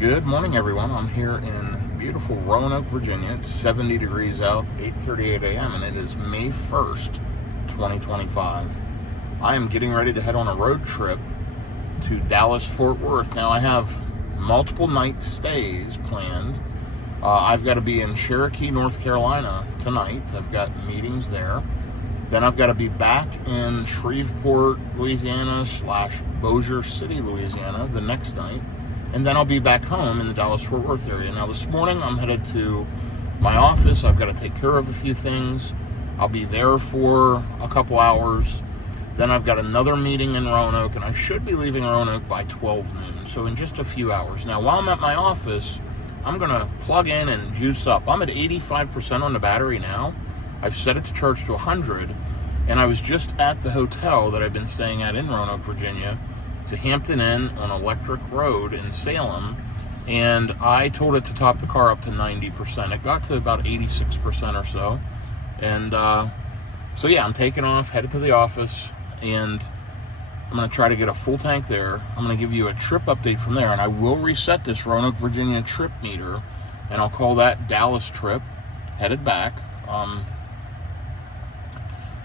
Good morning, everyone. I'm here in beautiful Roanoke, Virginia. It's 70 degrees out, 8:38 a.m., and it is May 1st, 2025. I am getting ready to head on a road trip to Dallas-Fort Worth. Now, I have multiple night stays planned. I've got to be in Cherokee, North Carolina tonight. I've got meetings there. Then I've got to be back in Shreveport, Louisiana / Bossier City, Louisiana the next night. And then I'll be back home in the Dallas-Fort Worth area. Now, this morning, I'm headed to my office. I've got to take care of a few things. I'll be there for a couple hours. Then I've got another meeting in Roanoke, and I should be leaving Roanoke by 12 noon, so in just a few hours. Now, while I'm at my office, I'm going to plug in and juice up. I'm at 85% on the battery now. I've set it to charge to 100, and I was just at the hotel that I've been staying at in Roanoke, Virginia. It's a Hampton Inn on Electric Road in Salem, and I told it to top the car up to 90%. It got to about 86% or so, and so yeah, I'm taking off, headed to the office, and I'm going to try to get a full tank there. I'm going to give you a trip update from there, and I will reset this Roanoke, Virginia trip meter, and I'll call that Dallas trip, headed back.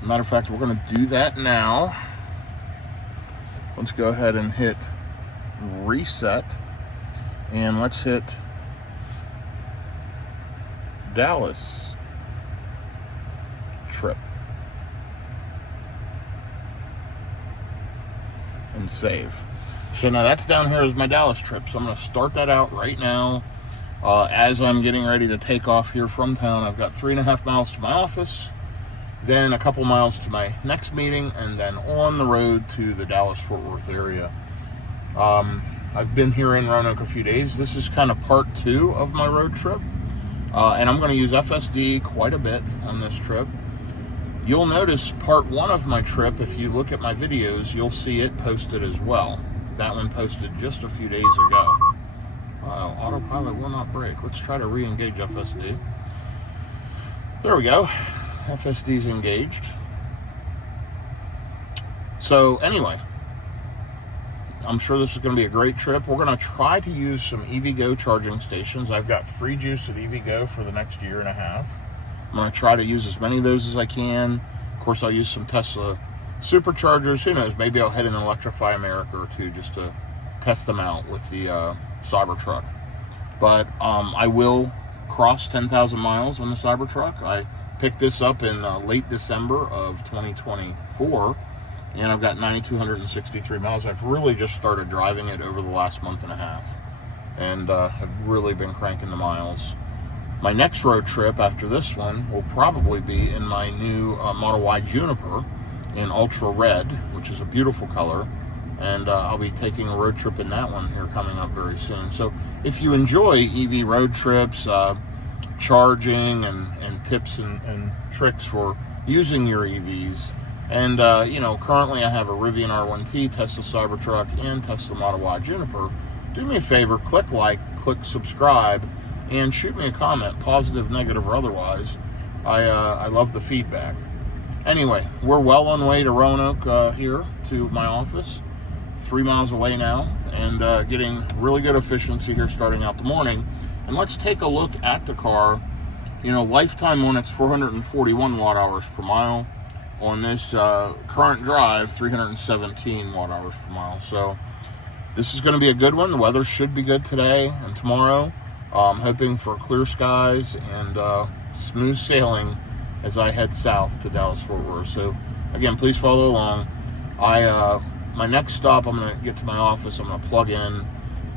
Matter of fact, we're going to do that now. Let's go ahead and hit reset, and let's hit Dallas trip and save. So now that's down here as my Dallas trip. So I'm going to start that out right now as I'm getting ready to take off here from town. I've got 3.5 miles to my office, then a couple miles to my next meeting, and then on the road to the Dallas-Fort Worth area. I've been here in Roanoke a few days. This is kind of part 2 of my road trip, and I'm going to use FSD quite a bit on this trip. You'll notice part 1 of my trip, if you look at my videos, you'll see it posted as well. That one posted just a few days ago. Autopilot will not brake. Let's try to re-engage FSD. There we go. FSD's engaged. So anyway, I'm sure this is going to be a great trip. We're going to try to use some EVgo charging stations. I've got free juice at EVgo for the next year and a half. I'm going to try to use as many of those as I can. Of course, I'll use some Tesla Superchargers. Who knows, maybe I'll head and electrify America or two just to test them out with the Cybertruck. But I will cross 10,000 miles on the Cybertruck. I picked this up in late December of 2024, and I've got 9,263 miles. I've really just started driving it over the last month and a half, and have really been cranking the miles. My next road trip after this one will probably be in my new Model Y Juniper in Ultra Red, which is a beautiful color, and I'll be taking a road trip in that one here coming up very soon. So if you enjoy EV road trips, charging and tips and tricks for using your EVs, and currently I have a Rivian R1T, Tesla Cybertruck, and Tesla Model Y Juniper. Do me a favor, click like, click subscribe, and shoot me a comment, positive, negative, or otherwise. I love the feedback. Anyway, we're well on way to Roanoke here to my office, 3 miles away now, and getting really good efficiency here starting out the morning. And let's take a look at the car. Lifetime on it's 441 watt hours per mile. On this current drive, 317 watt hours per mile. So this is going to be a good one. The weather should be good today and tomorrow. I'm hoping for clear skies and smooth sailing as I head south to Dallas-Fort Worth. So again, please follow along. My next stop, I'm going to get to my office. I'm going to plug in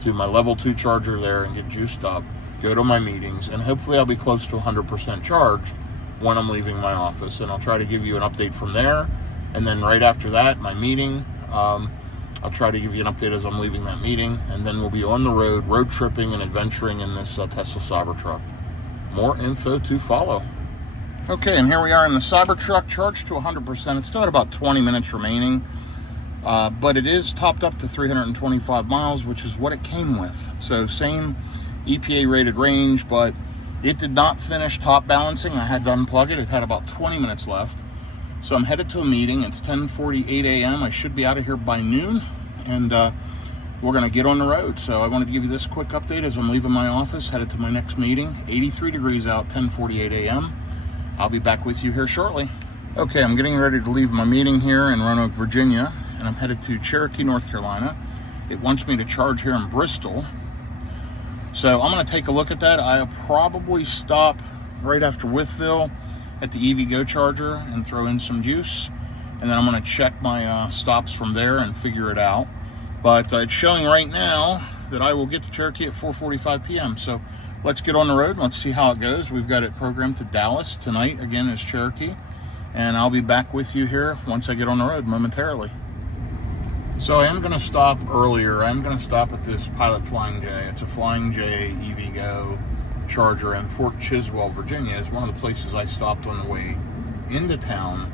to my level 2 charger there and get juiced up, go to my meetings, and hopefully I'll be close to 100% charged when I'm leaving my office. And I'll try to give you an update from there. And then right after that, my meeting, I'll try to give you an update as I'm leaving that meeting. And then we'll be on the road tripping and adventuring in this Tesla Cybertruck. More info to follow. Okay, and here we are in the Cybertruck, charged to 100%. It's still at about 20 minutes remaining. But it is topped up to 325 miles, which is what it came with. So same EPA rated range, but it did not finish top balancing. I had to unplug it. It had about 20 minutes left. So I'm headed to a meeting. It's 10:48 a.m. I should be out of here by noon. And we're going to get on the road. So I wanted to give you this quick update as I'm leaving my office, headed to my next meeting. 83 degrees out, 10:48 a.m. I'll be back with you here shortly. Okay, I'm getting ready to leave my meeting here in Roanoke, Virginia, and I'm headed to Cherokee, North Carolina. It wants me to charge here in Bristol. So I'm going to take a look at that. I'll probably stop right after Wytheville at the EVgo charger and throw in some juice. And then I'm going to check my stops from there and figure it out. But it's showing right now that I will get to Cherokee at 4:45 p.m. So let's get on the road. Let's see how it goes. We've got it programmed to Dallas. Tonight, again, is Cherokee. And I'll be back with you here once I get on the road momentarily. So I am going to stop earlier. I'm going to stop at this Pilot Flying J. It's a Flying J EVgo charger in Fort Chiswell, Virginia. It's one of the places I stopped on the way into town.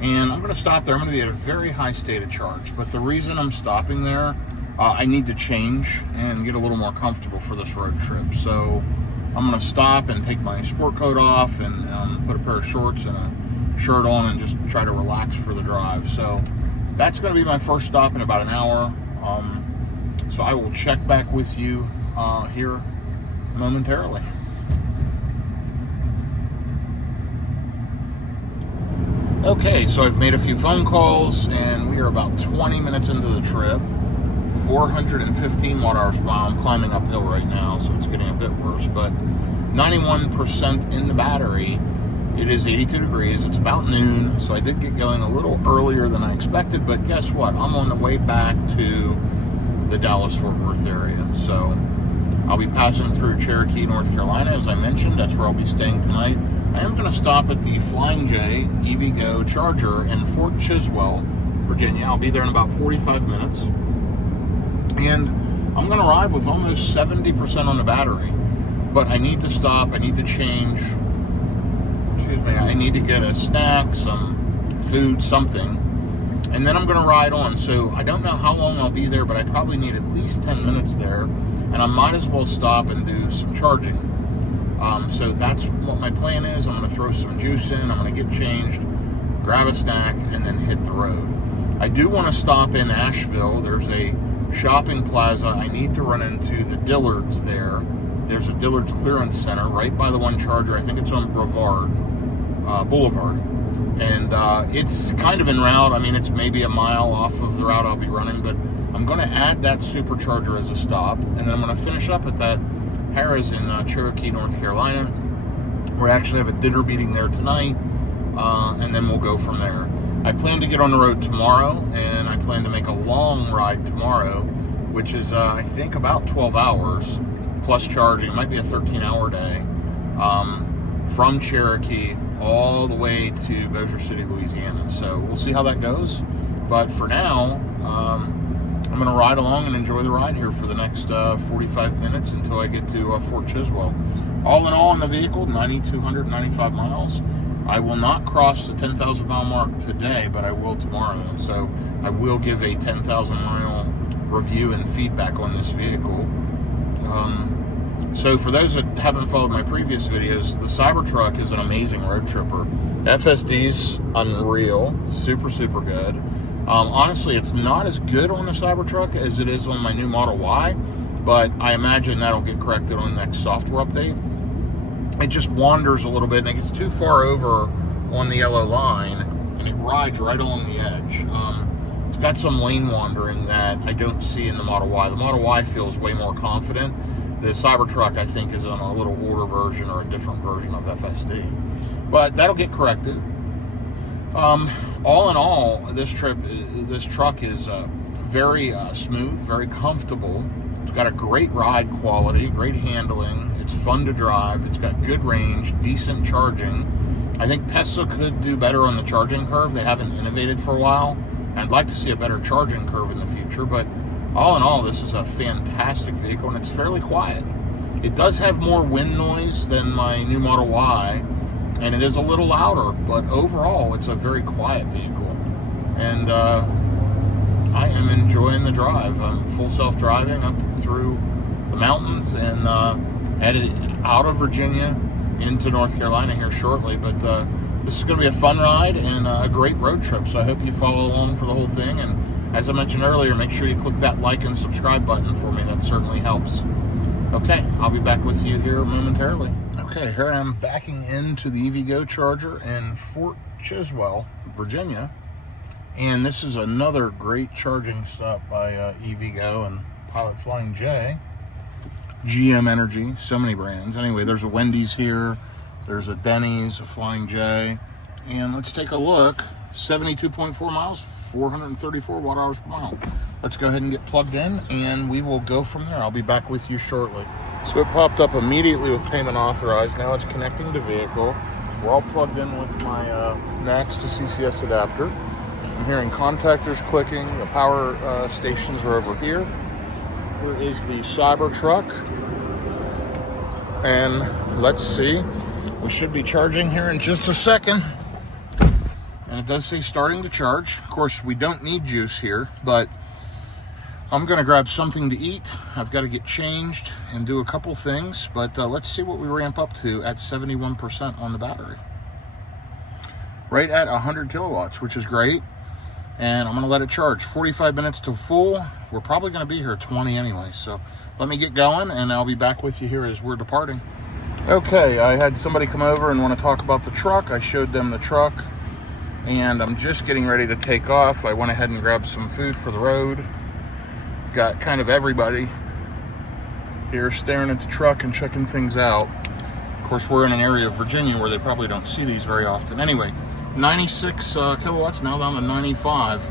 And I'm going to stop there. I'm going to be at a very high state of charge. But the reason I'm stopping there, I need to change and get a little more comfortable for this road trip. So I'm going to stop and take my sport coat off and put a pair of shorts and a shirt on and just try to relax for the drive. So that's going to be my first stop in about an hour. So I will check back with you here momentarily. Okay, so I've made a few phone calls, and we are about 20 minutes into the trip. 415 watt-hours per mile. I'm climbing uphill right now, so it's getting a bit worse, but 91% in the battery. It is 82 degrees. It's about noon, so I did get going a little earlier than I expected, but guess what? I'm on the way back to the Dallas-Fort Worth area. So I'll be passing through Cherokee, North Carolina, as I mentioned. That's where I'll be staying tonight. I am going to stop at the Flying J EVgo charger in Fort Chiswell, Virginia. I'll be there in about 45 minutes. And I'm going to arrive with almost 70% on the battery. But I need to stop. I need to change. I need to get a snack, some food, something. And then I'm going to ride on. So I don't know how long I'll be there, but I probably need at least 10 minutes there. And I might as well stop and do some charging. So that's what my plan is. I'm going to throw some juice in. I'm going to get changed, grab a snack, and then hit the road. I do want to stop in Asheville. There's a shopping plaza. I need to run into the Dillards there. There's a Dillard's Clearance Center right by the one charger. I think it's on Boulevard. And it's kind of en route. I mean, it's maybe a mile off of the route I'll be running, but I'm going to add that supercharger as a stop. And then I'm going to finish up at that Harrah's in Cherokee, North Carolina. We actually have a dinner meeting there tonight, and then we'll go from there. I plan to get on the road tomorrow, and I plan to make a long ride tomorrow, which is, I think, about 12 hours, plus charging. It might be a 13-hour day, from Cherokee all the way to Bossier City, Louisiana. So we'll see how that goes. But for now, I'm going to ride along and enjoy the ride here for the next 45 minutes until I get to Fort Chiswell. All in all, in the vehicle, 9,295 miles. I will not cross the 10,000 mile mark today, but I will tomorrow. So I will give a 10,000 mile review and feedback on this vehicle. So for those that haven't followed my previous videos, the Cybertruck is an amazing road tripper. FSD's unreal, super, super good. Honestly, it's not as good on the Cybertruck as it is on my new Model Y, but I imagine that'll get corrected on the next software update. It just wanders a little bit, and it gets too far over on the yellow line, and it rides right along the edge. It's got some lane wandering that I don't see in the Model Y. The Model Y feels way more confident. The Cybertruck, I think, is on a little older version or a different version of FSD. But that'll get corrected. All in all, this truck is very smooth, very comfortable. It's got a great ride quality, great handling. It's fun to drive. It's got good range, decent charging. I think Tesla could do better on the charging curve. They haven't innovated for a while. I'd like to see a better charging curve in the future, but all in all, this is a fantastic vehicle, and it's fairly quiet. It does have more wind noise than my new Model Y, and it is a little louder, but overall, it's a very quiet vehicle. And I am enjoying the drive. I'm full self-driving up through the mountains and headed out of Virginia into North Carolina here shortly. But this is going to be a fun ride and a great road trip, so I hope you follow along for the whole thing. And As I mentioned earlier, make sure you click that like and subscribe button for me. That certainly helps. Okay, I'll be back with you here momentarily. Okay, here I am backing into the EVgo charger in Fort Chiswell, Virginia. And this is another great charging stop by EVgo and Pilot Flying J. GM Energy, so many brands. Anyway, there's a Wendy's here. There's a Denny's, a Flying J. And let's take a look. 72.4 miles, 434 watt hours per mile. Let's go ahead and get plugged in, and we will go from there. I'll be back with you shortly. So it popped up immediately with payment authorized. Now it's connecting to vehicle. We're all plugged in with my NACS to CCS adapter. I'm hearing contactors clicking. The power stations are over here. Here is the Cybertruck. And let's see. We should be charging here in just a second. And it does say starting to charge. Of course, we don't need juice here, but I'm gonna grab something to eat. I've got to get changed and do a couple things, but let's see what we ramp up to at 71% on the battery. Right at 100 kilowatts, which is great. And I'm gonna let it charge. 45 minutes to full. We're probably gonna be here 20 anyway, so let me get going and I'll be back with you here as we're departing. Okay, I had somebody come over and want to talk about the truck. I showed them the truck. And I'm just getting ready to take off. I went ahead and grabbed some food for the road. Got kind of everybody here staring at the truck and checking things out. Of course, we're in an area of Virginia where they probably don't see these very often. Anyway, 96 kilowatts, now down to 95.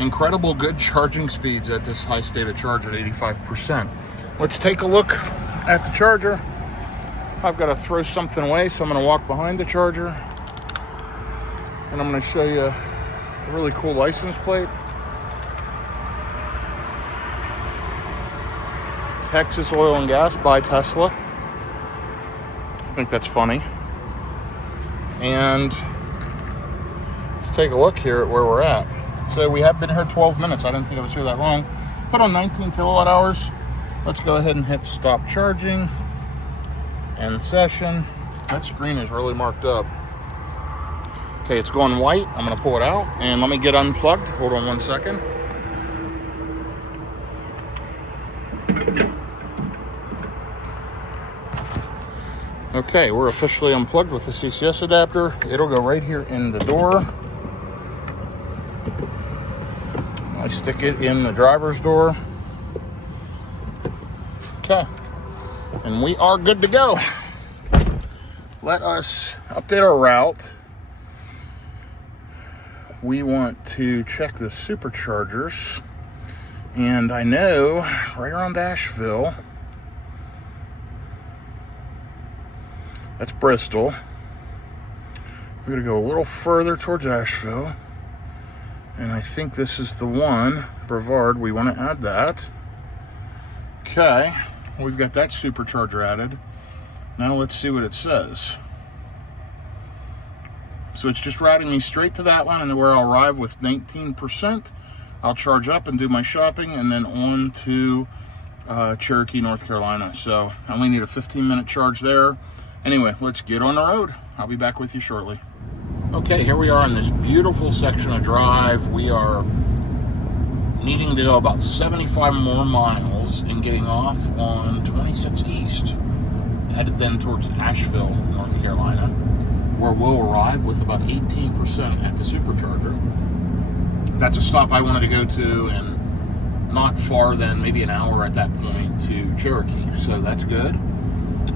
Incredible good charging speeds at this high state of charge at 85%. Let's take a look at the charger. I've got to throw something away, so I'm going to walk behind the charger. And I'm going to show you a really cool license plate. Texas Oil and Gas by Tesla. I think that's funny. And let's take a look here at where we're at. So we have been here 12 minutes. I didn't think I was here that long. Put on 19 kilowatt hours. Let's go ahead and hit stop charging. End session. That screen is really marked up. Okay, it's going white. I'm going to pull it out and let me get unplugged. Hold on one second. Okay, we're officially unplugged with the CCS adapter. It'll go right here in the door. I stick it in the driver's door. Okay, and we are good to go. Let us update our route. We want to check the superchargers, and I know right around Asheville, that's Bristol. We're gonna go a little further towards Asheville, and I think this is the one, Brevard. We want to add that. Okay, we've got that supercharger added. Now let's see what it says. So it's just routing me straight to that one, and then where I'll arrive with 19%. I'll charge up and do my shopping, and then on to Cherokee, North Carolina. So I only need a 15-minute charge there. Anyway, let's get on the road. I'll be back with you shortly. Okay, here we are on this beautiful section of drive. We are needing to go about 75 more miles and getting off on 26 East, headed then towards Asheville, North Carolina, where we'll arrive with about 18% at the supercharger. That's a stop I wanted to go to, and not far than maybe an hour at that point to Cherokee, so that's good.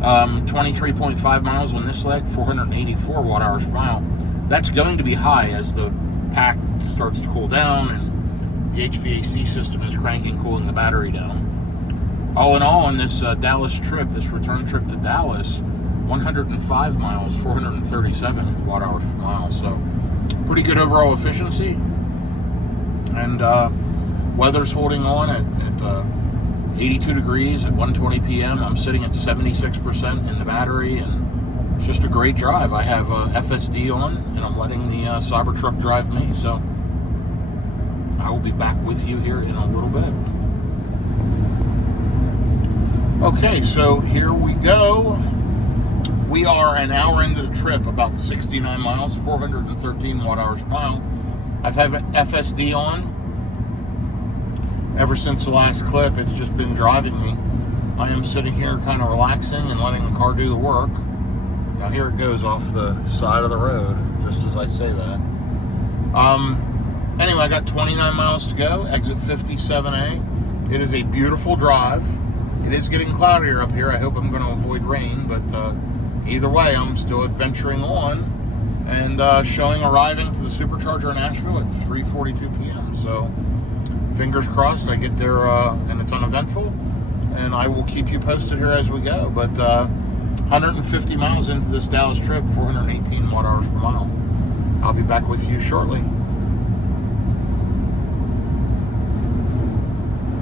23.5 miles on this leg, 484 watt hours per mile. That's going to be high as the pack starts to cool down and the HVAC system is cranking, cooling the battery down. All in all, on this Dallas trip, this return trip to Dallas, 105 miles, 437 watt hours per mile. So pretty good overall efficiency. And weather's holding on at 82 degrees at 1:20 p.m. I'm sitting at 76% in the battery, and it's just a great drive. I have FSD on, and I'm letting the Cybertruck drive me. So I will be back with you here in a little bit. Okay, so here we go. We are an hour into the trip, about 69 miles, 413 watt hours per mile. I've had FSD on, ever since the last clip, it's just been driving me. I am sitting here kind of relaxing and letting the car do the work. Now here it goes off the side of the road, just as I say that. Anyway, I got 29 miles to go, exit 57A. It is a beautiful drive. It is getting cloudier up here. I hope I'm going to avoid rain, but either way, I'm still adventuring on and showing arriving to the Supercharger in Asheville at 3:42 p.m. So fingers crossed I get there and it's uneventful, and I will keep you posted here as we go. But 150 miles into this Dallas trip, 418 watt-hours per mile. I'll be back with you shortly.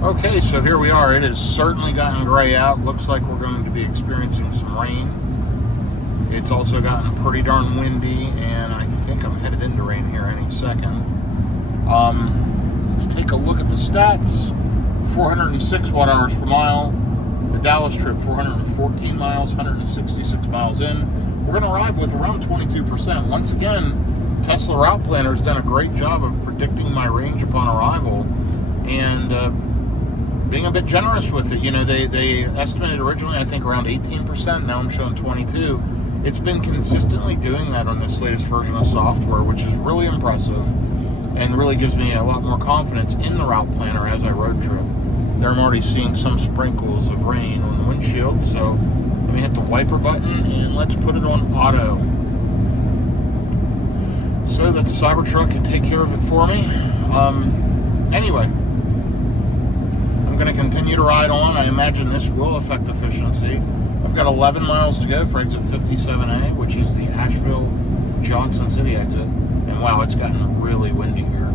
Okay, so here we are. It has certainly gotten gray out. Looks like we're going to be experiencing some rain. It's also gotten pretty darn windy, and I think I'm headed into rain here any second. Let's take a look at the stats. 406 watt-hours per mile. The Dallas trip, 414 miles, 166 miles in. We're going to arrive with around 22%. Once again, Tesla Route Planner has done a great job of predicting my range upon arrival and being a bit generous with it. You know, they estimated originally, I think, around 18%. Now I'm showing 22. It's been consistently doing that on this latest version of software, which is really impressive and really gives me a lot more confidence in the route planner as I road trip. There I'm already seeing some sprinkles of rain on the windshield, so let me hit the wiper button and let's put it on auto so that the Cybertruck can take care of it for me. Anyway, I'm going to continue to ride on. I imagine this will affect efficiency. I've got 11 miles to go for exit 57A, which is the Asheville Johnson City exit. And wow, it's gotten really windy here.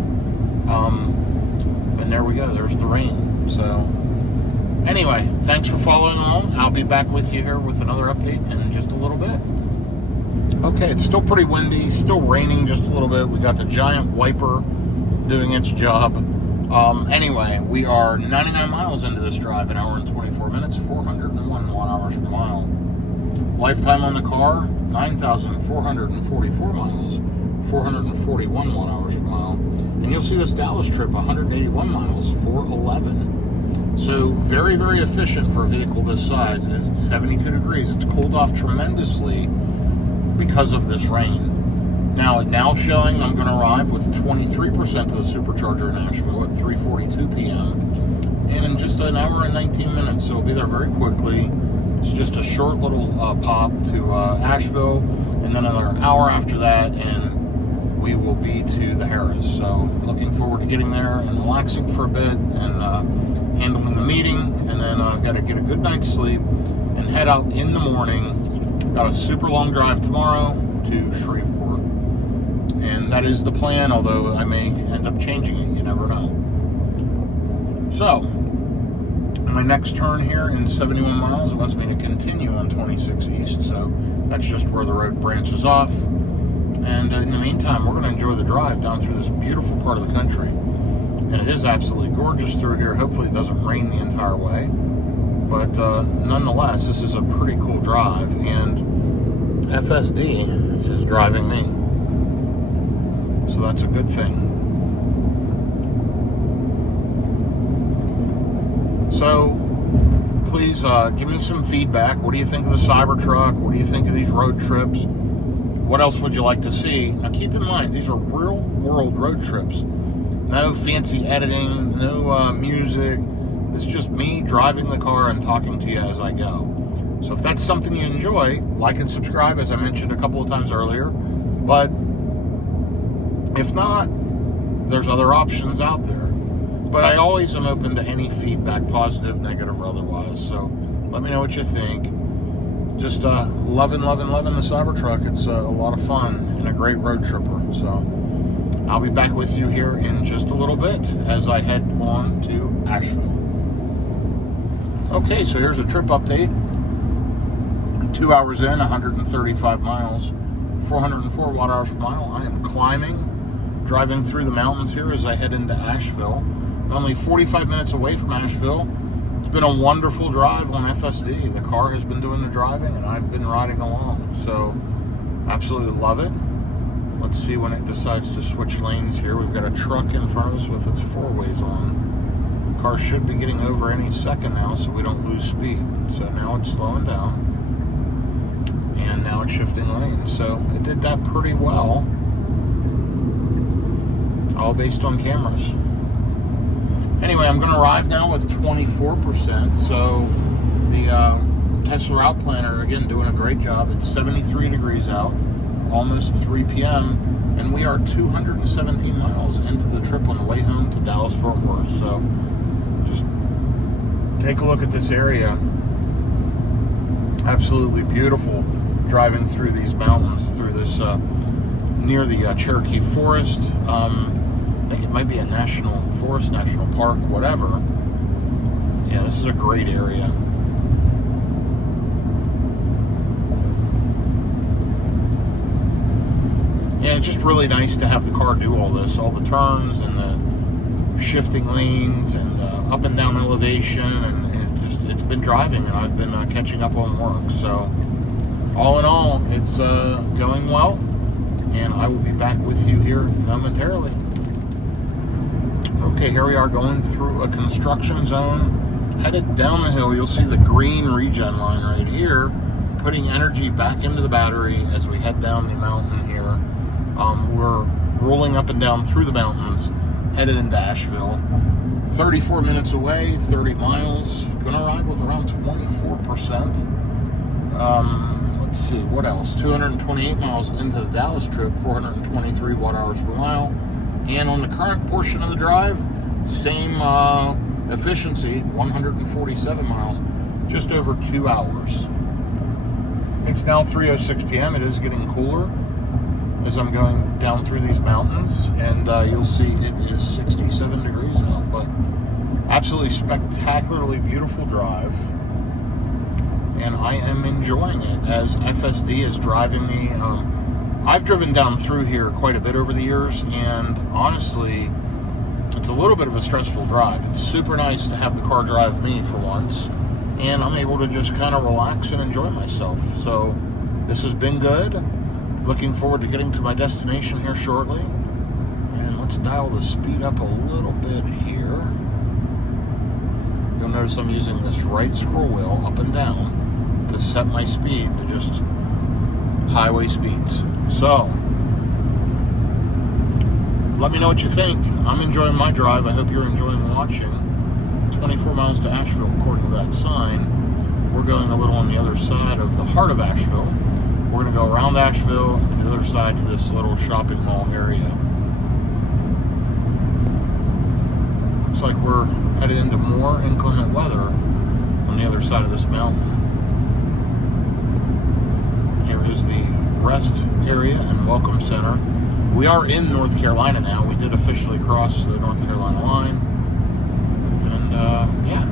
And there we go. There's the rain. So anyway, thanks for following along. I'll be back with you here with another update in just a little bit. Okay, it's still pretty windy, still raining just a little bit. We got the giant wiper doing its job. Anyway, we are 99 miles into this drive, an hour and 24 minutes, 401 watt-hours per mile. Lifetime on the car, 9,444 miles, 441 watt-hours per mile. And you'll see this Dallas trip, 181 miles, 411. So very, very efficient for a vehicle this size. It's 72 degrees. It's cooled off tremendously because of this rain. Now showing I'm going to arrive with 23% of the Supercharger in Asheville at 3:42 p.m. and in just an hour and 19 minutes, so we'll be there very quickly. It's just a short little pop to Asheville, and then another hour after that, and we will be to the Harris. So looking forward to getting there and relaxing for a bit and handling the meeting, and then I've got to get a good night's sleep and head out in the morning. Got a super long drive tomorrow to Shreveport. And that is the plan, although I may end up changing it. You never know. So, my next turn here in 71 miles, it wants me to continue on 26 East. So, that's just where the road branches off. And in the meantime, we're going to enjoy the drive down through this beautiful part of the country. And it is absolutely gorgeous through here. Hopefully it doesn't rain the entire way. But nonetheless, this is a pretty cool drive. And FSD is driving me. So that's a good thing. So please give me some feedback. What do you think of the Cybertruck? What do you think of these road trips? What else would you like to see? Now keep in mind, these are real world road trips. No fancy editing, no music. It's just me driving the car and talking to you as I go. So if that's something you enjoy, like and subscribe, as I mentioned a couple of times earlier. But if not, there's other options out there. But I always am open to any feedback, positive, negative, or otherwise. So let me know what you think. Just loving the Cybertruck. It's a lot of fun and a great road tripper. So I'll be back with you here in just a little bit as I head on to Asheville. Okay, so here's a trip update. 2 hours in, 135 miles, 404 watt-hours per mile. I am climbing, driving through the mountains here as I head into Asheville. I'm only 45 minutes away from Asheville. It's been a wonderful drive on FSD. The car has been doing the driving and I've been riding along. So absolutely love it. Let's see when it decides to switch lanes here. We've got a truck in front of us with its four ways on. car should be getting over any second now, so we don't lose speed. So now it's slowing down, and now it's shifting lanes. So it did that pretty well, all based on cameras. Anyway, I'm going to arrive now with 24%. So the Tesla Route Planner, again, doing a great job. It's 73 degrees out, almost 3 p.m., and we are 217 miles into the trip on the way home to Dallas-Fort Worth. So just take a look at this area. Absolutely beautiful driving through these mountains, through this, near the Cherokee Forest. I think it might be a national forest, national park, whatever. Yeah, this is a great area. And it's just really nice to have the car do all this, all the turns and the shifting lanes and the up and down elevation, and it's been driving, and I've been catching up on work. So all in all, it's going well, and I will be back with you here momentarily. Okay, here we are going through a construction zone, headed down the hill. You'll see the green regen line right here, putting energy back into the battery as we head down the mountain here. We're rolling up and down through the mountains, headed into Asheville. 34 minutes away, 30 miles. Gonna arrive with around 24%. Let's see, what else? 228 miles into the Dallas trip, 423 watt-hours per mile. And on the current portion of the drive, same efficiency, 147 miles, just over 2 hours. It's now 3:06 p.m. It is getting cooler as I'm going down through these mountains, and you'll see it is 67 degrees out, but absolutely spectacularly beautiful drive, and I am enjoying it as FSD is driving me. I've driven down through here quite a bit over the years, and honestly, it's a little bit of a stressful drive. It's super nice to have the car drive me for once, and I'm able to just kind of relax and enjoy myself. So this has been good. Looking forward to getting to my destination here shortly. And let's dial the speed up a little bit here. You'll notice I'm using this right scroll wheel up and down to set my speed to just highway speeds. So, let me know what you think. I'm enjoying my drive. I hope you're enjoying watching. 24 miles to Asheville, according to that sign. We're going a little on the other side of the heart of Asheville. We're going to go around Asheville to the other side to this little shopping mall area. Looks like we're headed into more inclement weather on the other side of this mountain. Here is the rest area and welcome center. We are in North Carolina now. We did officially cross the North Carolina line. And yeah,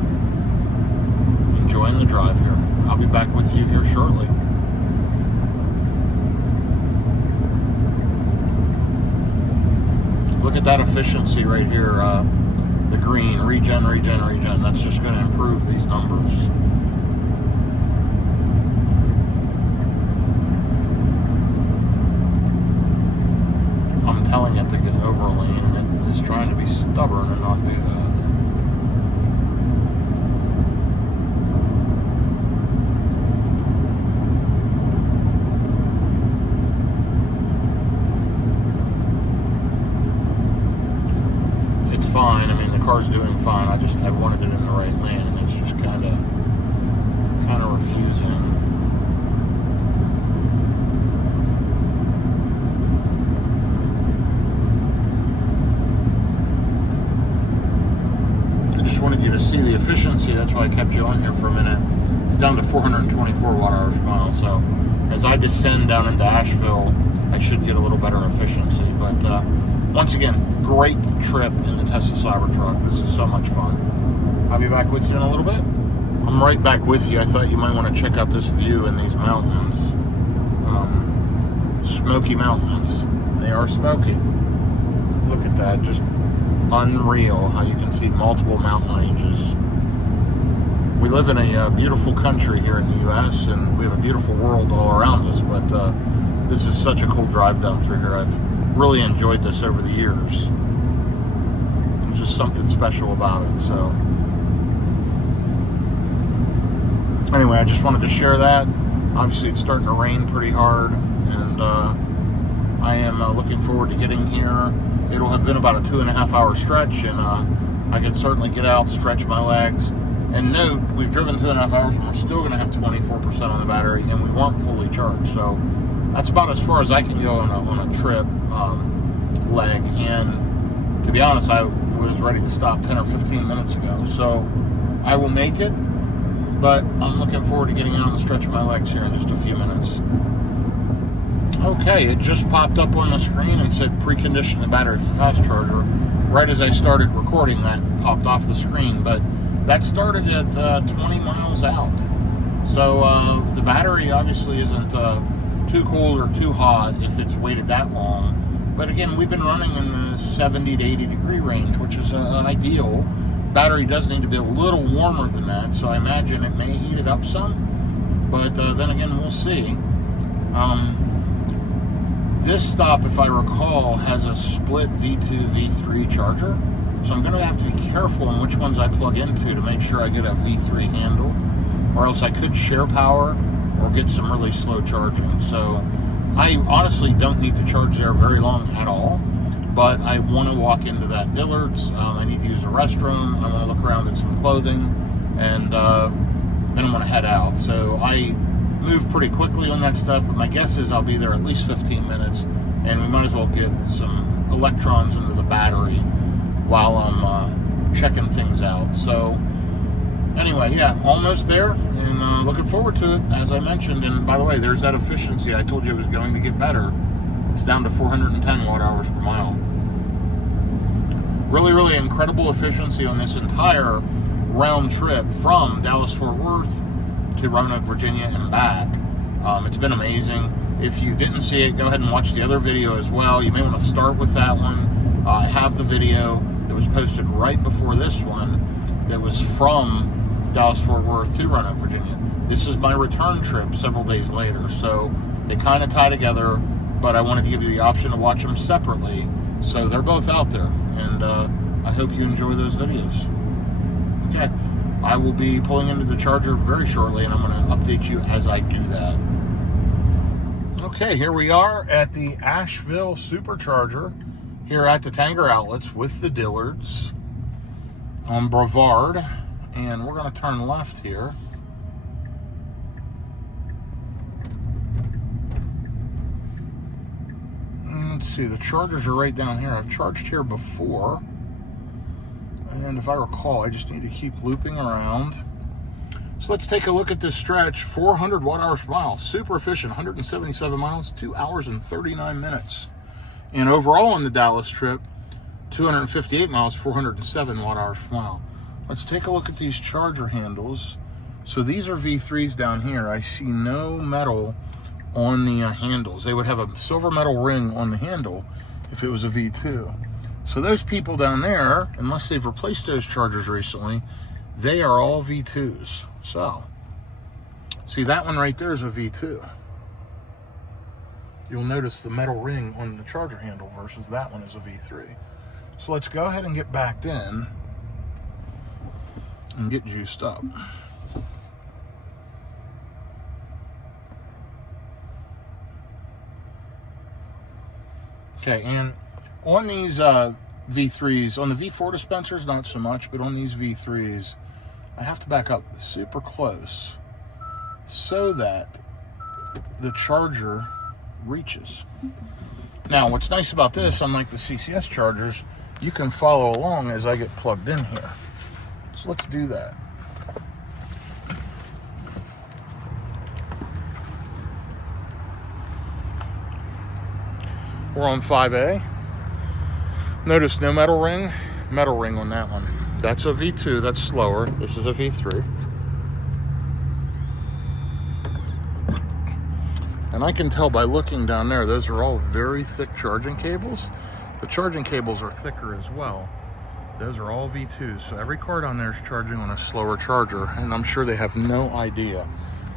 enjoying the drive here. I'll be back with you here shortly. Look at that efficiency right here. The green, regen. That's just going to improve these numbers. I'm telling it to get over a lane, and it is trying to be stubborn and not do that. Fine. I mean, the car's doing fine. I wanted it in the right lane, and it's just kind of refusing. I just wanted you to see the efficiency. That's why I kept you on here for a minute. It's down to 424 watt-hours per mile. So as I descend down into Asheville, I should get a little better efficiency. But once again, great trip in the Tesla Cybertruck. This is so much fun. I'll be back with you in a little bit. I'm right back with you. I thought you might want to check out this view in these mountains. Smoky Mountains. They are smoky. Look at that. Just unreal how you can see multiple mountain ranges. We live in a beautiful country here in the U.S., and we have a beautiful world all around us, but this is such a cool drive down through here. I've really enjoyed this over the years. There's just something special about it. So anyway, I just wanted to share that. Obviously, it's starting to rain pretty hard, and I am looking forward to getting here. It'll have been about a 2.5 hour stretch, and I can certainly get out, stretch my legs. And note, we've driven 2.5 hours, and we're still going to have 24% on the battery, and we weren't fully charged. So that's about as far as I can go on a trip leg. And to be honest, I was ready to stop 10 or 15 minutes ago. So I will make it, but I'm looking forward to getting out and stretching my legs here in just a few minutes. Okay, it just popped up on the screen and said precondition the battery for fast charger. Right as I started recording, that popped off the screen, but that started at 20 miles out. So the battery obviously isn't too cold or too hot if it's waited that long. But again, we've been running in the 70 to 80 degree range, which is ideal. Battery does need to be a little warmer than that, so I imagine it may heat it up some. But then again, we'll see. This stop, if I recall, has a split V2, V3 charger. So I'm going to have to be careful in which ones I plug into to make sure I get a V3 handle. Or else I could share power or get some really slow charging. So I honestly don't need to charge there very long at all. But I want to walk into that Dillard's. I need to use a restroom. I want to look around at some clothing. And then I'm going to head out. So I move pretty quickly on that stuff, but my guess is I'll be there at least 15 minutes, and we might as well get some electrons into the battery while I'm checking things out. So anyway, yeah, almost there, and looking forward to it, as I mentioned. And by the way, there's that efficiency I told you it was going to get better. It's down to 410 watt hours per mile. Really, really incredible efficiency on this entire round trip from Dallas-Fort Worth to Roanoke, Virginia, and back. It's been amazing. If you didn't see it, go ahead and watch the other video as well. You may want to start with that one. I have the video that was posted right before this one that was from Dallas-Fort Worth to Roanoke, Virginia. This is my return trip several days later, so they kind of tie together, but I wanted to give you the option to watch them separately. So they're both out there, and I hope you enjoy those videos. Okay. I will be pulling into the charger very shortly, and I'm going to update you as I do that. Okay, here we are at the Asheville Supercharger here at the Tanger Outlets with the Dillards on Brevard, and we're going to turn left here. And let's see, the chargers are right down here. I've charged here before. And if I recall, I just need to keep looping around. So let's take a look at this stretch. 400 watt hours per mile. Super efficient. 177 miles, 2 hours and 39 minutes. And overall on the Dallas trip, 258 miles, 407 watt hours per mile. Let's take a look at these charger handles. So these are V3s down here. I see no metal on the handles. They would have a silver metal ring on the handle if it was a V2. So those people down there, unless they've replaced those chargers recently, they are all V2s. So, see that one right there is a V2. You'll notice the metal ring on the charger handle versus that one is a V3. So let's go ahead and get backed in and get juiced up. Okay, and on these V3s, on the V4 dispensers, not so much, but on these V3s, I have to back up super close so that the charger reaches. Now, what's nice about this, unlike the CCS chargers, you can follow along as I get plugged in here. So let's do that. We're on 5A. Notice no metal ring on that one. That's a V2, that's slower. This is a V3. And I can tell by looking down there, those are all very thick charging cables. The charging cables are thicker as well. Those are all V2s. So every car down there is charging on a slower charger, and I'm sure they have no idea.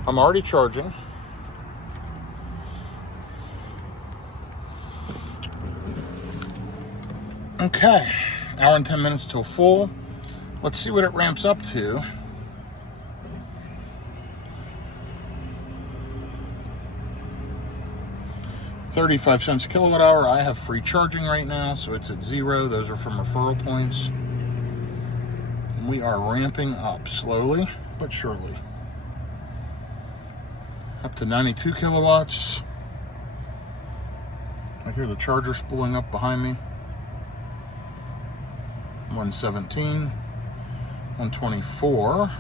I'm already charging. Okay, Hour and 10 minutes till full. Let's see what it ramps up to. $0.35 a kilowatt hour. I have free charging right now, so it's at 0. Those are from referral points. We are ramping up slowly but surely. Up to 92 kilowatts. I hear the charger spooling up behind me. 117, 124.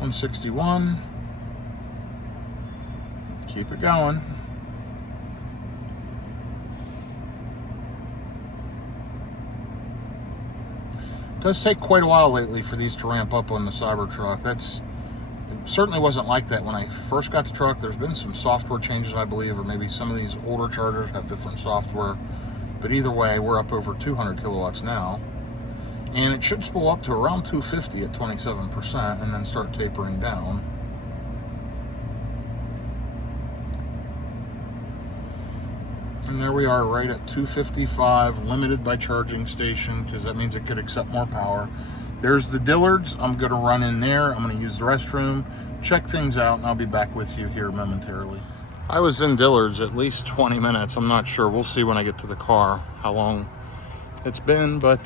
$161. Keep it going. It does take quite a while lately for these to ramp up on the Cybertruck. It certainly wasn't like that when I first got the truck. There's been some software changes, I believe, or maybe some of these older chargers have different software. But either way, we're up over 200 kilowatts now. And it should spool up to around 250 at 27% and then start tapering down. And there we are, right at 255, limited by charging station, because that means it could accept more power. There's the Dillard's. I'm going to run in there. I'm going to use the restroom, check things out, and I'll be back with you here momentarily. I was in Dillard's at least 20 minutes. I'm not sure. We'll see when I get to the car how long it's been, but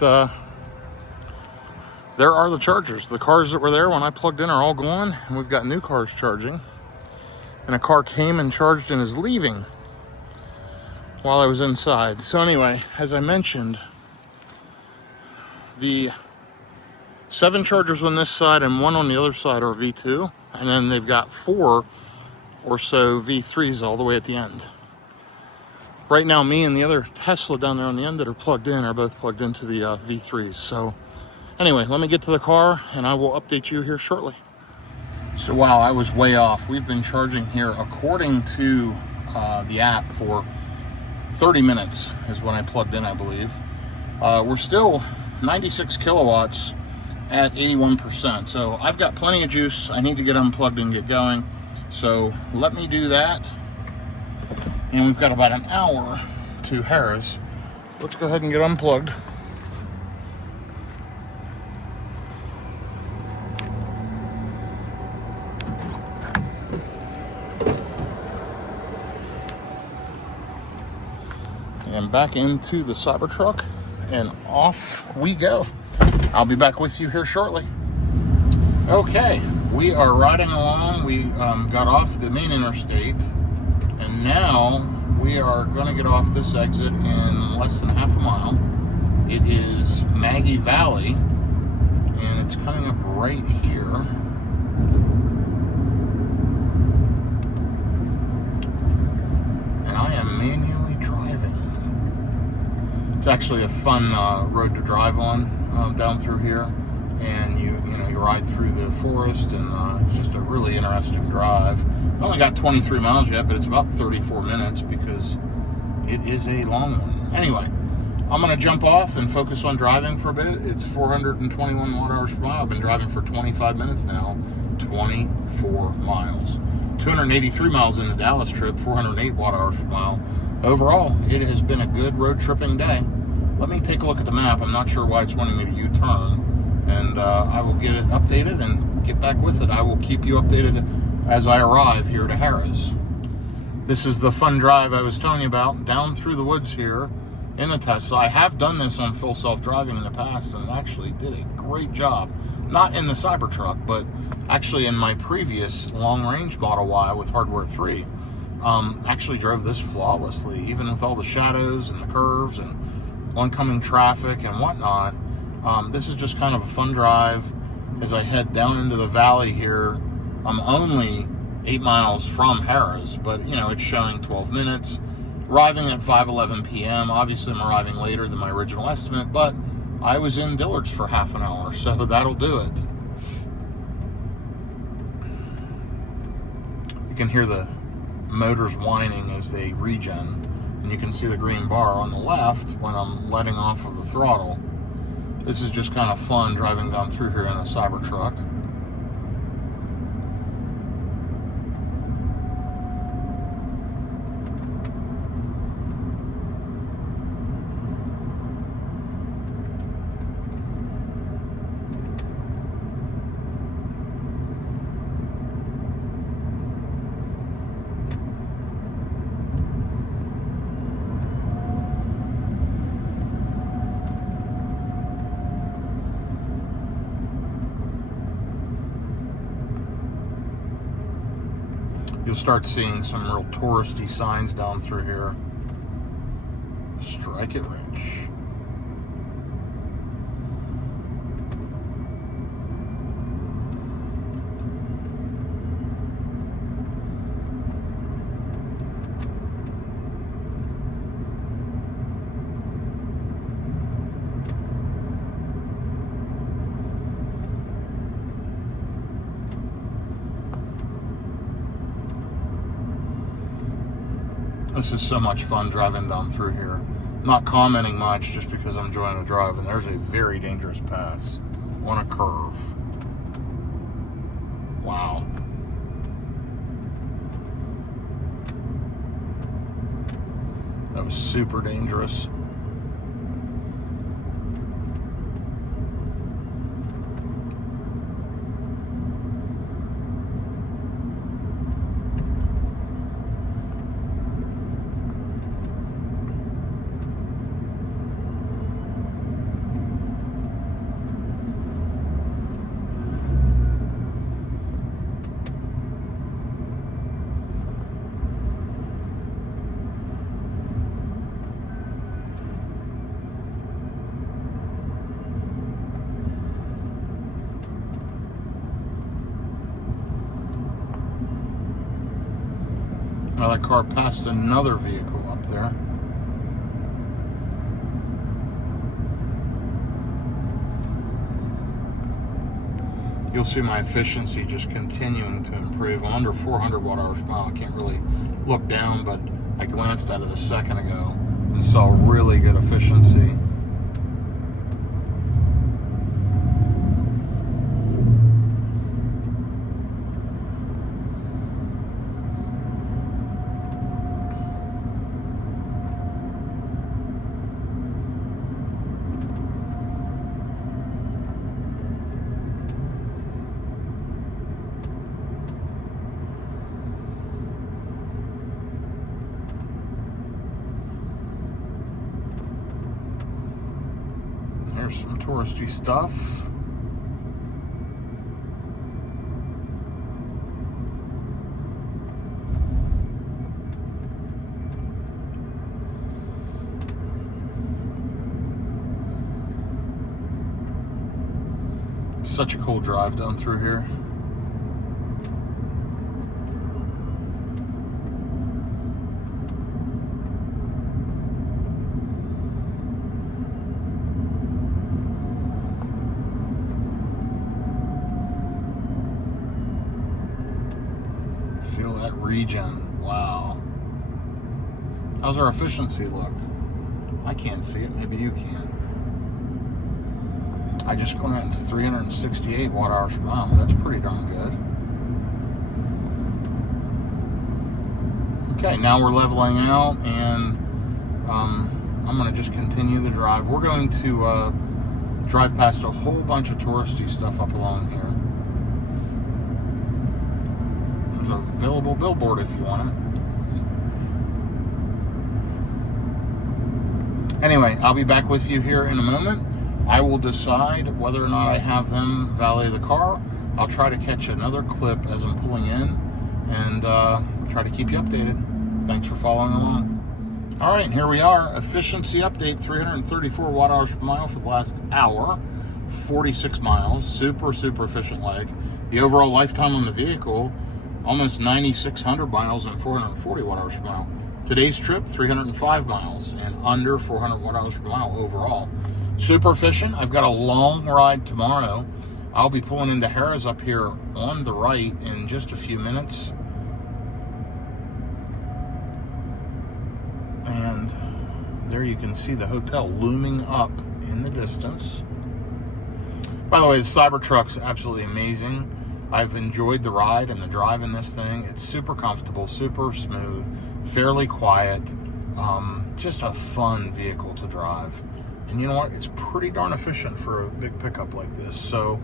there are the chargers. The cars that were there when I plugged in are all gone, and we've got new cars charging. And a car came and charged and is leaving while I was inside. So anyway, as I mentioned, the 7 chargers on this side and 1 on the other side are V2, and then they've got 4 or so V3s all the way at the end. Right now, me and the other Tesla down there on the end that are plugged in are both plugged into the V3s. So anyway, let me get to the car and I will update you here shortly. So wow, I was way off. We've been charging here according to the app for 30 minutes is when I plugged in, I believe. We're still 96 kilowatts at 81%. So I've got plenty of juice. I need to get unplugged and get going. So let me do that. And we've got about an hour to Harris. Let's go ahead and get unplugged. And back into the Cybertruck, and off we go. I'll be back with you here shortly. Okay, we are riding along. We got off the main interstate, and now we are going to get off this exit in less than half a mile. It is Maggie Valley, and it's coming up right here. And I am manually driving. It's actually a fun road to drive on down through here, and you ride through the forest, and it's just a really interesting drive. I've only got 23 miles yet, but it's about 34 minutes because it is a long one. Anyway, I'm going to jump off and focus on driving for a bit. It's 421 watt hours per mile. I've been driving for 25 minutes now, 24 miles. 283 miles in the Dallas trip, 408 watt hours per mile. Overall, it has been a good road tripping day. Let me take a look at the map. I'm not sure why it's wanting me to U-turn. And I will get it updated and get back with it. I will keep you updated as I arrive here to Harris. This is the fun drive I was telling you about, down through the woods here in the Tesla. I have done this on full self-driving in the past and actually did a great job. Not in the Cybertruck, but actually in my previous long-range Model Y with Hardware 3. Actually drove this flawlessly, even with all the shadows and the curves and oncoming traffic and whatnot. This is just kind of a fun drive as I head down into the valley here. I'm only 8 miles from Harris, but it's showing 12 minutes. Arriving at 5:11 p.m. Obviously, I'm arriving later than my original estimate, but I was in Dillard's for half an hour, so that'll do it. You can hear the motors whining as they regen, and you can see the green bar on the left when I'm letting off of the throttle. This is just kind of fun driving down through here in a Cybertruck. You'll start seeing some real touristy signs down through here. Strike it rich. This is so much fun driving down through here. Not commenting much just because I'm enjoying the drive, and there's a very dangerous pass on a curve. Wow. That was super dangerous. Now that car passed another vehicle up there. You'll see my efficiency just continuing to improve. I'm under 400 watt-hours per mile. I can't really look down, but I glanced at it a second ago and saw really good efficiency. There's some touristy stuff. Such a cool drive down through here. Feel that regen. Wow. How's our efficiency look? I can't see it. Maybe you can. I just glanced 368 watt-hours per mile. That's pretty darn good. Okay, now we're leveling out, and I'm going to just continue the drive. We're going to drive past a whole bunch of touristy stuff up along here. There's an available billboard if you want it. Anyway, I'll be back with you here in a moment. I will decide whether or not I have them valet the car. I'll try to catch another clip as I'm pulling in and try to keep you updated. Thanks for following along. All right, here we are. Efficiency update, 334 watt-hours per mile for the last hour, 46 miles. Super, super efficient leg. The overall lifetime on the vehicle, almost 9,600 miles and 440 watt-hours per mile. Today's trip, 305 miles and under 400 watt-hours per mile overall. Super efficient. I've got a long ride tomorrow. I'll be pulling into Harrah's up here on the right in just a few minutes. And there you can see the hotel looming up in the distance. By the way, the Cybertruck's absolutely amazing. I've enjoyed the ride and the drive in this thing. It's super comfortable, super smooth, fairly quiet. Just a fun vehicle to drive. And you know what? It's pretty darn efficient for a big pickup like this. So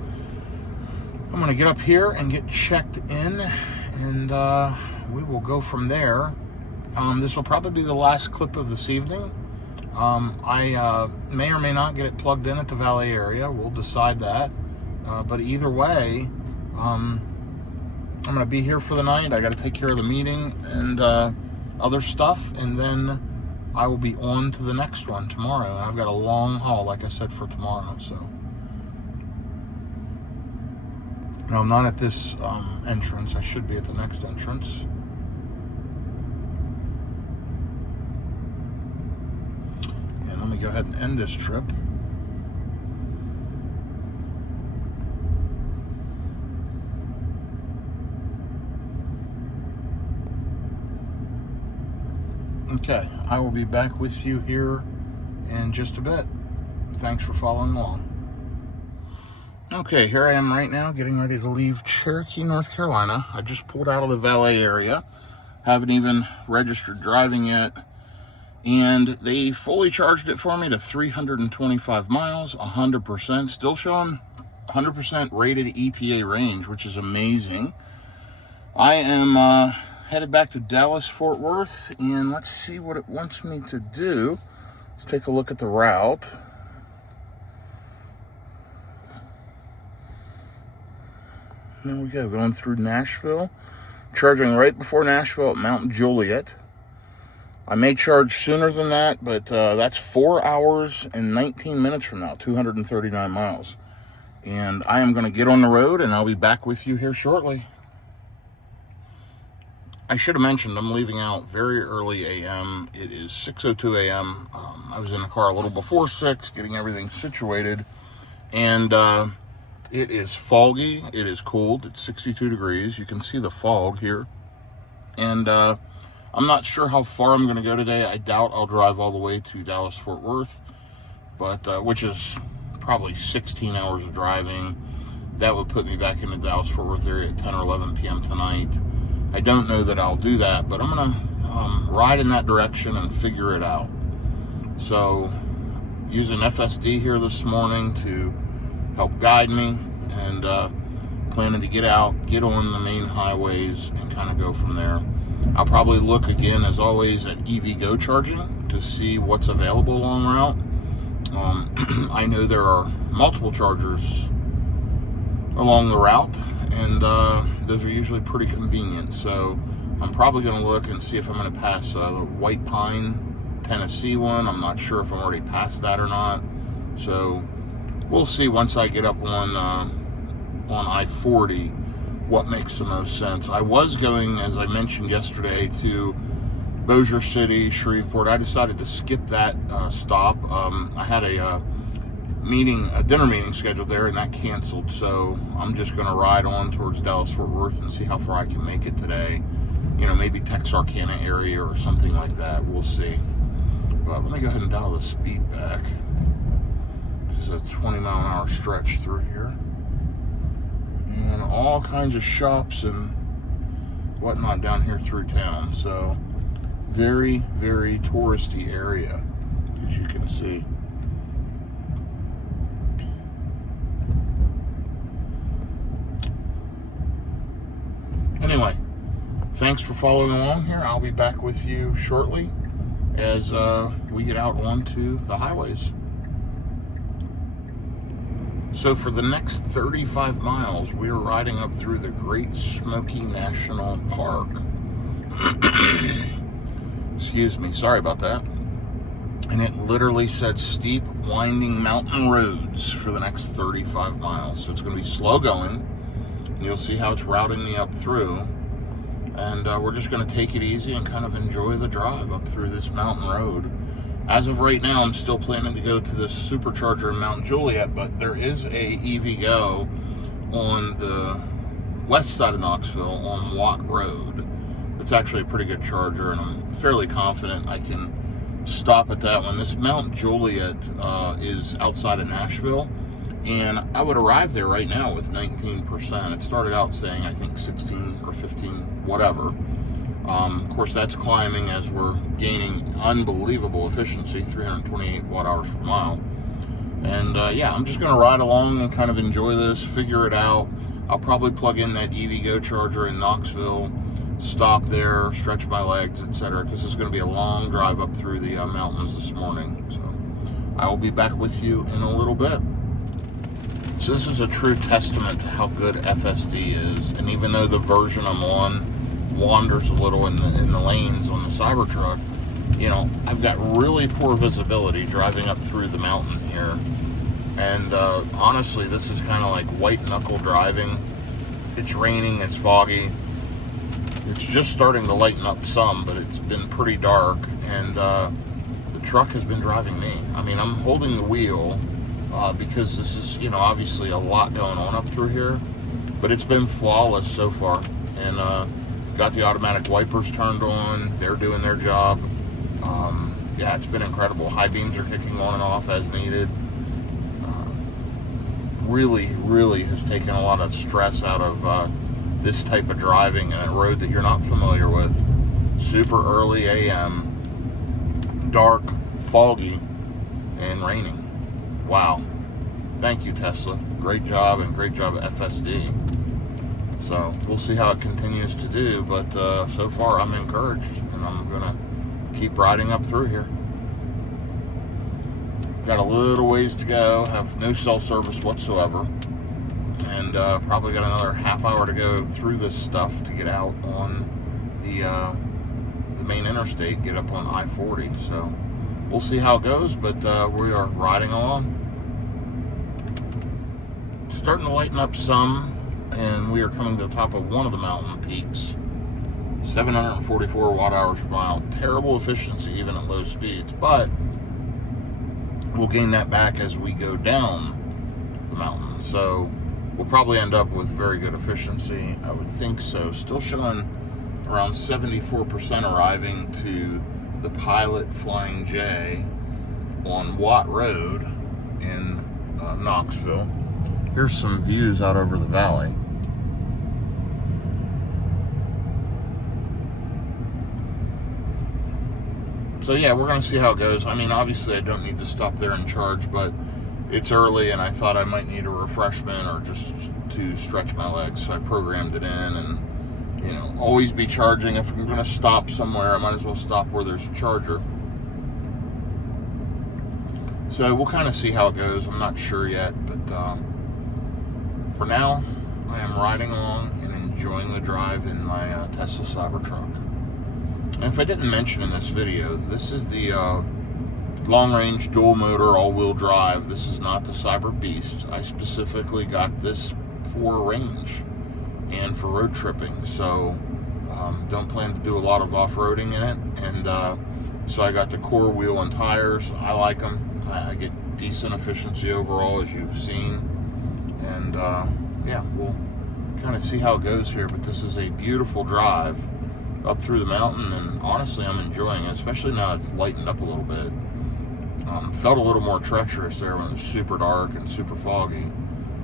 I'm going to get up here and get checked in, and we will go from there. This will probably be the last clip of this evening. I may or may not get it plugged in at the valet area. We'll decide that. But either way, I'm going to be here for the night. I got to take care of the meeting and other stuff, and then I will be on to the next one tomorrow. And I've got a long haul, like I said, for tomorrow. So, no, I'm not at this entrance. I should be at the next entrance. And let me go ahead and end this trip. Okay, I will be back with you here in just a bit. Thanks for following along. Okay, here I am right now getting ready to leave Cherokee, North Carolina. I just pulled out of the valet area. Haven't even registered driving yet. And they fully charged it for me to 325 miles, 100%. Still showing 100% rated EPA range, which is amazing. I am headed back to Dallas, Fort Worth, and let's see what it wants me to do. Let's take a look at the route. There we go, going through Nashville, charging right before Nashville at Mount Juliet. I may charge sooner than that, but that's 4 hours and 19 minutes from now, 239 miles. And I am going to get on the road, and I'll be back with you here shortly. I should have mentioned I'm leaving out very early a.m. It is 6:02 a.m. I was in the car a little before 6, getting everything situated. And it is foggy. It is cold. It's 62 degrees. You can see the fog here. And I'm not sure how far I'm going to go today. I doubt I'll drive all the way to Dallas, Fort Worth, but which is probably 16 hours of driving. That would put me back in the Dallas, Fort Worth area at 10 or 11 p.m. tonight. I don't know that I'll do that, but I'm going to ride in that direction and figure it out. So, using FSD here this morning to help guide me, and planning to get out, get on the main highways, and kind of go from there. I'll probably look again, as always, at EVgo charging to see what's available along route. I know there are multiple chargers along the route, and those are usually pretty convenient. So I'm probably going to look and see if I'm going to pass the White Pine, Tennessee one. I'm not sure if I'm already past that or not. So we'll see once I get up on I-40 what makes the most sense. I was going, as I mentioned yesterday, to Bossier City, Shreveport. I decided to skip that stop. I had a dinner meeting scheduled there, and that canceled. So I'm just going to ride on towards Dallas, Fort Worth, and see how far I can make it today. You know, maybe Texarkana area or something like that. We'll see. But let me go ahead and dial the speed back. This is a 20-mile-an-hour stretch through here, and all kinds of shops and whatnot down here through town. So very, very touristy area, as you can see. Anyway, thanks for following along here. I'll be back with you shortly as we get out onto the highways. So for the next 35 miles, we're riding up through the Great Smoky National Park. Excuse me, sorry about that. And it literally said steep, winding mountain roads for the next 35 miles. So it's going to be slow going. And you'll see how it's routing me up through. And we're just going to take it easy and kind of enjoy the drive up through this mountain road. As of right now, I'm still planning to go to this supercharger in Mount Juliet, but there is a EVgo on the west side of Knoxville on Watt Road. It's actually a pretty good charger, and I'm fairly confident I can stop at that one. This Mount Juliet is outside of Nashville, And I would arrive there right now with 19%. It started out saying, I think, 16 or 15, whatever. Of course, that's climbing as we're gaining unbelievable efficiency, 328 watt-hours per mile. And yeah, I'm just going to ride along and kind of enjoy this, figure it out. I'll probably plug in that EVgo charger in Knoxville, stop there, stretch my legs, etc., because it's going to be a long drive up through the mountains this morning. So I will be back with you in a little bit. So this is a true testament to how good FSD is. And even though the version I'm on wanders a little in the lanes on the Cybertruck, you know, I've got really poor visibility driving up through the mountain here. And honestly, this is kind of like white knuckle driving. It's raining, it's foggy. It's just starting to lighten up some, but it's been pretty dark. And the truck has been driving me. I mean, I'm holding the wheel because this is, you know, obviously a lot going on up through here. But it's been flawless so far. And got the automatic wipers turned on. They're doing their job. Yeah, it's been incredible. High beams are kicking on and off as needed. Really has taken a lot of stress out of this type of driving in a road that you're not familiar with. Super early AM, dark, foggy, and raining. Wow. Thank you, Tesla. Great job, and great job at FSD. So we'll see how it continues to do, but so far I'm encouraged, and I'm gonna keep riding up through here. Got a little ways to go, have no cell service whatsoever, and probably got another half hour to go through this stuff to get out on the main interstate, get up on I-40. So we'll see how it goes, but we are riding along. Starting to lighten up some, and we are coming to the top of one of the mountain peaks. 744 watt-hours per mile. Terrible efficiency even at low speeds, but we'll gain that back as we go down the mountain. So we'll probably end up with very good efficiency. I would think so. Still showing around 74% arriving to the Pilot Flying J on Watt Road in Knoxville. Here's some views out over the valley. So yeah, we're going to see how it goes. I mean, obviously I don't need to stop there and charge, but it's early and I thought I might need a refreshment or just to stretch my legs. So I programmed it in, and, you know, always be charging. If I'm going to stop somewhere, I might as well stop where there's a charger. So we'll kind of see how it goes. I'm not sure yet, but for now, I am riding along and enjoying the drive in my Tesla Cybertruck. And if I didn't mention in this video, this is the long-range dual-motor all-wheel drive. This is not the Cyber Beast. I specifically got this for range and for road tripping. So don't plan to do a lot of off-roading in it. And so I got the core wheel and tires. I like them. I get decent efficiency overall, as you've seen. And yeah, we'll kind of see how it goes here. But this is a beautiful drive up through the mountain, and honestly I'm enjoying it, especially now it's lightened up a little bit. Felt a little more treacherous there when it was super dark and super foggy,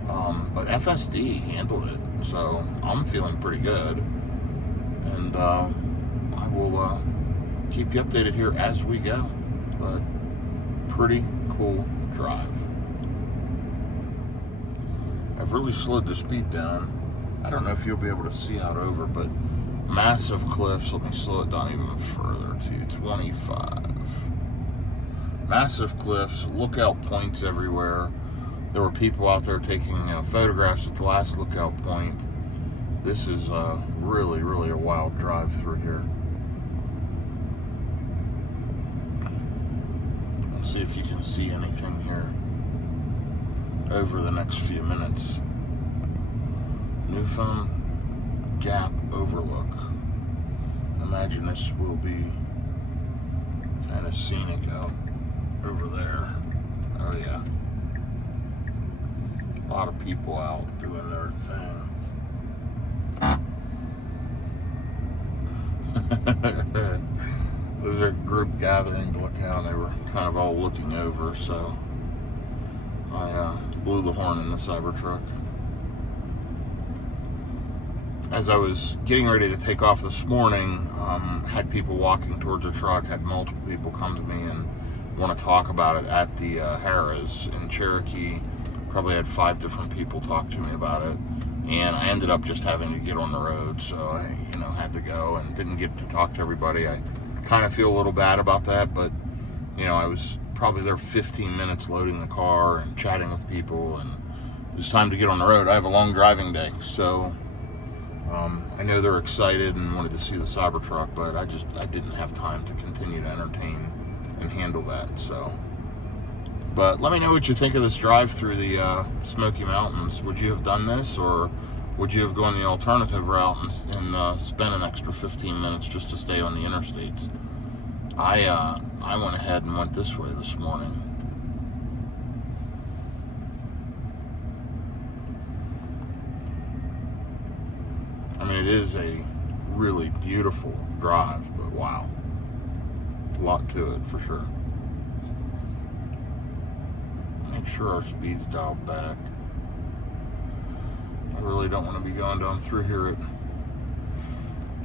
but FSD handled it, so I'm feeling pretty good. And I will keep you updated here as we go, but pretty cool drive. I've really slowed the speed down. I don't know if you'll be able to see out over, but massive cliffs. Let me slow it down even further to 25. Massive cliffs, lookout points everywhere. There were people out there taking photographs at the last lookout point. This is really a wild drive through here. Let's see if you can see anything here over the next few minutes. Newfound Gap overlook. Imagine this will be kind of scenic out over there. Oh yeah. A lot of people out doing their thing. There's a group gathering to look out, and they were kind of all looking over, so I blew the horn in the Cybertruck. As I was getting ready to take off this morning, had people walking towards the truck, had multiple people come to me and want to talk about it at the Harrah's in Cherokee. Probably had 5 different people talk to me about it, and I ended up just having to get on the road, so I had to go and didn't get to talk to everybody. I kind of feel a little bad about that, but I was probably there 15 minutes loading the car and chatting with people, and it was time to get on the road. I have a long driving day, so I know they're excited and wanted to see the Cybertruck, but I didn't have time to continue to entertain and handle that. So, but let me know what you think of this drive through the Smoky Mountains. Would you have done this, or would you have gone the alternative route and spent an extra 15 minutes just to stay on the interstates? I went ahead and went this way this morning. I mean, it is a really beautiful drive, but wow, a lot to it for sure. Make sure our speed's dialed back. I really don't want to be going down through here at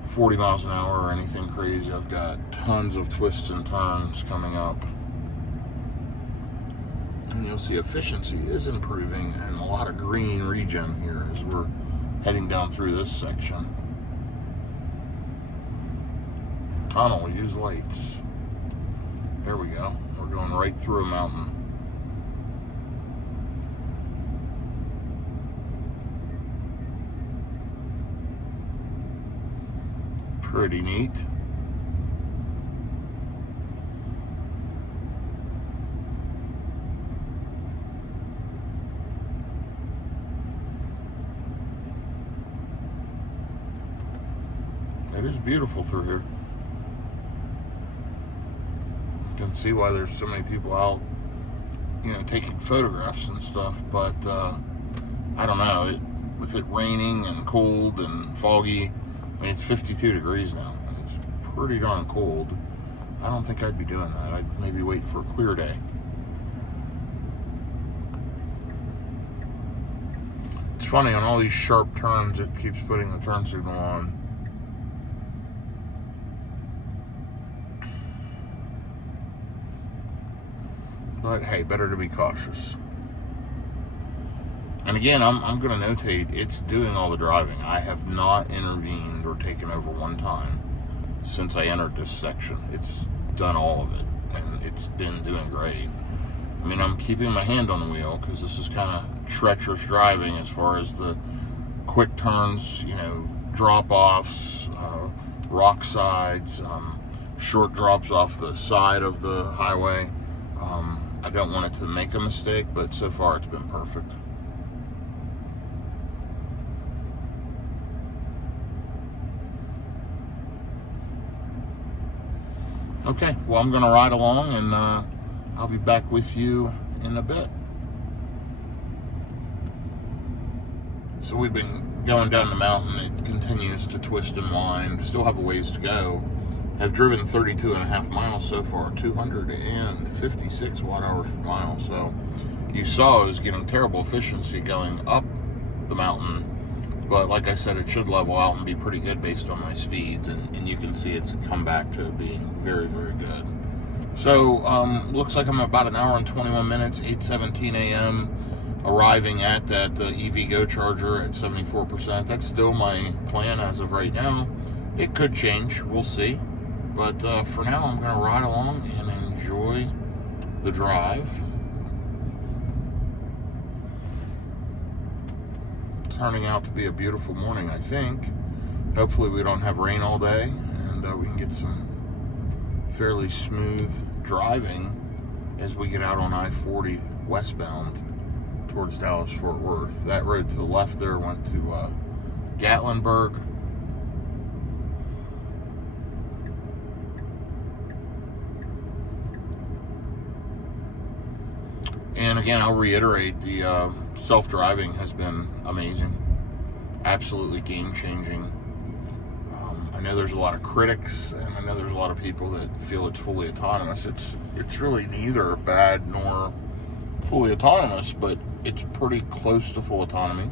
40 miles an hour or anything crazy. I've got tons of twists and turns coming up. And you'll see efficiency is improving, and a lot of green regen here as we're heading down through this section. Tunnel, use lights. There we go. We're going right through a mountain. Pretty neat. It is beautiful through here. You can see why there's so many people out, taking photographs and stuff, but I don't know, with it raining and cold and foggy, I mean, it's 52 degrees now, and it's pretty darn cold. I don't think I'd be doing that. I'd maybe wait for a clear day. It's funny, on all these sharp turns, it keeps putting the turn signal on. But hey, better to be cautious. And again, I'm going to notate, it's doing all the driving. I have not intervened or taken over one time since I entered this section. It's done all of it, and it's been doing great. I mean, I'm keeping my hand on the wheel because this is kind of treacherous driving as far as the quick turns, drop-offs, rock sides, short drops off the side of the highway. I don't want it to make a mistake, but so far it's been perfect. Okay, well, I'm going to ride along, and I'll be back with you in a bit. So we've been going down the mountain. It continues to twist and wind. Still have a ways to go. Have driven 32 and a half miles so far, 256 watt hours per mile. So you saw I was getting terrible efficiency going up the mountain. But like I said, it should level out and be pretty good based on my speeds. And you can see it's come back to being very, very good. So looks like I'm about an hour and 21 minutes, 8:17 a.m. arriving at that EV Go charger at 74%. That's still my plan as of right now. It could change. We'll see. But for now, I'm going to ride along and enjoy the drive. Turning out to be a beautiful morning, I think. Hopefully we don't have rain all day, and we can get some fairly smooth driving as we get out on I-40 westbound towards Dallas-Fort Worth. That road to the left there went to Gatlinburg. And again, I'll reiterate, the self-driving has been amazing. Absolutely game-changing. I know there's a lot of critics, and I know there's a lot of people that feel it's fully autonomous. It's really neither bad nor fully autonomous, but it's pretty close to full autonomy.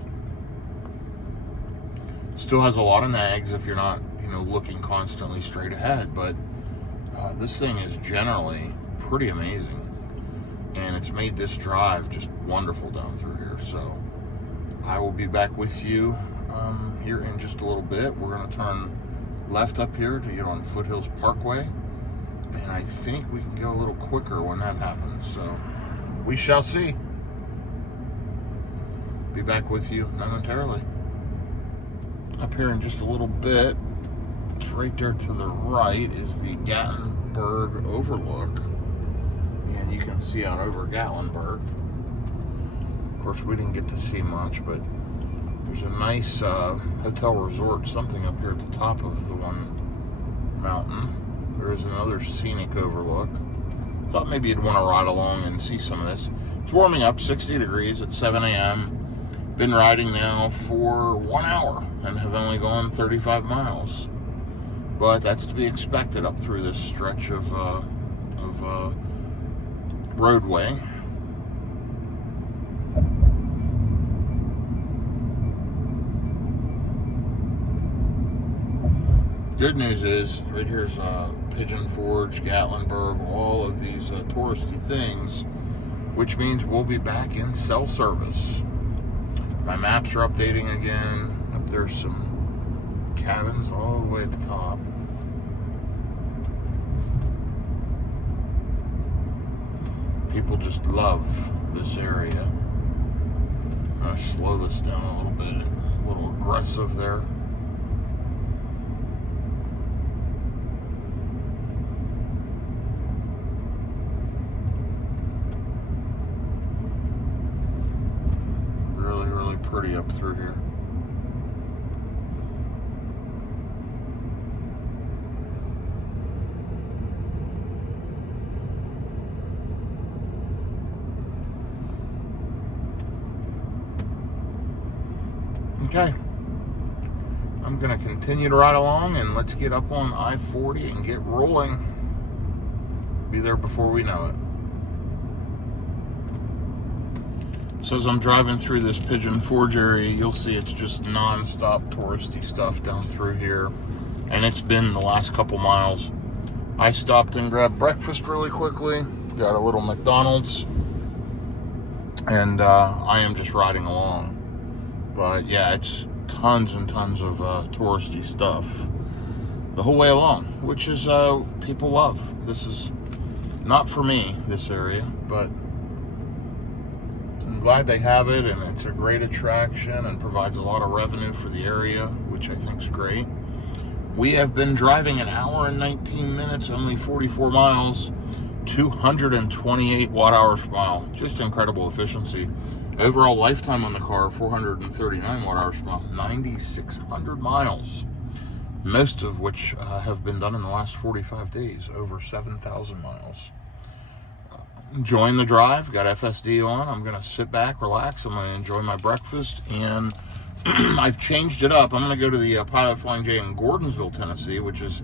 Still has a lot of nags if you're not, looking constantly straight ahead, but this thing is generally pretty amazing, and it's made this drive just wonderful down through here. So I will be back with you here in just a little bit. We're going to turn left up here to get on Foothills Parkway, and I think we can go a little quicker when that happens, so we shall see. Be back with you momentarily. Up here in just a little bit, it's right there to the right is the Gatlinburg Overlook, and you can see out over Gatlinburg. Of course, we didn't get to see much, but there's a nice hotel resort, something up here at the top of the one mountain. There is another scenic overlook. Thought maybe you'd want to ride along and see some of this. It's warming up, 60 degrees at 7 a.m. Been riding now for 1 hour and have only gone 35 miles. But that's to be expected up through this stretch of roadway. Good news is, right here's Pigeon Forge, Gatlinburg, all of these touristy things, which means we'll be back in cell service. My maps are updating again. Up there's some cabins all the way at the top. People just love this area. I'm going to slow this down a little bit. A little aggressive there. Really pretty up through here. Okay, I'm going to continue to ride along, and let's get up on I-40 and get rolling. Be there before we know it. So as I'm driving through this Pigeon Forge area, you'll see it's just non-stop touristy stuff down through here, and it's been the last couple miles. I stopped and grabbed breakfast really quickly, got a little McDonald's, and I am just riding along. But yeah, it's tons and tons of touristy stuff the whole way along, which is people love. This is not for me, this area, but I'm glad they have it, and it's a great attraction and provides a lot of revenue for the area, which I think is great. We have been driving an hour and 19 minutes, only 44 miles, 228 watt-hours per mile. Just incredible efficiency. Overall lifetime on the car, 439 watt-hours per mile, 9,600 miles, most of which have been done in the last 45 days, over 7,000 miles. Enjoying the drive, got FSD on. I'm going to sit back, relax. I'm going to enjoy my breakfast, and I've changed it up. I'm going to go to the Pilot Flying J in Gordonsville, Tennessee, which is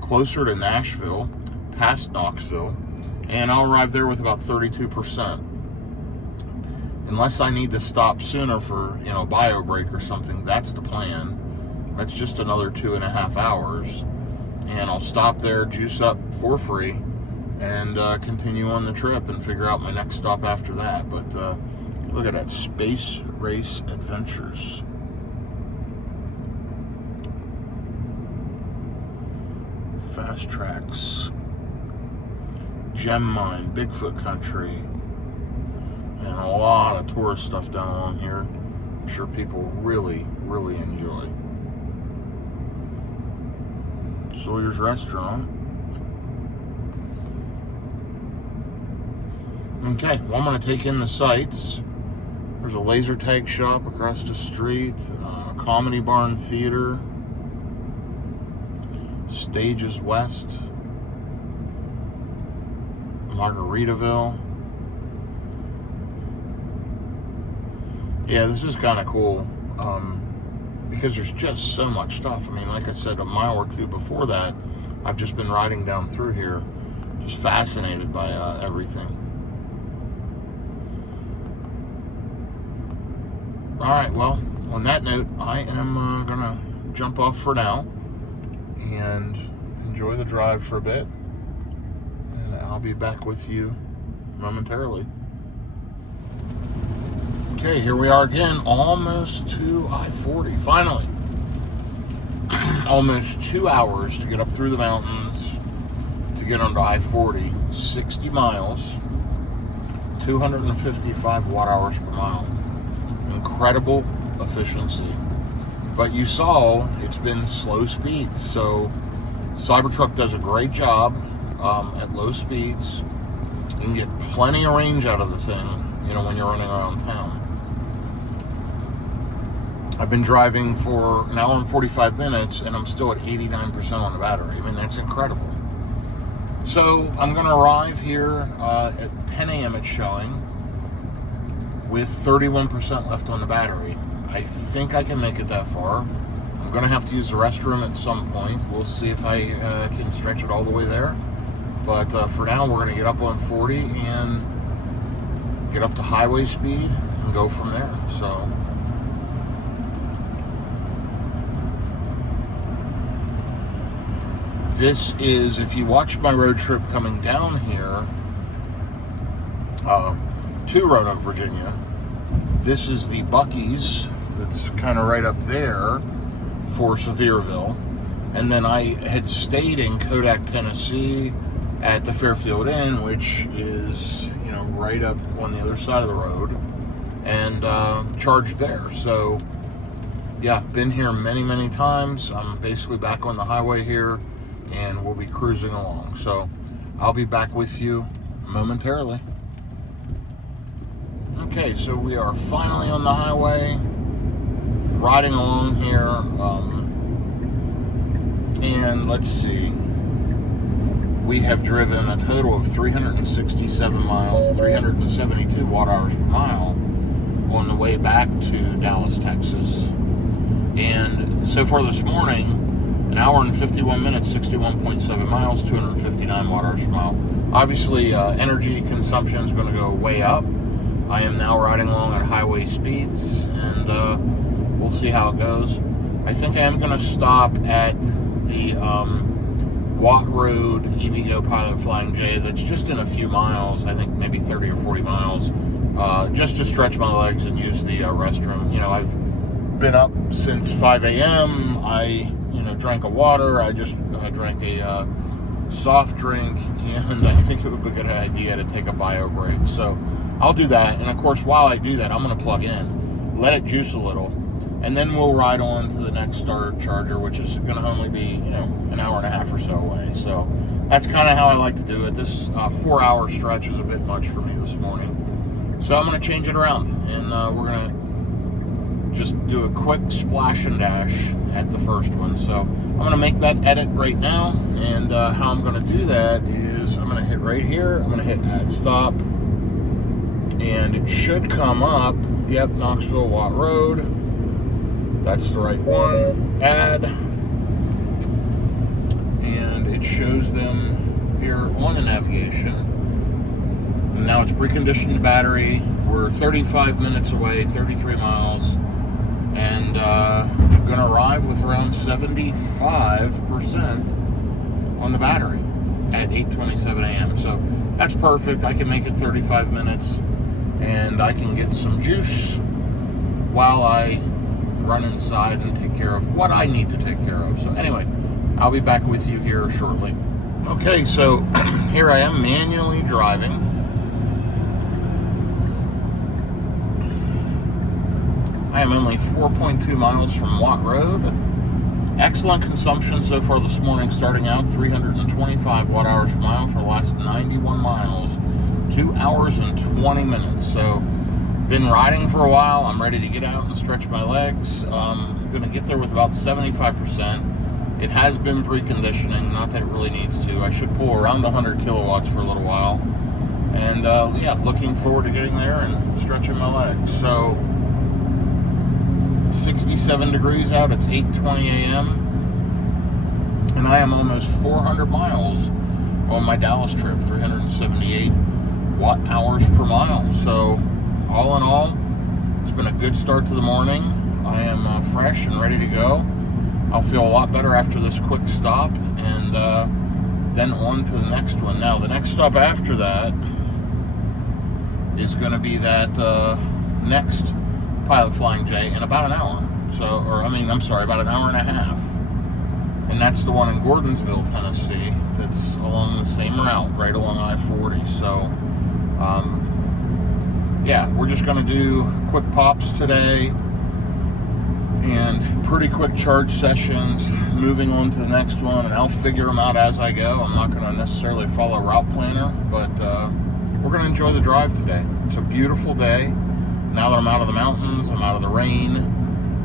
closer to Nashville, past Knoxville, and I'll arrive there with about 32%. Unless I need to stop sooner for, bio break or something, that's the plan. That's just another 2.5 hours. And I'll stop there, juice up for free, and continue on the trip and figure out my next stop after that. But look at that, Space Race Adventures. Fast Tracks. Gem Mine, Bigfoot Country. And a lot of tourist stuff down along here. I'm sure people really, really enjoy. Sawyer's Restaurant. Okay, well, I'm going to take in the sights. There's a laser tag shop across the street, Comedy Barn Theater, Stages West, Margaritaville. Yeah, this is kind of cool because there's just so much stuff. I mean, like I said, a mile or two before that, I've just been riding down through here, just fascinated by everything. All right, well, on that note, I am going to jump off for now and enjoy the drive for a bit. And I'll be back with you momentarily. Okay, here we are again, almost to I-40, finally. Almost 2 hours to get up through the mountains to get onto I-40, 60 miles, 255 watt-hours per mile. Incredible efficiency. But you saw it's been slow speeds, so Cybertruck does a great job at low speeds. You can get plenty of range out of the thing, when you're running around town. I've been driving for an hour and 45 minutes, and I'm still at 89% on the battery. I mean, that's incredible. So I'm going to arrive here at 10 a.m. it's showing, with 31% left on the battery. I think I can make it that far. I'm going to have to use the restroom at some point. We'll see if I can stretch it all the way there. But for now, we're going to get up on 40 and get up to highway speed and go from there. So this is, if you watch my road trip coming down here to Roanoke, Virginia, this is the Buc-ee's that's kind of right up there for Sevierville. And then I had stayed in Kodak, Tennessee at the Fairfield Inn, which is, right up on the other side of the road, and charged there. So, yeah, been here many, many times. I'm basically back on the highway here, and we'll be cruising along. So, I'll be back with you momentarily. Okay, so we are finally on the highway, riding along here, and let's see, we have driven a total of 367 miles, 372 watt-hours per mile on the way back to Dallas, Texas. And so far this morning, an hour and 51 minutes, 61.7 miles, 259 watt-hours per mile. Obviously, energy consumption is going to go way up. I am now riding along at highway speeds, and we'll see how it goes. I think I am going to stop at the Watt Road EVgo Pilot Flying J that's just in a few miles, I think maybe 30 or 40 miles, just to stretch my legs and use the restroom. I've been up since 5 a.m. I, drank a water. I drank a soft drink, and I think it would be a good idea to take a bio break. So I'll do that. And of course, while I do that, I'm going to plug in, let it juice a little, and then we'll ride on to the next star charger, which is going to only be, an hour and a half or so away. So that's kind of how I like to do it. This 4-hour stretch is a bit much for me this morning. So I'm going to change it around, and we're going to just do a quick splash and dash at the first one. So I'm going to make that edit right now, and how I'm going to do that is I'm going to hit right here. I'm going to hit add stop, and it should come up, yep, Knoxville, Watt Road. That's the right one. Add, and it shows them here on the navigation. And now it's preconditioned the battery. We're 35 minutes away, 33 miles, and I'm going to arrive with around 75% on the battery at 8:27 a.m. So that's perfect. I can make it 35 minutes, and I can get some juice while I run inside and take care of what I need to take care of. So anyway, I'll be back with you here shortly. Okay, so here I am manually driving. I am only 4.2 miles from Watt Road. Excellent consumption so far this morning, starting out 325 watt-hours per mile for the last 91 miles, 2 hours and 20 minutes. So been riding for a while. I'm ready to get out and stretch my legs. I'm going to get there with about 75%. It has been preconditioning, not that it really needs to. I should pull around the 100 kilowatts for a little while. And yeah, looking forward to getting there and stretching my legs. So 67 degrees out. It's 8:20 a.m. and I am almost 400 miles on my Dallas trip, 378 watt-hours per mile. So all in all, It's been a good start to the morning. I am fresh and ready to go. I'll feel a lot better after this quick stop, and then on to the next one. Now, the next stop after that is going to be that next Pilot Flying J in about an hour. About an hour and a half. And that's the one in Gordonsville, Tennessee, that's along the same route, right along I-40. So, yeah, we're just going to do quick pops today and pretty quick charge sessions, moving on to the next one, and I'll figure them out as I go. I'm not going to necessarily follow a route planner, but we're going to enjoy the drive today. It's a beautiful day. Now that I'm out of the mountains, I'm out of the rain,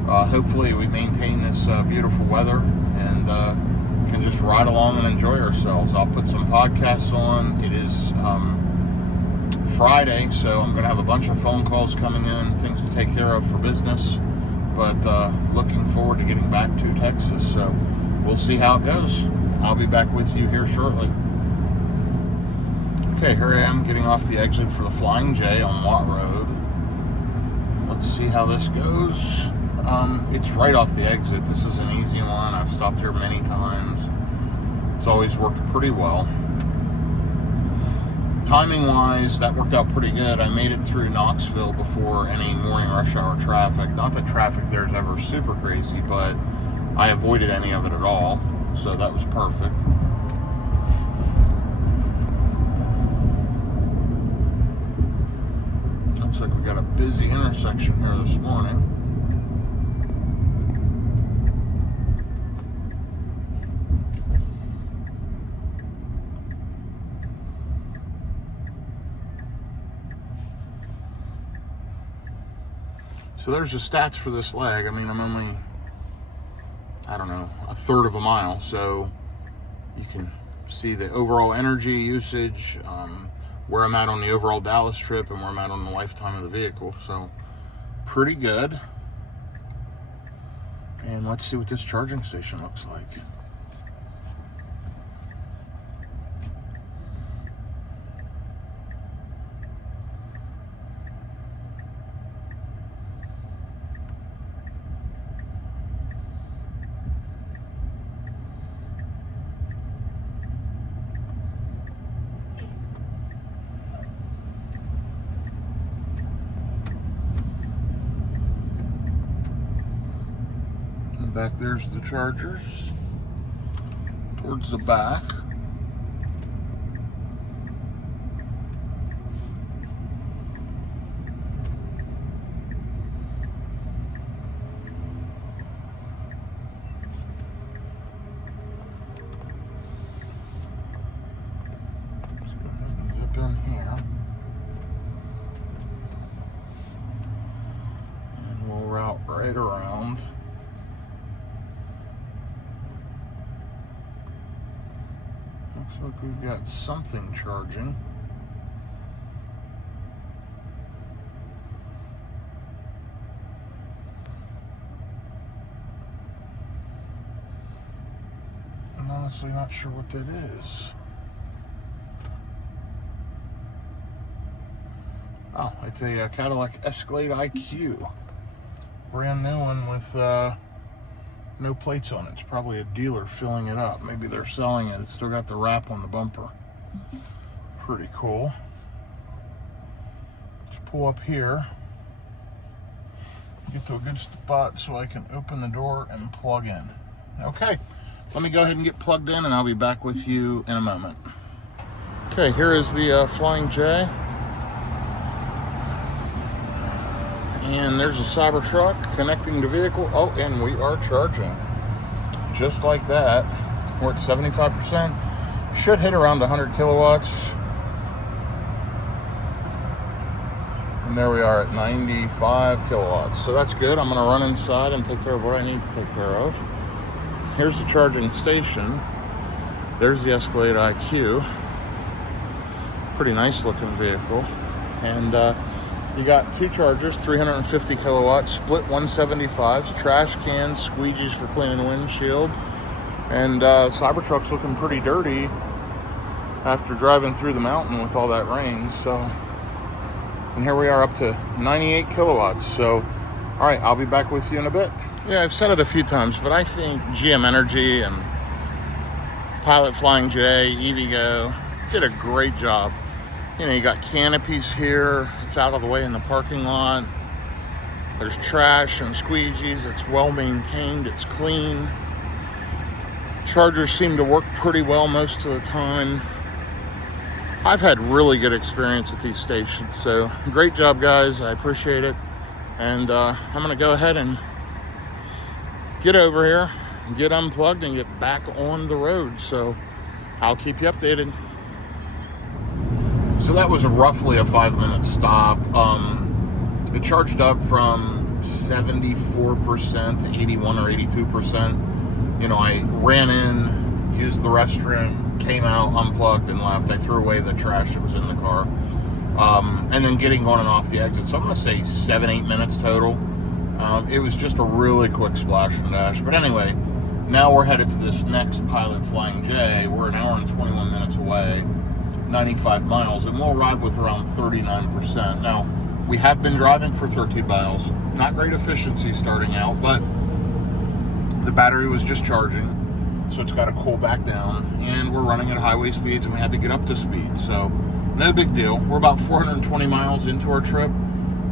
hopefully we maintain this beautiful weather and can just ride along and enjoy ourselves. I'll put some podcasts on. It is Friday, so I'm going to have a bunch of phone calls coming in, things to take care of for business, but looking forward to getting back to Texas. So we'll see how it goes. I'll be back with you here shortly. Okay, here I am getting off the exit for the Flying J on Watt Road. Let's see how this goes. It's right off the exit. This is an easy one. I've stopped here many times. It's always worked pretty well. Timing wise, that worked out pretty good. I made it through Knoxville before any morning rush hour traffic. Not that traffic there is ever super crazy, but I avoided any of it at all, so that was perfect. Looks like we got a busy intersection here this morning. So there's the stats for this leg. I mean, I'm only, a third of a mile. So you can see the overall energy usage, where I'm at on the overall Dallas trip, and where I'm at on the lifetime of the vehicle. So pretty good. And let's see what this charging station looks like. Back there's the chargers towards the back. Let's go ahead and zip in here. And we'll route right around. Looks like we've got something charging. I'm honestly not sure what that is. Oh, it's a Cadillac Escalade IQ. Brand new one with no plates on it. It's probably a dealer filling it up. Maybe they're selling it. It's still got the wrap on the bumper. Pretty cool. Let's pull up here. Get to a good spot so I can open the door and plug in. Okay, let me go ahead and get plugged in, and I'll be back with you in a moment. Okay, here is the Flying J. And there's a Cybertruck connecting the vehicle. Oh, and we are charging. Just like that. We're at 75%. Should hit around 100 kilowatts. And there we are at 95 kilowatts. So that's good. I'm going to run inside and take care of what I need to take care of. Here's the charging station. There's the Escalade IQ. Pretty nice looking vehicle. And you got two chargers, 350 kilowatts, split 175s, trash cans, squeegees for cleaning windshield. And Cybertruck's looking pretty dirty after driving through the mountain with all that rain. So And here we are up to 98 kilowatts. So, all right, I'll be back with you in a bit. Yeah, I've said it a few times, but I think GM Energy and Pilot Flying J, EVgo, did a great job. You know, you got canopies here. It's out of the way in the parking lot. There's trash and squeegees. It's well maintained. It's clean. Chargers seem to work pretty well most of the time. I've had really good experience at these stations. So great job, guys. I appreciate it. And I'm going to go ahead and get over here, get unplugged, and get back on the road. So I'll keep you updated. So that was roughly a 5-minute stop. It charged up from 74% to 81 or 82%. You know, I ran in, used the restroom, came out, unplugged, and left. I threw away the trash that was in the car. And then getting on and off the exit. So I'm going to say 7-8 minutes total. It was just a really quick splash and dash. But anyway, now we're headed to this next Pilot Flying J. We're an hour and 21 minutes away, 95 miles, and we'll arrive with around 39%. Now, we have been driving for 13 miles. Not great efficiency starting out, but the battery was just charging, so it's got to cool back down, and we're running at highway speeds, and we had to get up to speed, so no big deal. We're about 420 miles into our trip,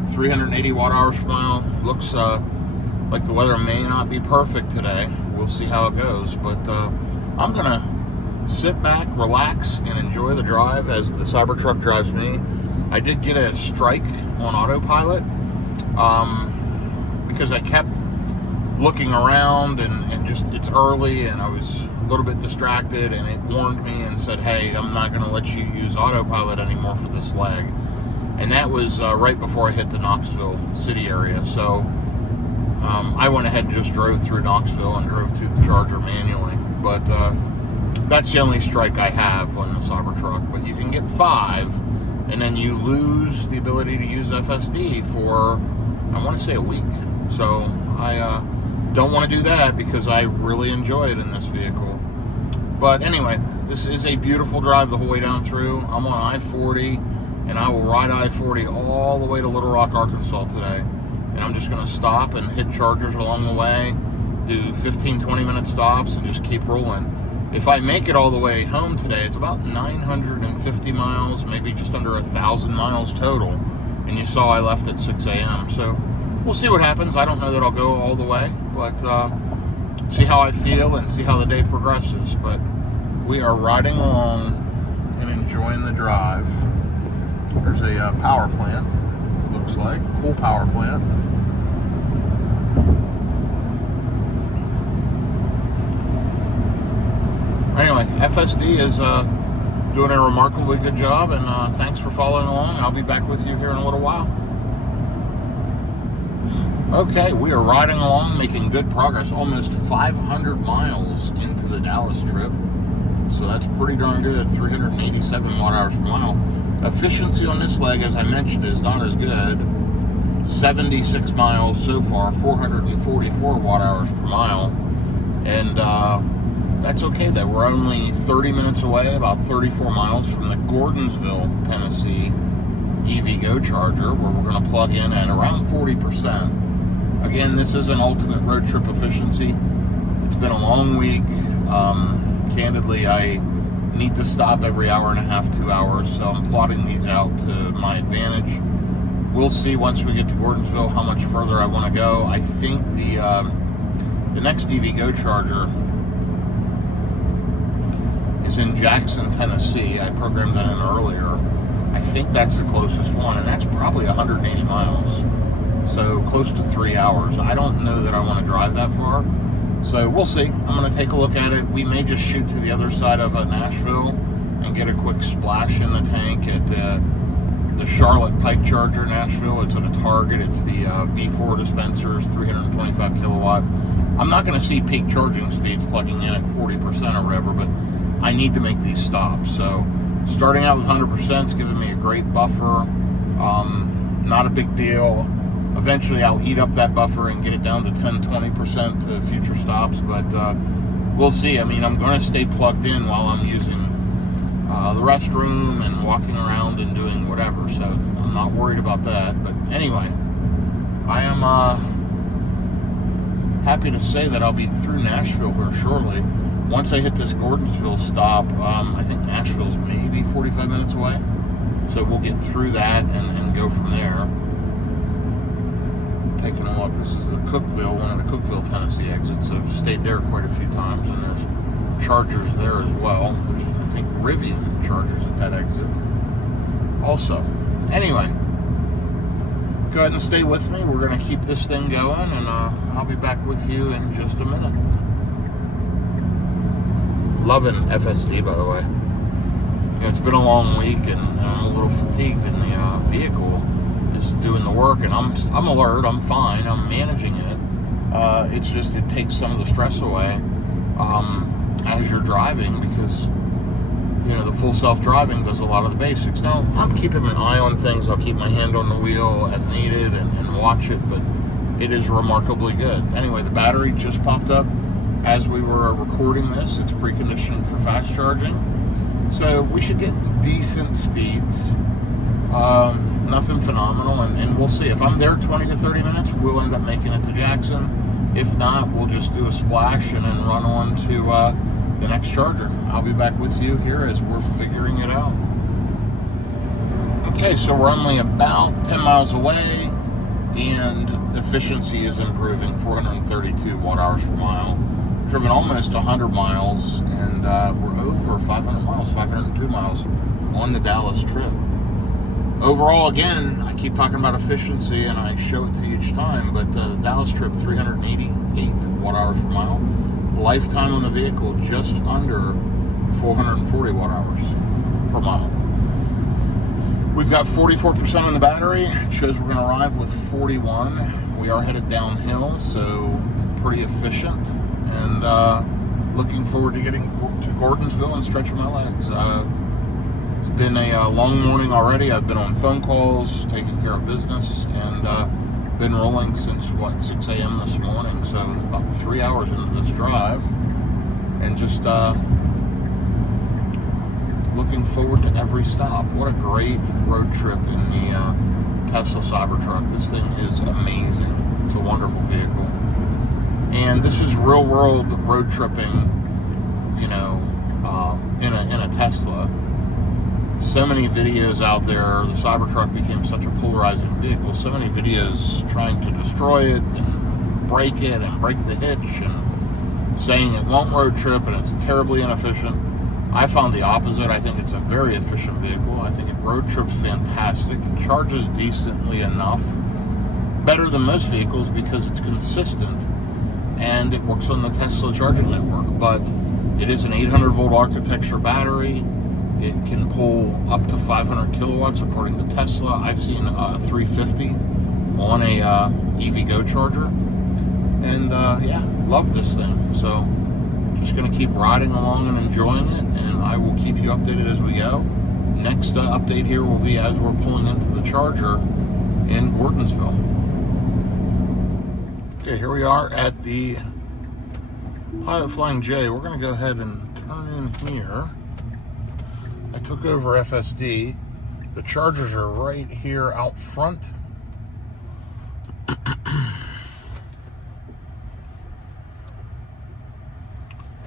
380 watt hours per mile. Looks like the weather may not be perfect today. We'll see how it goes, but I'm gonna sit back, relax, and enjoy the drive as the Cybertruck drives me. I did get a strike on autopilot because I kept looking around and just, it's early and I was a little bit distracted, and it warned me and said, hey, I'm not going to let you use autopilot anymore for this leg. And that was right before I hit the Knoxville city area. So I went ahead and just drove through Knoxville and drove to the charger manually. But that's the only strike I have on the Cybertruck. But you can get 5, and then you lose the ability to use FSD for, I want to say, a week. So I don't want to do that because I really enjoy it in this vehicle. But anyway, this is a beautiful drive the whole way down through. I'm on I-40, and I will ride I-40 all the way to Little Rock, Arkansas today. And I'm just going to stop and hit chargers along the way, do 15-20 minute stops, and just keep rolling. If I make it all the way home today, it's about 950 miles, maybe just under 1,000 miles total. And you saw I left at 6 a.m. So we'll see what happens. I don't know that I'll go all the way, but see how I feel and see how the day progresses. But we are riding along and enjoying the drive. There's a power plant, it looks like. Cool power plant. Anyway, FSD is doing a remarkably good job, and thanks for following along. I'll be back with you here in a little while. Okay, we are riding along, making good progress, almost 500 miles into the Dallas trip. So that's pretty darn good, 387 watt hours per mile. Efficiency on this leg, as I mentioned, is not as good. 76 miles so far, 444 watt hours per mile. And that's okay though. We're only 30 minutes away, about 34 miles from the Gordonsville, Tennessee EVgo charger, where we're going to plug in at around 40%. Again, this is an ultimate road trip efficiency. It's been a long week. Candidly, I need to stop every hour and a half, 2 hours, so I'm plotting these out to my advantage. We'll see once we get to Gordonsville how much further I want to go. I think the next EVgo charger is in Jackson, Tennessee. I programmed that in earlier. I think that's the closest one, and that's probably 180 miles. So close to 3 hours. I don't know that I want to drive that far. So we'll see. I'm going to take a look at it. We may just shoot to the other side of Nashville and get a quick splash in the tank at the Charlotte Pike Charger, Nashville. It's at a Target. It's the V4 dispensers, 325 kilowatt. I'm not going to see peak charging speeds plugging in at 40% or whatever, but I need to make these stops. So starting out with 100% is giving me a great buffer. Not a big deal. Eventually I'll eat up that buffer and get it down to 10-20% to future stops, but we'll see. I mean, I'm going to stay plugged in while I'm using the restroom and walking around and doing whatever. So I'm not worried about that. But anyway, I am happy to say that I'll be through Nashville here shortly. Once I hit this Gordonsville stop, I think Nashville's maybe 45 minutes away. So we'll get through that and go from there. Taking a look, this is the Cookeville, one of the Cookeville, Tennessee exits. I've stayed there quite a few times, and there's chargers there as well. There's, I think, Rivian chargers at that exit also. Anyway, go ahead and stay with me. We're going to keep this thing going, and I'll be back with you in just a minute. Loving FSD, by the way. You know, it's been a long week, and I'm a little fatigued in the vehicle, just doing the work, and I'm alert, I'm fine, I'm managing it. It's just, it takes some of the stress away as you're driving, because, you know, the full self-driving does a lot of the basics. Now, I'm keeping an eye on things. I'll keep my hand on the wheel as needed and watch it, but it is remarkably good. Anyway, the battery just popped up as we were recording this. It's preconditioned for fast charging. So we should get decent speeds. Nothing phenomenal, and we'll see. If I'm there 20 to 30 minutes, we'll end up making it to Jackson. If not, we'll just do a splash and then run on to the next charger. I'll be back with you here as we're figuring it out. Okay, so we're only about 10 miles away, and efficiency is improving, 432 watt-hours per mile. Driven almost 100 miles, and we're over 500 miles, 502 miles on the Dallas trip. Overall, again, I keep talking about efficiency, and I show it to you each time, but the Dallas trip, 388 watt-hours per mile. Lifetime on the vehicle, just under 440 watt-hours per mile. We've got 44% on the battery. It shows we're going to arrive with 41. We are headed downhill, so pretty efficient. And looking forward to getting to Gordonsville and stretching my legs. It's been a long morning already. I've been on phone calls, taking care of business, and been rolling since, 6 a.m. this morning. So about 3 hours into this drive. And just looking forward to every stop. What a great road trip in the Tesla Cybertruck. This thing is amazing. It's a wonderful vehicle. And this is real world road tripping, you know, in a Tesla. So many videos out there. The Cybertruck became such a polarizing vehicle. So many videos trying to destroy it and break the hitch and saying it won't road trip and it's terribly inefficient. I found the opposite. I think it's a very efficient vehicle. I think it road trips fantastic. It charges decently enough. Better than most vehicles because it's consistent. And it works on the Tesla charging network, but it is an 800 volt architecture battery. It can pull up to 500 kilowatts according to Tesla. I've seen 350 on a EVgo charger, and yeah, love this thing. So just gonna keep riding along and enjoying it, and I will keep you updated as we go. Next update here will be as we're pulling into the charger in Gordonsville. Okay, here we are at the Pilot Flying J. We're going to go ahead and turn in here. I took over FSD. The chargers are right here out front.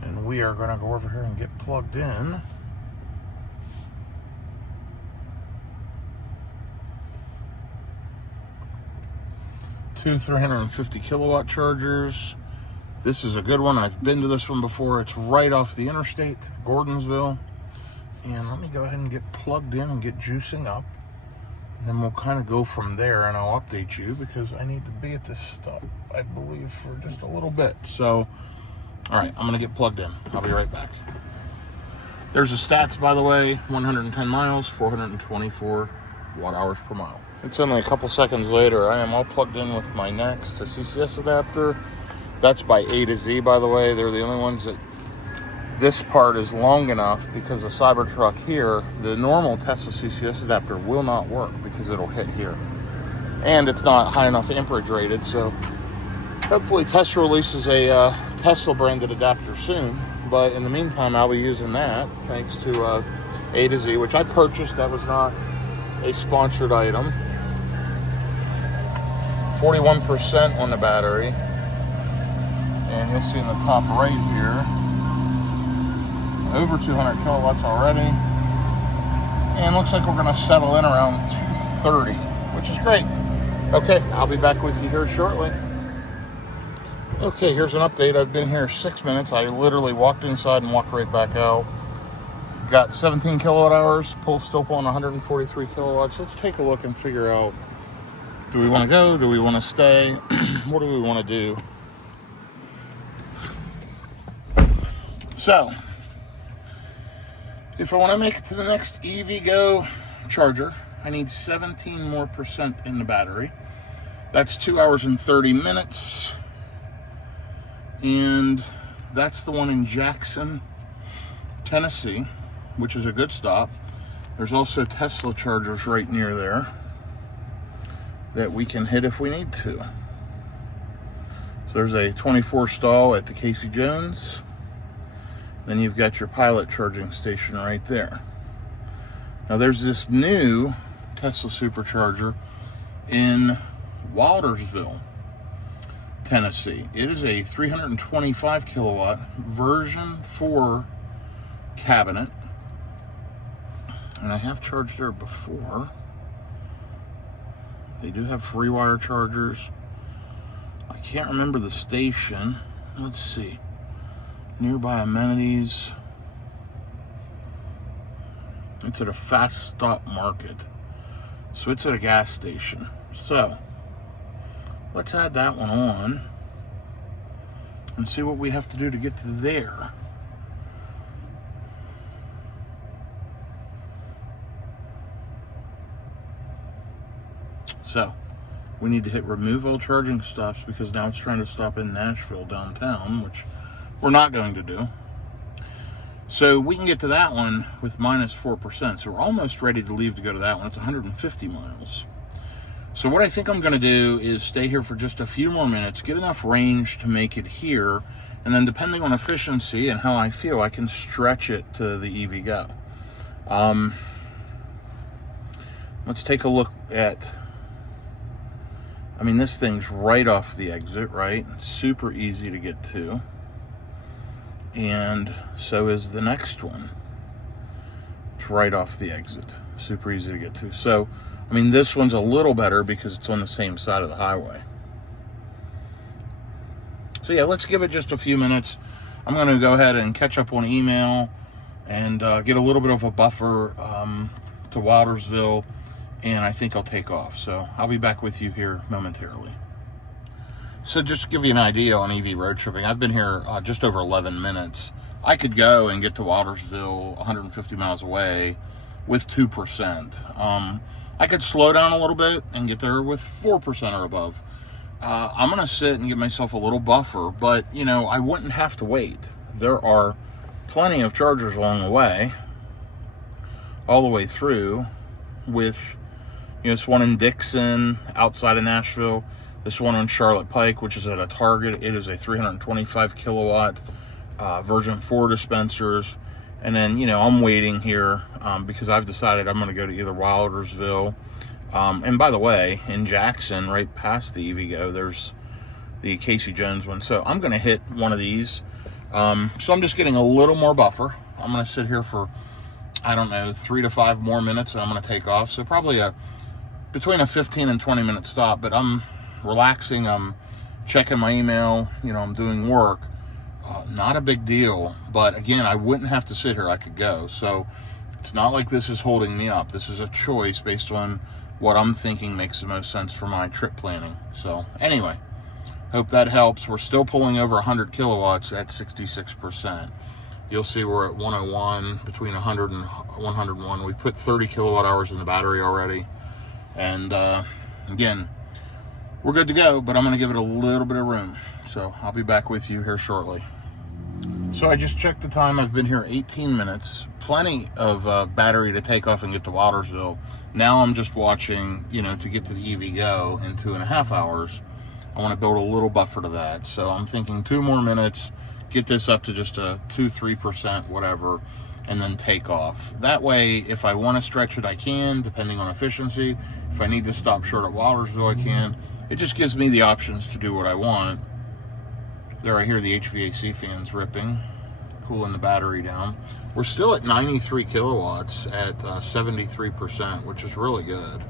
And we are going to go over here and get plugged in. Two 350 kilowatt chargers. This is a good one. I've been to this one before. It's right off the interstate, Gordonsville. And let me go ahead and get plugged in and get juicing up. And then we'll kind of go from there, and I'll update you because I need to be at this stop, I believe, for just a little bit. So, all right, I'm going to get plugged in. I'll be right back. There's the stats, by the way. 110 miles, 424 watt-hours per mile. It's only a couple seconds later. I am all plugged in with my Next CCS adapter. That's by A to Z, by the way. They're the only ones that this part is long enough because the Cybertruck here, the normal Tesla CCS adapter will not work because it'll hit here. And it's not high enough amperage rated, so hopefully Tesla releases a Tesla branded adapter soon. But in the meantime, I'll be using that thanks to A to Z, which I purchased. That was not a sponsored item. 41% on the battery. And you'll see in the top right here, over 200 kilowatts already. And looks like we're going to settle in around 230, which is great. Okay, I'll be back with you here shortly. Okay, here's an update. I've been here 6 minutes. I literally walked inside and walked right back out. Got 17 kilowatt hours, still pulling 143 kilowatts. Let's take a look and figure out, do we want to go? Do we want to stay? What do we want to do? So, if I want to make it to the next EVgo charger, I need 17% more in the battery. That's 2 hours and 30 minutes. And that's the one in Jackson, Tennessee, which is a good stop. There's also Tesla chargers right near there that we can hit if we need to. So there's a 24 stall at the Casey Jones. Then you've got your Pilot charging station right there. Now there's this new Tesla Supercharger in Wildersville, Tennessee. It is a 325 kilowatt version 4 cabinet. And I have charged there before. They do have free wire chargers. I can't remember the station. Let's see. Nearby amenities. It's at a fast stop market. So it's at a gas station. So let's add that one on and see what we have to do to get to there. So we need to hit remove all charging stops because now it's trying to stop in Nashville downtown, which we're not going to do. So we can get to that one with minus 4%. So we're almost ready to leave to go to that one. It's 150 miles. So what I think I'm going to do is stay here for just a few more minutes, get enough range to make it here, and then depending on efficiency and how I feel, I can stretch it to the EVgo. Let's take a look at, I mean, this thing's right off the exit, right? Super easy to get to. And so is the next one. It's right off the exit. Super easy to get to. So, I mean, this one's a little better because it's on the same side of the highway. So yeah, let's give it just a few minutes. I'm going to go ahead and catch up on email and get a little bit of a buffer to Wildersville, and I think I'll take off. So I'll be back with you here momentarily. So just to give you an idea on EV road tripping, I've been here just over 11 minutes. I could go and get to Wildersville 150 miles away with 2%. I could slow down a little bit and get there with 4% or above. I'm going to sit and give myself a little buffer, but, you know, I wouldn't have to wait. There are plenty of chargers along the way, all the way through with, you know, this one in Dixon outside of Nashville. This one on Charlotte Pike, which is at a Target. It is a 325 kilowatt version 4 dispensers. And then, you know, I'm waiting here because I've decided I'm going to go to either Wildersville. And by the way, in Jackson, right past the EVgo, there's the Casey Jones one. So I'm going to hit one of these. So I'm just getting a little more buffer. I'm going to sit here for, I don't know, 3 to 5 more minutes, and I'm going to take off. So probably between a 15 and 20 minute stop, but I'm relaxing. I'm checking my email. You know, I'm doing work. Not a big deal, but again, I wouldn't have to sit here. I could go. So it's not like this is holding me up. This is a choice based on what I'm thinking makes the most sense for my trip planning. So anyway, hope that helps. We're still pulling over 100 kilowatts at 66%. You'll see we're at 101, between 100 and 101. We put 30 kilowatt hours in the battery already. And again, we're good to go, but I'm going to give it a little bit of room. So I'll be back with you here shortly. So I just checked the time. I've been here 18 minutes. Plenty of battery to take off and get to Wildersville. Now I'm just watching, you know, to get to the EVgo in 2.5 hours. I want to build a little buffer to that. So I'm thinking 2 more minutes, get this up to just a 2-3%, whatever. and then take off. That way, if I want to stretch it, I can, depending on efficiency. If I need to stop short at Wildersville, I can. It just gives me the options to do what I want. There, I hear the HVAC fans ripping, cooling the battery down. We're still at 93 kilowatts at 73%, which is really good.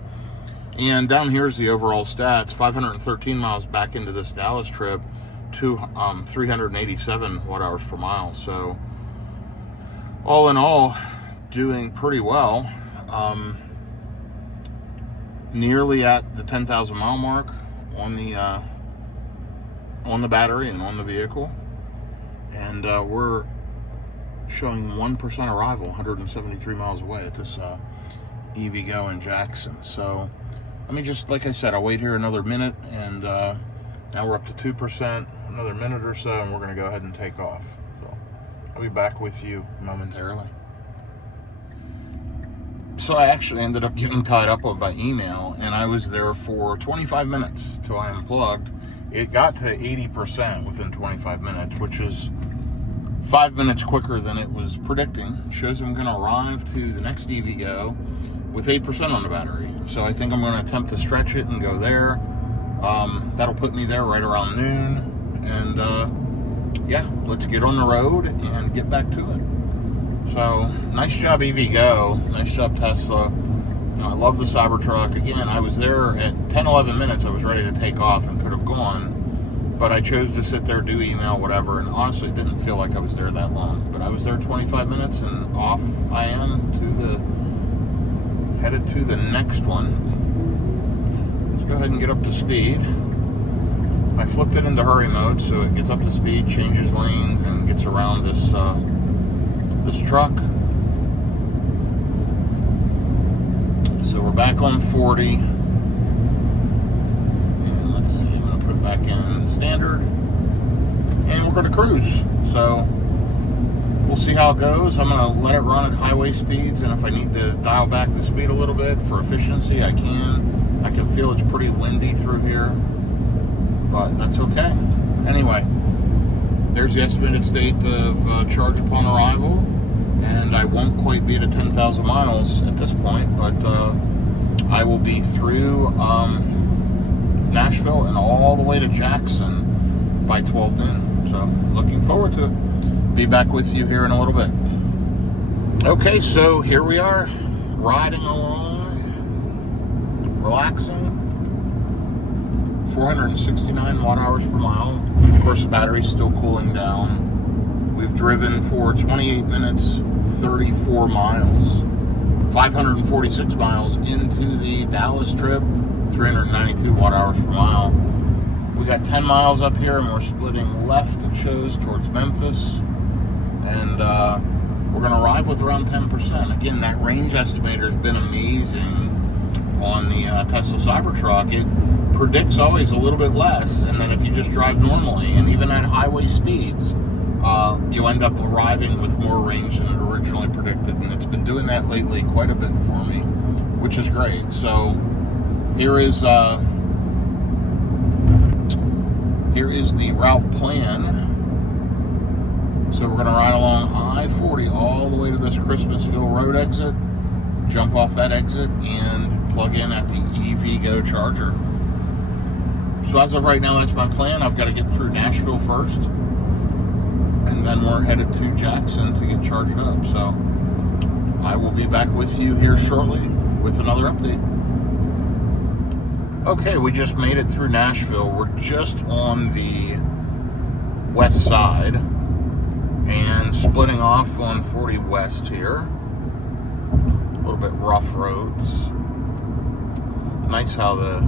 And down here's the overall stats: 513 miles back into this Dallas trip to 387 watt hours per mile. So all in all, doing pretty well. Nearly at the 10,000 mile mark on the battery and on the vehicle. And we're showing 1% arrival, 173 miles away at this EVgo in Jackson. So let me just, like I said, I'll wait here another minute, and now we're up to 2%, another minute or so, and we're going to go ahead and take off. So I'll be back with you momentarily. So I actually ended up getting tied up by email, and I was there for 25 minutes till I unplugged. It got to 80% within 25 minutes, which is 5 minutes quicker than it was predicting. Shows I'm going to arrive to the next EVgo with 8% on the battery. So I think I'm going to attempt to stretch it and go there. That'll put me there right around noon. And yeah, let's get on the road and get back to it. So nice job EVgo, nice job Tesla. You know, I love the Cybertruck. Again, I was there at 10-11 minutes. I was ready to take off and could have gone, but I chose to sit there, do email, whatever, and honestly it didn't feel like I was there that long. But I was there 25 minutes, and off I am headed to the next one. Let's go ahead and get up to speed. I flipped it into hurry mode, so it gets up to speed, changes lanes, and gets around this truck. So we're back on 40. And let's see, I'm going to put it back in standard. And we're going to cruise. So we'll see how it goes. I'm going to let it run at highway speeds, and if I need to dial back the speed a little bit for efficiency, I can. I can feel it's pretty windy through here, but that's okay. Anyway, there's the estimated state of charge upon arrival. And I won't quite be to 10,000 miles at this point, but I will be through Nashville and all the way to Jackson by 12 noon. So looking forward to it. Be back with you here in a little bit. Okay, so here we are, riding along, relaxing. 469 watt hours per mile. Of course, the battery's still cooling down. We've driven for 28 minutes, 34 miles, 546 miles into the Dallas trip, 392 watt hours per mile. We got 10 miles up here, and we're splitting left, it shows, towards Memphis. And we're going to arrive with around 10%. Again, that range estimator has been amazing on the Tesla Cybertruck. It predicts always a little bit less, and then if you just drive normally, and even at highway speeds, you end up arriving with more range than it originally predicted, and it's been doing that lately quite a bit for me, which is great. So here is the route plan. So we're going to ride along I-40 all the way to this Christmasville Road exit, jump off that exit, and plug in at the EVgo charger. So as of right now, that's my plan. I've got to get through Nashville first, and then we're headed to Jackson to get charged up. So I will be back with you here shortly with another update. Okay, we just made it through Nashville. We're just on the west side and splitting off on 40 West here. A little bit rough roads. Nice how the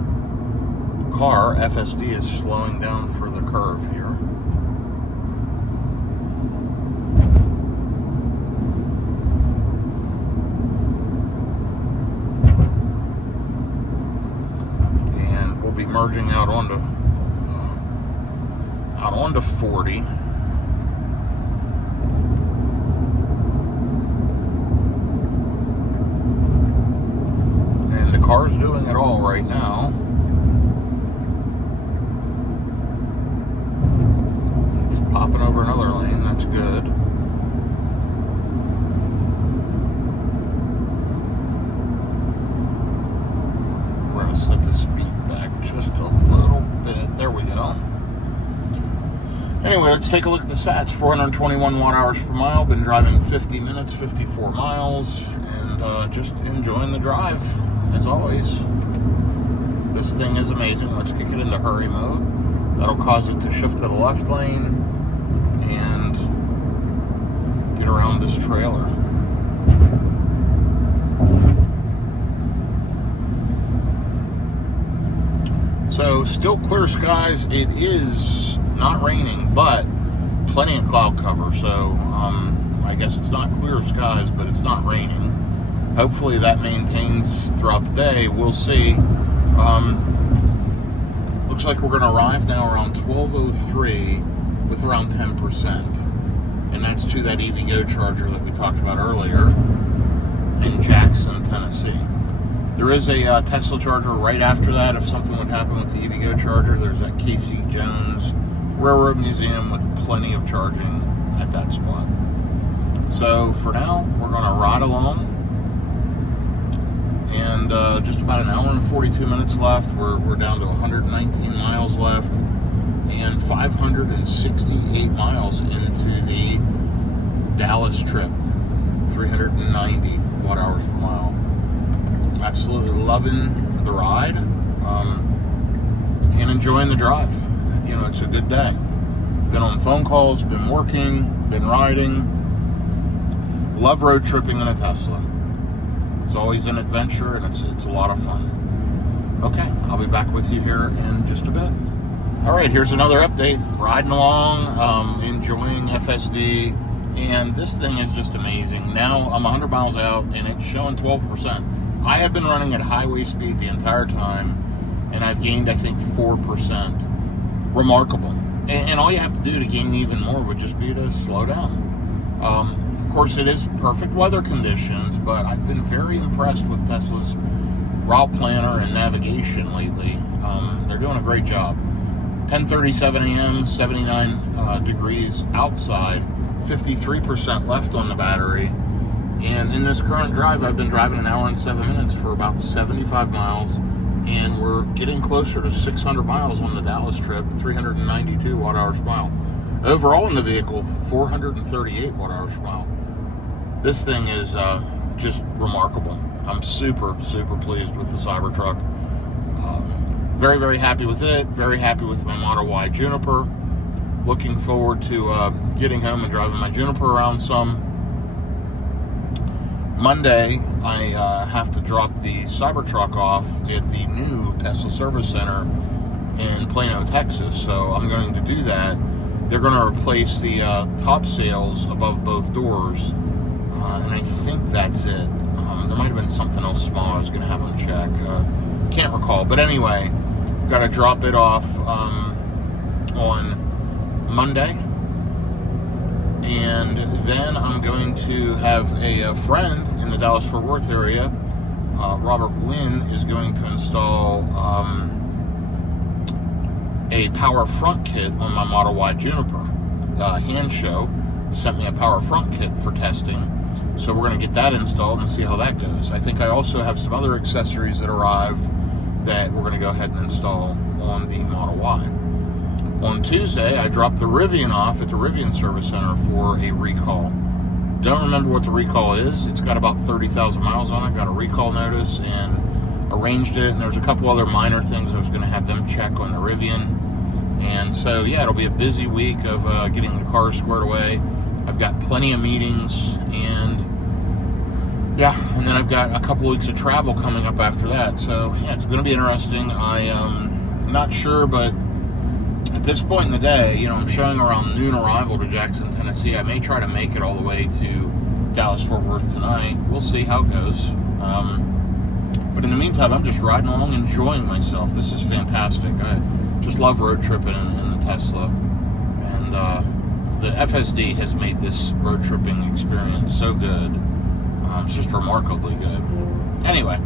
car, FSD, is slowing down for the curve here. And we'll be merging out onto 40. And the car's doing it all right now. Popping over another lane, that's good. set the speed back just a little bit. There we go. Anyway, let's take a look at the stats. 421 watt-hours per mile. Been driving 50 minutes, 54 miles, and just enjoying the drive, as always. This thing is amazing. Let's kick it into hurry mode. That'll cause it to shift to the left lane and get around this trailer. So, still clear skies. It is not raining, but plenty of cloud cover. So, I guess it's not clear skies, but it's not raining. Hopefully that maintains throughout the day. We'll see. Looks like we're going to arrive now around 12:03 with around 10%. And that's to that EVgo charger that we talked about earlier in Jackson, Tennessee. There is a Tesla charger right after that. If something would happen with the EVgo charger, there's that Casey Jones Railroad Museum with plenty of charging at that spot. So for now, we're going to ride along. And just about an hour and 42 minutes left. We're down to 119 miles left. And 568 miles into the Dallas trip. 390 watt-hours per mile. Absolutely loving the ride. And enjoying the drive. You know, it's a good day. Been on phone calls, been working, been riding. Love road tripping in a Tesla. It's always an adventure, and it's a lot of fun. Okay, I'll be back with you here in just a bit. All right, here's another update. Riding along, enjoying FSD, and this thing is just amazing. Now I'm 100 miles out, and it's showing 12%. I have been running at highway speed the entire time, and I've gained, I think, 4%. Remarkable. And all you have to do to gain even more would just be to slow down. Of course, it is perfect weather conditions, but I've been very impressed with Tesla's route planner and navigation lately. They're doing a great job. 10:37 a.m., 79 degrees outside, 53% left on the battery. And in this current drive, I've been driving an hour and 7 minutes for about 75 miles. And we're getting closer to 600 miles on the Dallas trip, 392 watt-hours per mile. Overall in the vehicle, 438 watt-hours per mile. This thing is just remarkable. I'm super, super pleased with the Cybertruck. Very, very happy with it. Very happy with my Model Y Juniper. Looking forward to getting home and driving my Juniper around some. Monday, I have to drop the Cybertruck off at the new Tesla Service Center in Plano, Texas. So I'm going to do that. They're going to replace the top sails above both doors. And I think that's it. There might have been something else small I was going to have them check. Can't recall. But anyway, got to drop it off on Monday. And then I'm going to have a friend in the Dallas-Fort Worth area. Robert Wynn is going to install a power front kit on my Model Y Juniper. Hand Show sent me a power front kit for testing. So we're going to get that installed and see how that goes. I think I also have some other accessories that arrived that we're going to go ahead and install on the Model Y. On Tuesday, I dropped the Rivian off at the Rivian Service Center for a recall. Don't remember what the recall is. It's got about 30,000 miles on it. Got a recall notice and arranged it. And there's a couple other minor things I was going to have them check on the Rivian. And so, yeah, it'll be a busy week of getting the car squared away. I've got plenty of meetings, and yeah, and then I've got a couple weeks of travel coming up after that. So, yeah, it's going to be interesting. I am not sure, but at this point in the day, you know, I'm showing around noon arrival to Jackson, Tennessee. I may try to make it all the way to Dallas-Fort Worth tonight. We'll see how it goes. But in the meantime, I'm just riding along, enjoying myself. This is fantastic. I just love road tripping in the Tesla. And the FSD has made this road tripping experience so good. It's just remarkably good. Anyway,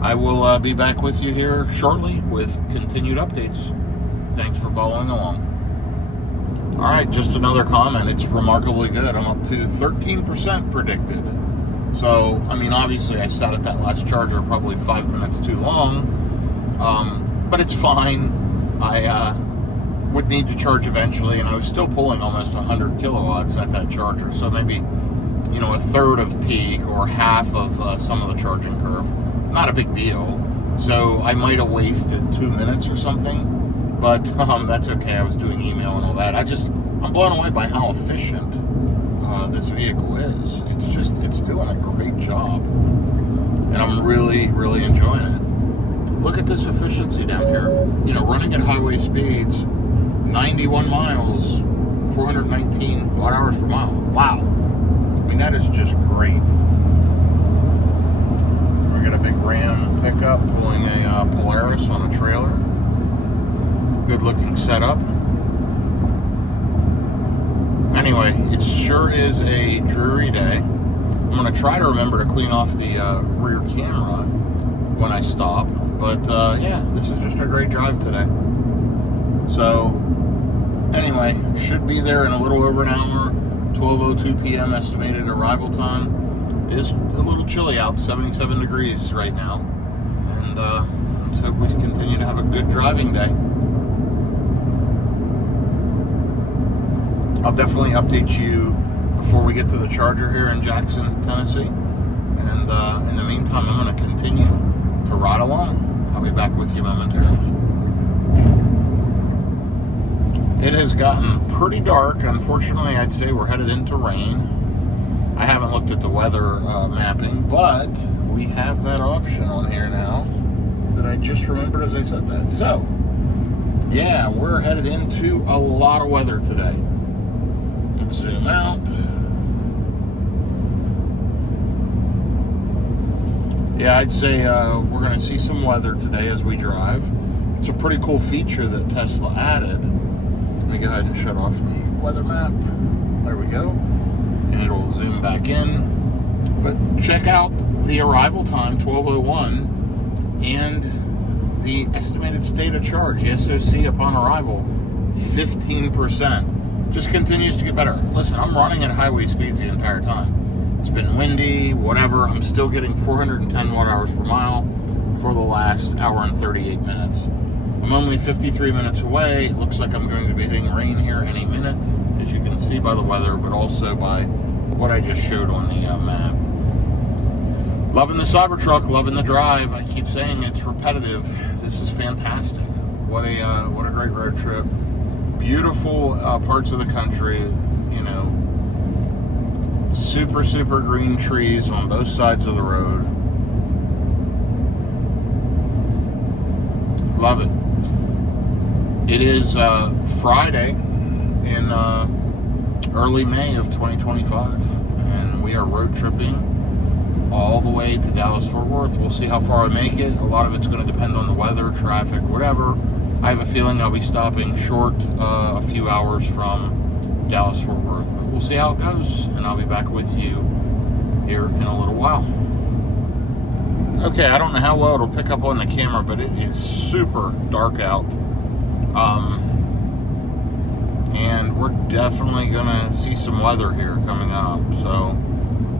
I will be back with you here shortly with continued updates. Thanks for following along. All right, just another comment. It's remarkably good. I'm up to 13% predicted. So, I mean, obviously I sat at that last charger probably 5 minutes too long, But it's fine. I would need to charge eventually, and I was still pulling almost 100 kilowatts at that charger, so maybe, a third of peak or half of some of the charging curve. Not a big deal. So I might have wasted 2 minutes or something, but that's okay. I was doing email and all that. I'm blown away by how efficient this vehicle is. It's doing a great job, and I'm really, really enjoying it. Look at this efficiency down here. Running at highway speeds, 91 miles, 419 watt hours per mile. Wow. I mean, that is just great. We got a big Ram pickup pulling a Polaris on a trailer. Good looking setup. Anyway, it sure is a dreary day. I'm going to try to remember to clean off the rear camera when I stop. But yeah, this is just a great drive today. So anyway, should be there in a little over an hour. 12:02 p.m. estimated arrival time. It is a little chilly out, 77 degrees right now. And let's hope we continue to have a good driving day. I'll definitely update you before we get to the charger here in Jackson, Tennessee. And in the meantime, I'm going to continue to ride along. I'll be back with you momentarily. It has gotten pretty dark. Unfortunately, I'd say we're headed into rain. I haven't looked at the weather mapping, but we have that option on here now that I just remembered as I said that. So, yeah, we're headed into a lot of weather today. Let's zoom out. Yeah, I'd say we're going to see some weather today as we drive. It's a pretty cool feature that Tesla added. Let me go ahead and shut off the weather map. There we go. And it'll zoom back in. But check out the arrival time, 12:01, and the estimated state of charge, the SOC upon arrival, 15%. Just continues to get better. Listen, I'm running at highway speeds the entire time. It's been windy, whatever. I'm still getting 410 watt hours per mile for the last hour and 38 minutes. I'm only 53 minutes away. It looks like I'm going to be hitting rain here any minute, as you can see by the weather, but also by what I just showed on the map. Loving the Cybertruck, loving the drive. I keep saying it's repetitive. This is fantastic. What a great road trip. Beautiful parts of the country, super, super green trees on both sides of the road. Love it. It is Friday in early May of 2025, and we are road tripping all the way to Dallas-Fort Worth. We'll see how far I make it. A lot of it's going to depend on the weather, traffic, whatever. I have a feeling I'll be stopping short a few hours from Dallas-Fort Worth, but we'll see how it goes, and I'll be back with you here in a little while. Okay, I don't know how well it'll pick up on the camera, but it is super dark out. And we're definitely going to see some weather here coming up, so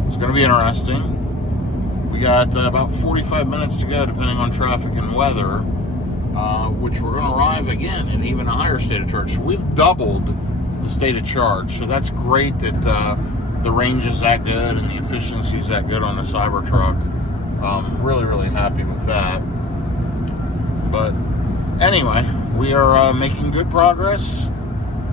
it's going to be interesting. We got about 45 minutes to go, depending on traffic and weather, which we're going to arrive again at even a higher state of charge. So we've doubled the state of charge, so that's great that the range is that good and the efficiency is that good on the Cybertruck. Really, really happy with that. But anyway, we are making good progress.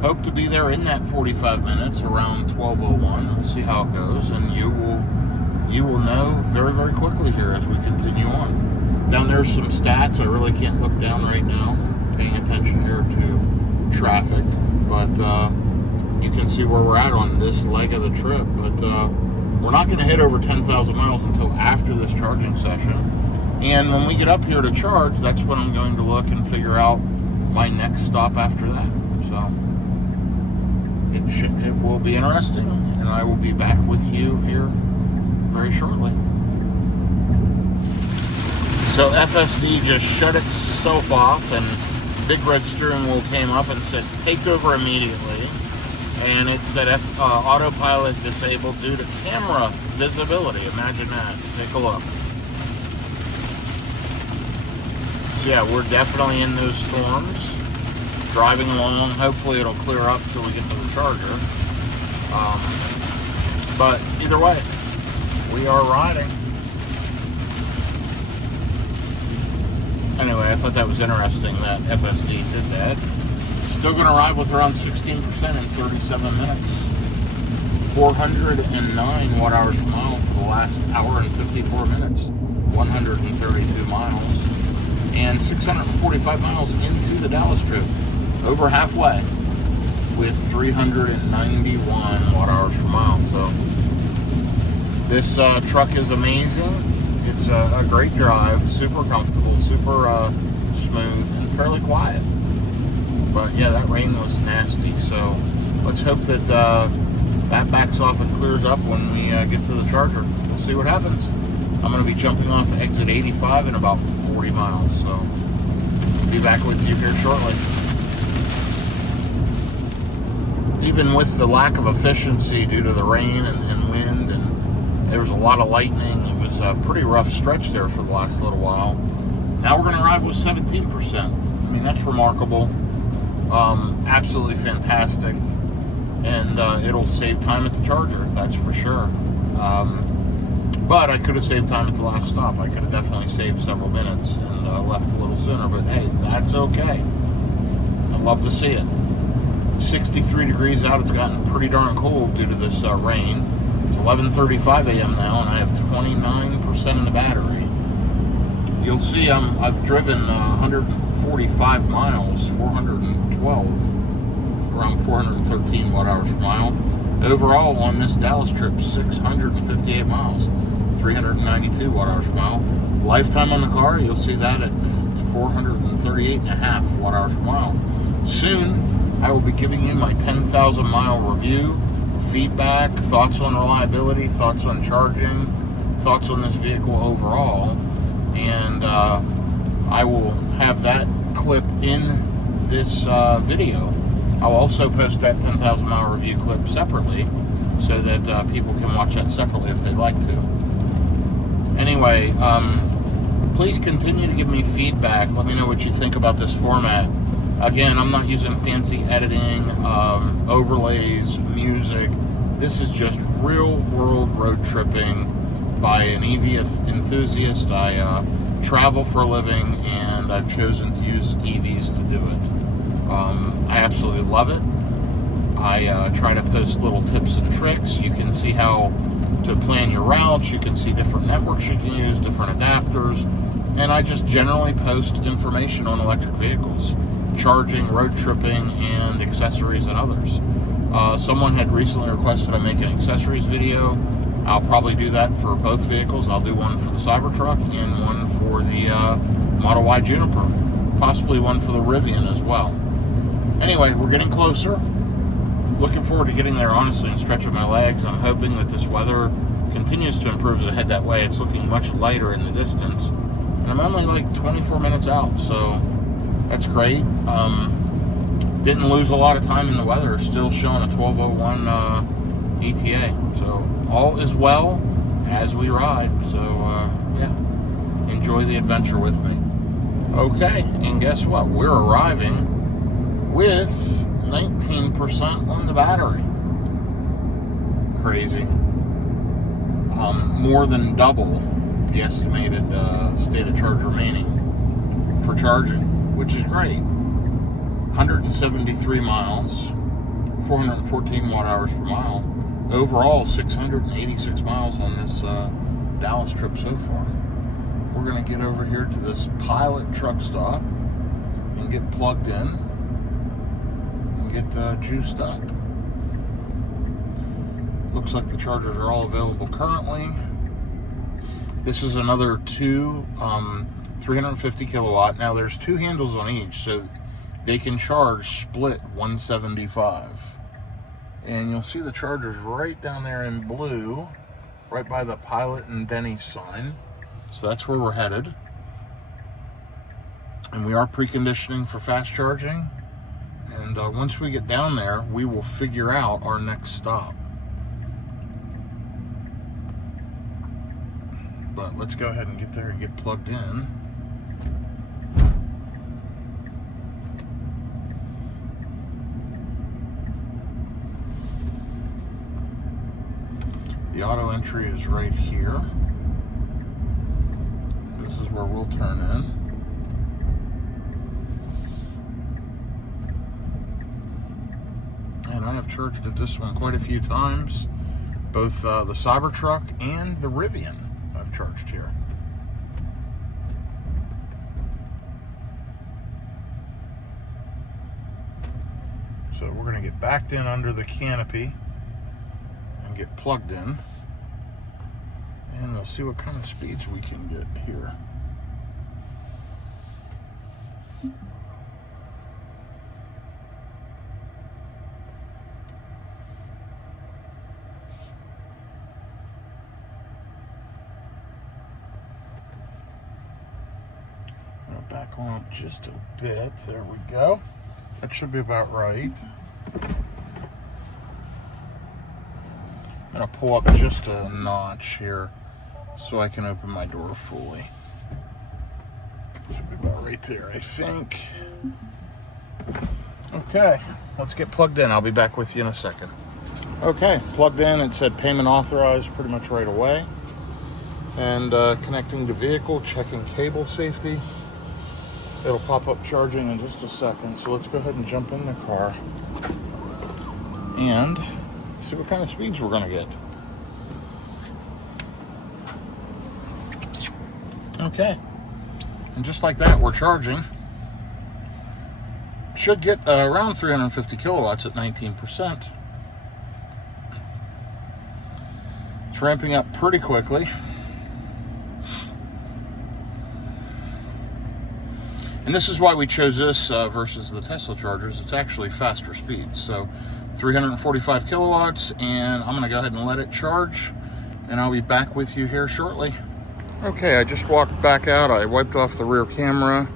Hope to be there in that 45 minutes, around 12:01. We'll see how it goes, and you will know very, very quickly here as we continue on. Down there's some stats. I really can't look down right now. Paying attention here to traffic, but you can see where we're at on this leg of the trip. But we're not going to hit over 10,000 miles until after this charging session. And when we get up here to charge, that's when I'm going to look and figure out my next stop after that. So it will be interesting, and I will be back with you here very shortly. So FSD just shut itself off, and Big Red Steering Wheel came up and said, take over immediately. And it said autopilot disabled due to camera visibility. Imagine that. Take a look. So yeah, we're definitely in those storms. Driving along, hopefully it'll clear up till we get to the charger. But either way, we are riding. Anyway, I thought that was interesting that FSD did that. Still going to ride with around 16% in 37 minutes. 409 watt-hours per mile for the last hour and 54 minutes. 132 miles. And 645 miles into the Dallas trip. Over halfway with 391 watt-hours per mile. So this truck is amazing. It's a great drive, super comfortable, super smooth, and fairly quiet. But yeah, that rain was nasty. So let's hope that that backs off and clears up when we get to the charger. We'll see what happens. I'm going to be jumping off exit 85 in about 40 miles. So be back with you here shortly. Even with the lack of efficiency due to the rain and wind, and there was a lot of lightning, it was a pretty rough stretch there for the last little while. Now we're going to ride with 17%. I mean, that's remarkable. Absolutely fantastic. And it'll save time at the charger, that's for sure. But I could have saved time at the last stop. I could have definitely saved several minutes and left a little sooner. But hey, that's okay. I'd love to see it. 63 degrees out. It's gotten pretty darn cold due to this rain. It's 11:35 a.m. now, and I have 29% in the battery. You'll see I've driven 145 miles, 412, around 413 watt-hours per mile. Overall, on this Dallas trip, 658 miles, 392 watt-hours per mile. Lifetime on the car, you'll see that at 438.5 watt-hours per mile. Soon, I will be giving you my 10,000 mile review, feedback, thoughts on reliability, thoughts on charging, thoughts on this vehicle overall, and I will have that clip in this video. I'll also post that 10,000 mile review clip separately so that people can watch that separately if they'd like to. Anyway, please continue to give me feedback. Let me know what you think about this format. Again, I'm not using fancy editing, overlays, music. This is just real world road tripping by an EV enthusiast. I travel for a living, and I've chosen to use EVs to do it. I absolutely love it. I try to post little tips and tricks. You can see how to plan your routes. You can see different networks you can use, different adapters. And I just generally post information on electric vehicles, charging, road tripping, and accessories and others. Someone had recently requested I make an accessories video. I'll probably do that for both vehicles. I'll do one for the Cybertruck and one for the Model Y Juniper. Possibly one for the Rivian as well. Anyway, we're getting closer. Looking forward to getting there, honestly, and stretching my legs. I'm hoping that this weather continues to improve as I head that way. It's looking much lighter in the distance. And I'm only like 24 minutes out, so that's great. Didn't lose a lot of time in the weather. Still showing a 12:01 ETA. So all is well as we ride. So yeah, enjoy the adventure with me. Okay, and guess what? We're arriving with 19% on the battery. Crazy. More than double the estimated state of charge remaining for charging, which is great. 173 miles, 414 watt-hours per mile. Overall, 686 miles on this Dallas trip so far. We're going to get over here to this Pilot truck stop and get plugged in and get juiced up. Looks like the chargers are all available currently. This is another two 350 kilowatt. Now there's two handles on each, so they can charge split 175. And you'll see the chargers right down there in blue, right by the Pilot and Denny's sign. So that's where we're headed. And we are preconditioning for fast charging. And once we get down there, we will figure out our next stop. But let's go ahead and get there and get plugged in. The auto entry is right here. This is where we'll turn in. And I have charged at this one quite a few times. Both the Cybertruck and the Rivian I've charged here. So we're going to get backed in under the canopy and get plugged in. And we'll see what kind of speeds we can get here. Back on up just a bit. There we go. That should be about right. I'm going to pull up just a notch here so I can open my door fully. Should be about right there, I think. Okay, let's get plugged in. I'll be back with you in a second. Okay, plugged in. It said payment authorized pretty much right away. And connecting to vehicle, checking cable safety. It'll pop up charging in just a second, so let's go ahead and jump in the car and see what kind of speeds we're gonna get. Okay, and just like that, we're charging. Should get around 350 kilowatts at 19%. It's ramping up pretty quickly. And this is why we chose this versus the Tesla chargers. It's actually faster speeds. So 345 kilowatts, and I'm gonna go ahead and let it charge, and I'll be back with you here shortly. Okay, I just walked back out. I wiped off the rear camera,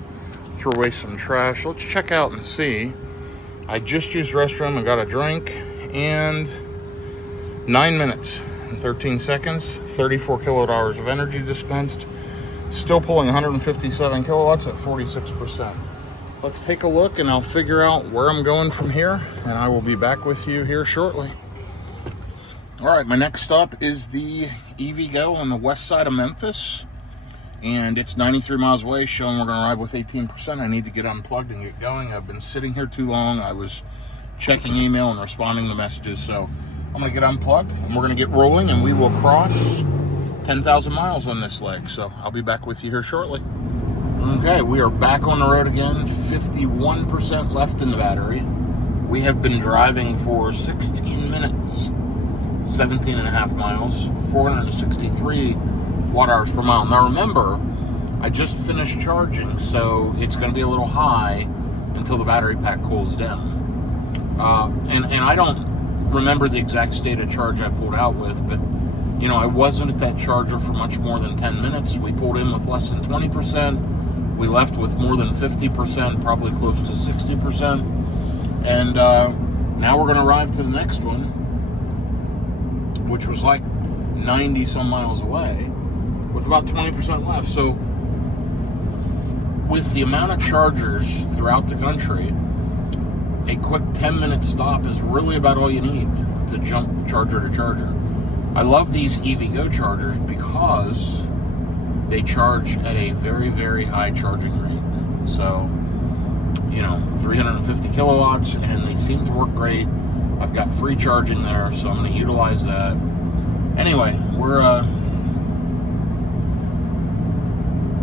threw away some trash. Let's check out and see. I just used the restroom and got a drink, and 9 minutes and 13 seconds, 34 kilowatt hours of energy dispensed. Still pulling 157 kilowatts at 46%. Let's take a look and I'll figure out where I'm going from here, and I will be back with you here shortly. All right, my next stop is the EVgo on the west side of Memphis, and it's 93 miles away, showing we're gonna arrive with 18%. I need to get unplugged and get going. I've been sitting here too long. I was checking email and responding to messages, so I'm gonna get unplugged and we're gonna get rolling, and we will cross 10,000 miles on this leg, so I'll be back with you here shortly. Okay, we are back on the road again. 51% left in the battery. We have been driving for 16 minutes, 17 and a half miles, 463 watt hours per mile. Now remember, I just finished charging, so it's going to be a little high until the battery pack cools down. And I don't remember the exact state of charge I pulled out with, but you know, I wasn't at that charger for much more than 10 minutes. We pulled in with less than 20%. We left with more than 50%, probably close to 60%. And now we're going to arrive to the next one, which was like 90 some miles away, with about 20% left. So with the amount of chargers throughout the country, a quick 10-minute stop is really about all you need to jump charger to charger. I love these EVgo chargers because they charge at a very, very high charging rate. So, you know, 350 kilowatts, and they seem to work great. I've got free charging there, so I'm going to utilize that. Anyway, we're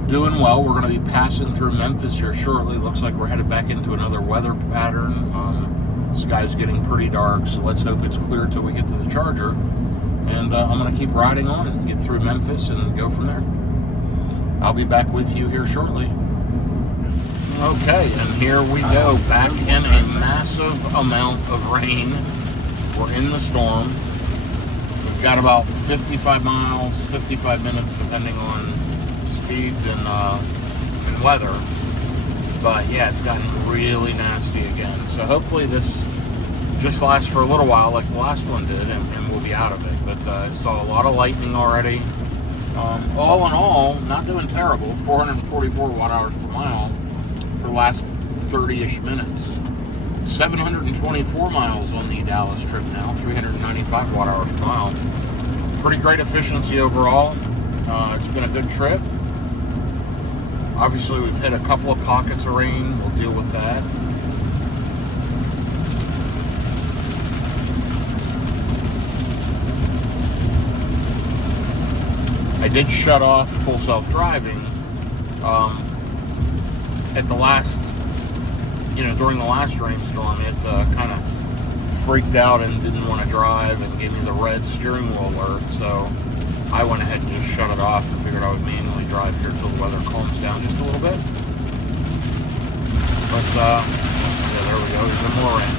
doing well. We're going to be passing through Memphis here shortly. Looks like we're headed back into another weather pattern. Sky's getting pretty dark, so let's hope it's clear till we get to the charger. And I'm going to keep riding on, get through Memphis, and go from there. I'll be back with you here shortly. Okay, and here we go, back in a massive amount of rain. We're in the storm. We've got about 55 miles, 55 minutes, depending on speeds and weather. But yeah, it's gotten really nasty again. So hopefully this just lasts for a little while like the last one did, and we'll be out of it. But I saw a lot of lightning already. All in all, not doing terrible. 444 watt hours per mile for the last 30-ish minutes. 724 miles on the Dallas trip now, 395 watt hours per mile. pretty great efficiency overall. It's been a good trip. Obviously, we've hit a couple of pockets of rain. We'll deal with that. I did shut off full self-driving at the last, during the last rainstorm. It kind of freaked out and didn't want to drive and gave me the red steering wheel alert. So I went ahead and just shut it off and figured I would manually drive here till the weather calms down just a little bit. But, yeah, there we go. Even more rain.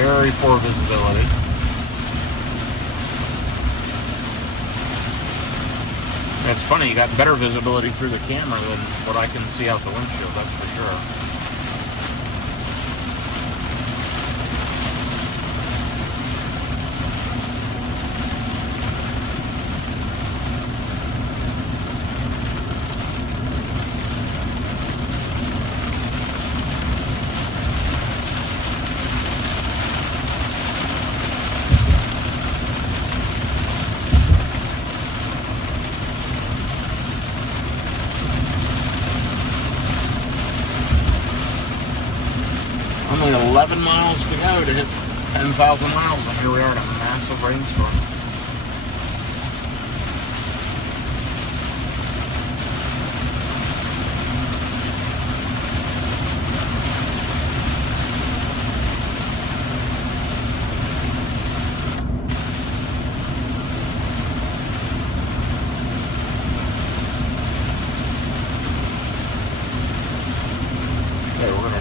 Very poor visibility. And it's funny, you got better visibility through the camera than what I can see out the windshield, that's for sure. Only 11 miles to go to hit 10,000 miles, and here we are in a massive rainstorm.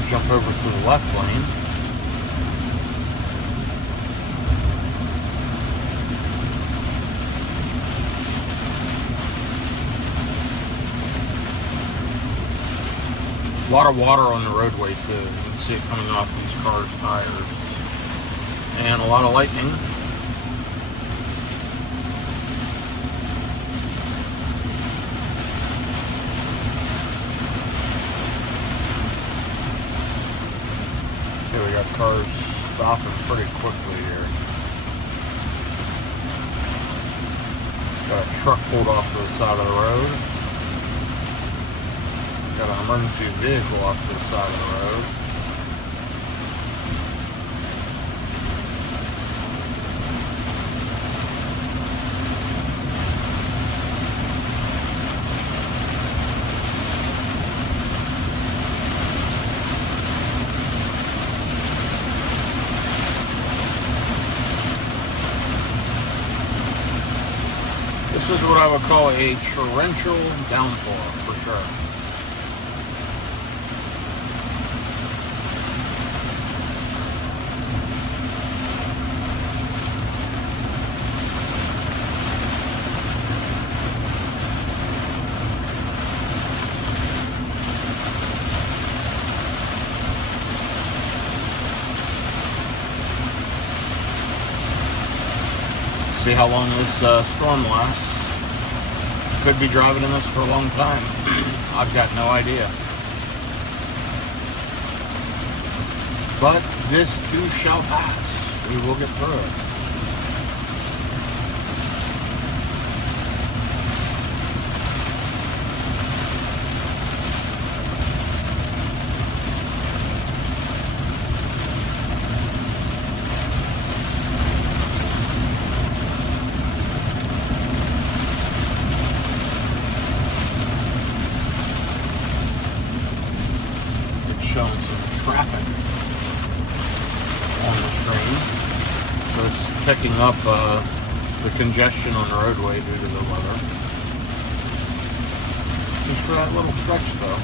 Jump over to the left lane. A lot of water on the roadway too. You can see it coming off these cars' tires. And a lot of lightning. Okay, we got cars stopping pretty quickly here. Got a truck pulled off to the side of the road. Got an emergency vehicle off to the side of the road. This is what I would call a torrential downpour, for sure. See how long this storm lasts. Could be driving in this for a long time. I've got no idea. But this too shall pass. We will get through it. Showing some traffic on the screen, so it's picking up the congestion on the roadway due to the weather. Just for that little stretch though.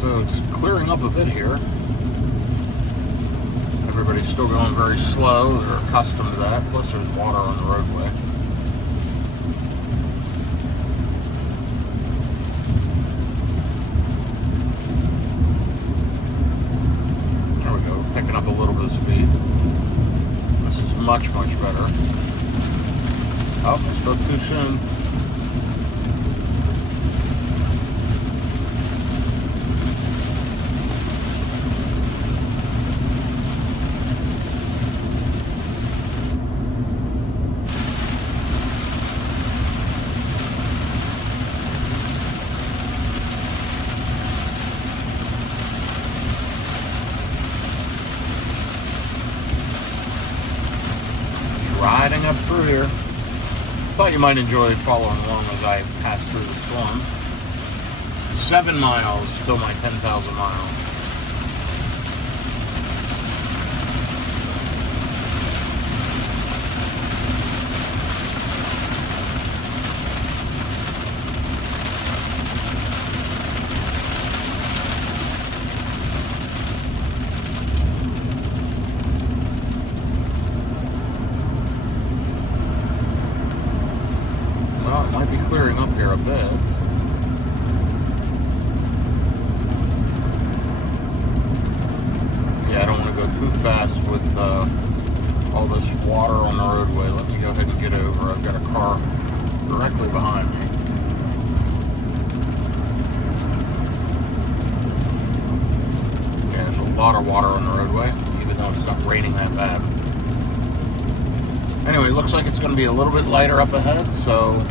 So it's clearing up a bit here. Everybody's still going very slow. They're accustomed to that. Plus there's water on the roadway. much, much better. Oh, I spoke too soon. Riding up through here. Thought you might enjoy following along as I pass through the storm. 7 miles till my 10,000 miles. Well, it might be clearing up here a bit. Yeah, I don't want to go too fast with all this water on the roadway. Let me go ahead and get over. I've got a car directly behind me. Yeah, there's a lot of water on the roadway, even though it's not raining that bad. Anyway, looks like it's going to be a little bit lighter up ahead, so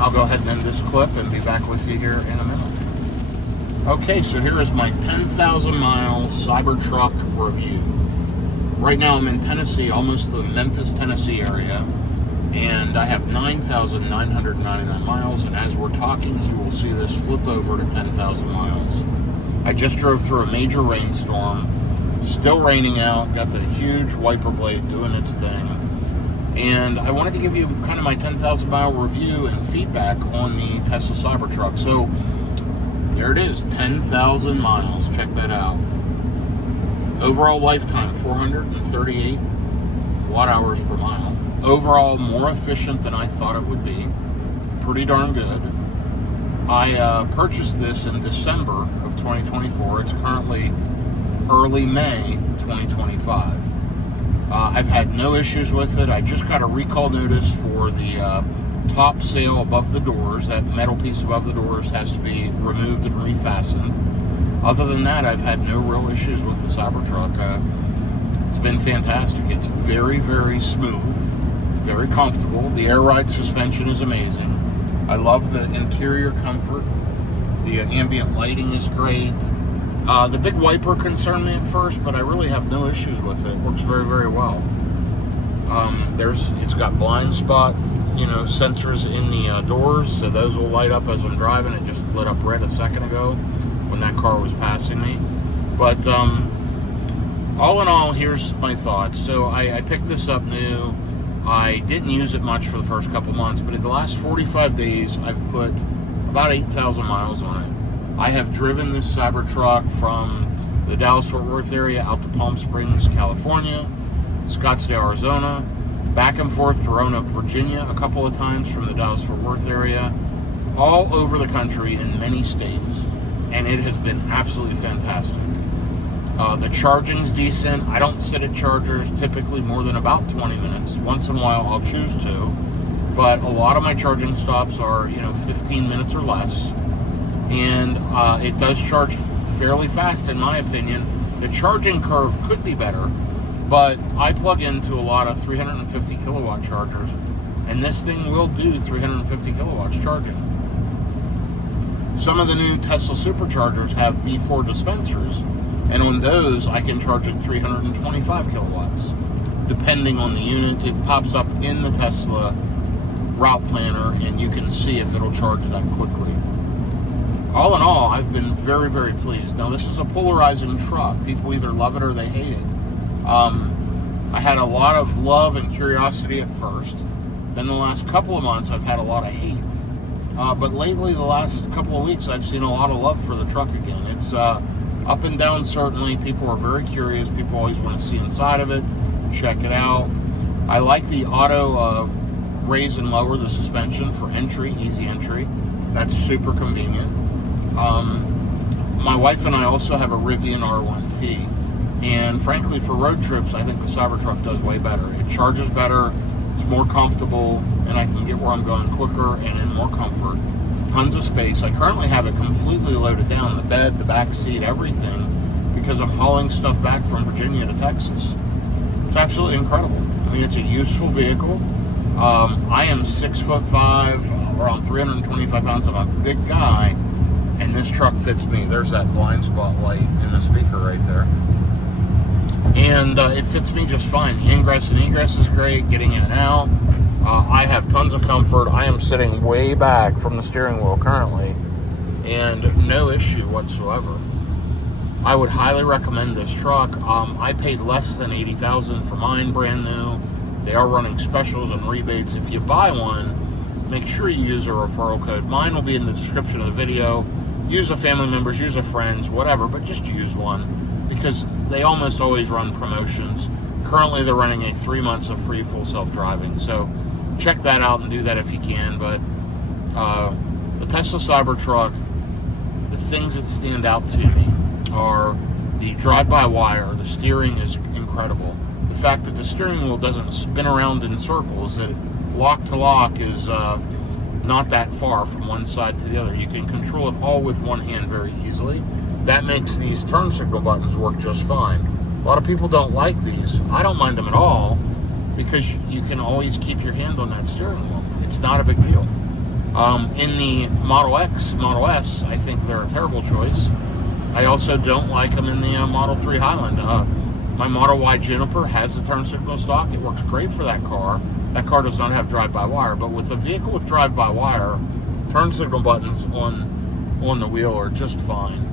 I'll go ahead and end this clip and be back with you here in a minute. Okay, so here is my 10,000 mile Cybertruck review. Right now I'm in Tennessee, almost the Memphis, Tennessee area, and I have 9,999 miles, and as we're talking, you will see this flip over to 10,000 miles. I just drove through a major rainstorm, still raining out, got the huge wiper blade doing its thing. And I wanted to give you kind of my 10,000 mile review and feedback on the Tesla Cybertruck. So there it is, 10,000 miles. Check that out. Overall lifetime, 438 watt hours per mile. Overall, more efficient than I thought it would be. Pretty darn good. I purchased this in December of 2024. It's currently early May 2025. I've had no issues with it. I just got a recall notice for the top sail above the doors. That metal piece above the doors has to be removed and refastened. Other than that, I've had no real issues with the Cybertruck. It's been fantastic. It's very, very smooth, very comfortable. The air ride suspension is amazing. I love the interior comfort. The ambient lighting is great. The big wiper concerned me at first, but I really have no issues with it. It works very, very well. It's got blind spot, sensors in the doors, so those will light up as I'm driving. It just lit up red a second ago when that car was passing me. But all in all, here's my thoughts. So I picked this up new. I didn't use it much for the first couple months, but in the last 45 days, I've put about 8,000 miles on it. I have driven this Cybertruck from the Dallas-Fort Worth area out to Palm Springs, California, Scottsdale, Arizona, back and forth to Roanoke, Virginia a couple of times from the Dallas-Fort Worth area, all over the country in many states, and it has been absolutely fantastic. The charging's decent. I don't sit at chargers typically more than about 20 minutes. Once in a while I'll choose to, but a lot of my charging stops are 15 minutes or less. And it does charge fairly fast, in my opinion. The charging curve could be better, but I plug into a lot of 350 kilowatt chargers, and this thing will do 350 kilowatts charging. Some of the new Tesla Superchargers have V4 dispensers, and on those I can charge at 325 kilowatts. Depending on the unit, it pops up in the Tesla route planner, and you can see if it'll charge that quickly. All in all, I've been very, very pleased. Now, this is a polarizing truck. People either love it or they hate it. I had a lot of love and curiosity at first. Then the last couple of months, I've had a lot of hate. But lately, the last couple of weeks, I've seen a lot of love for the truck again. It's up and down, certainly. People are very curious. People always want to see inside of it, check it out. I like the auto raise and lower the suspension for entry, easy entry. That's super convenient. My wife and I also have a Rivian R1T, And frankly, for road trips, I think the Cybertruck does way better. It charges better, it's more comfortable, and I can get where I'm going quicker and in more comfort. Tons of space. I currently have it completely loaded down, the bed, the back seat, everything, because I'm hauling stuff back from Virginia to Texas. It's absolutely incredible. I mean, it's a useful vehicle. I am 6'5", around 325 pounds. I'm a big guy, and this truck fits me. There's that blind spot light in the speaker right there. And it fits me just fine. The ingress and egress is great, getting in and out. I have tons of comfort. I am sitting way back from the steering wheel currently, and no issue whatsoever. I would highly recommend this truck. I paid less than $80,000 for mine, brand new. They are running specials and rebates. If you buy one, make sure you use a referral code. Mine will be in the description of the video. Use a family member's, use a friend's, whatever, but just use one, because they almost always run promotions. Currently, they're running a 3 months of free full self-driving. So check that out and do that if you can. But the Tesla Cybertruck, the things that stand out to me are the drive-by-wire. The steering is incredible. The fact that the steering wheel doesn't spin around in circles, that lock to lock is not that far from one side to the other. You can control it all with one hand very easily. That makes these turn signal buttons work just fine. A lot of people don't like these. I don't mind them at all, because you can always keep your hand on that steering wheel. It's not a big deal. In the Model X, Model S, I think they're a terrible choice. I also don't like them in the Model 3 Highland. My Model Y Juniper has the turn signal stock. It works great for that car. That car does not have drive-by-wire, but with a vehicle with drive-by-wire, turn signal buttons on the wheel are just fine.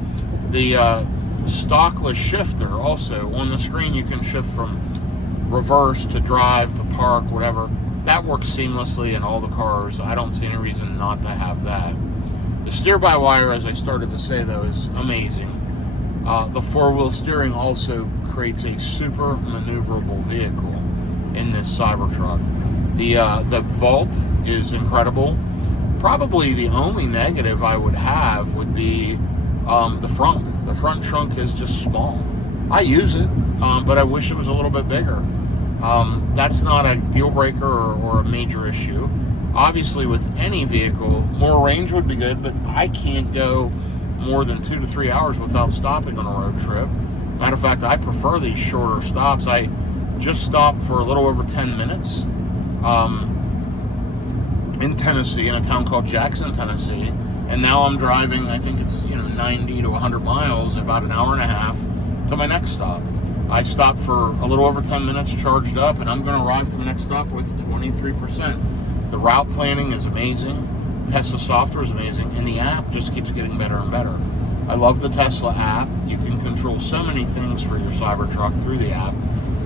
The stockless shifter also, on the screen you can shift from reverse to drive to park, whatever. That works seamlessly in all the cars. I don't see any reason not to have that. The steer-by-wire, as I started to say, though, is amazing. The four-wheel steering also creates a super maneuverable vehicle in this Cybertruck. The vault is incredible. Probably the only negative I would have would be the front. The front trunk is just small. I use it, but I wish it was a little bit bigger. That's not a deal breaker or a major issue. Obviously, with any vehicle, more range would be good, but I can't go more than 2 to 3 hours without stopping on a road trip. Matter of fact, I prefer these shorter stops. I just stopped for a little over 10 minutes in Tennessee, in a town called Jackson, Tennessee, and now I'm driving, I think it's 90 to 100 miles, about an hour and a half, to my next stop. I stopped for a little over 10 minutes, charged up, and I'm going to arrive to my next stop with 23%. The route planning is amazing. Tesla software is amazing, and the app just keeps getting better and better. I love the Tesla app. You can control so many things for your Cybertruck through the app.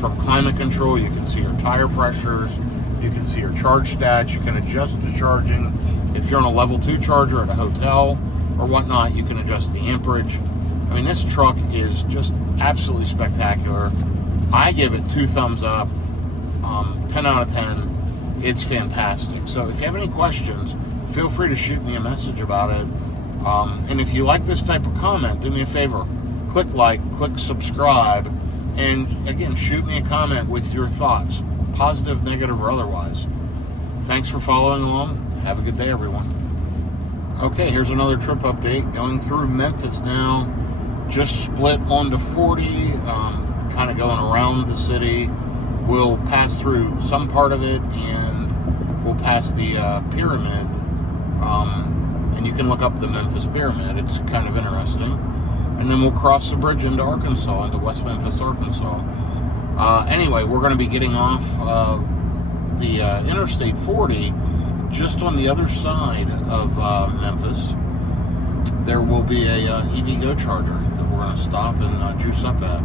From climate control, you can see your tire pressures, you can see your charge stats, you can adjust the charging. If you're on a level 2 charger at a hotel or whatnot, you can adjust the amperage. I mean, this truck is just absolutely spectacular. I give it 2 thumbs up, 10 out of 10. It's fantastic. So if you have any questions, feel free to shoot me a message about it. And if you like this type of comment, do me a favor. Click like, click subscribe, and again, shoot me a comment with your thoughts, positive, negative, or otherwise. Thanks for following along. Have a good day, everyone. Okay, here's another trip update. Going through Memphis now. Just split onto 40, kind of going around the city. We'll pass through some part of it, and we'll pass the pyramid. And you can look up the Memphis Pyramid. It's kind of interesting. And then we'll cross the bridge into Arkansas, into West Memphis, Arkansas. Anyway, we're going to be getting off the Interstate 40 just on the other side of Memphis. There will be a EV Go charger that we're going to stop and juice up at.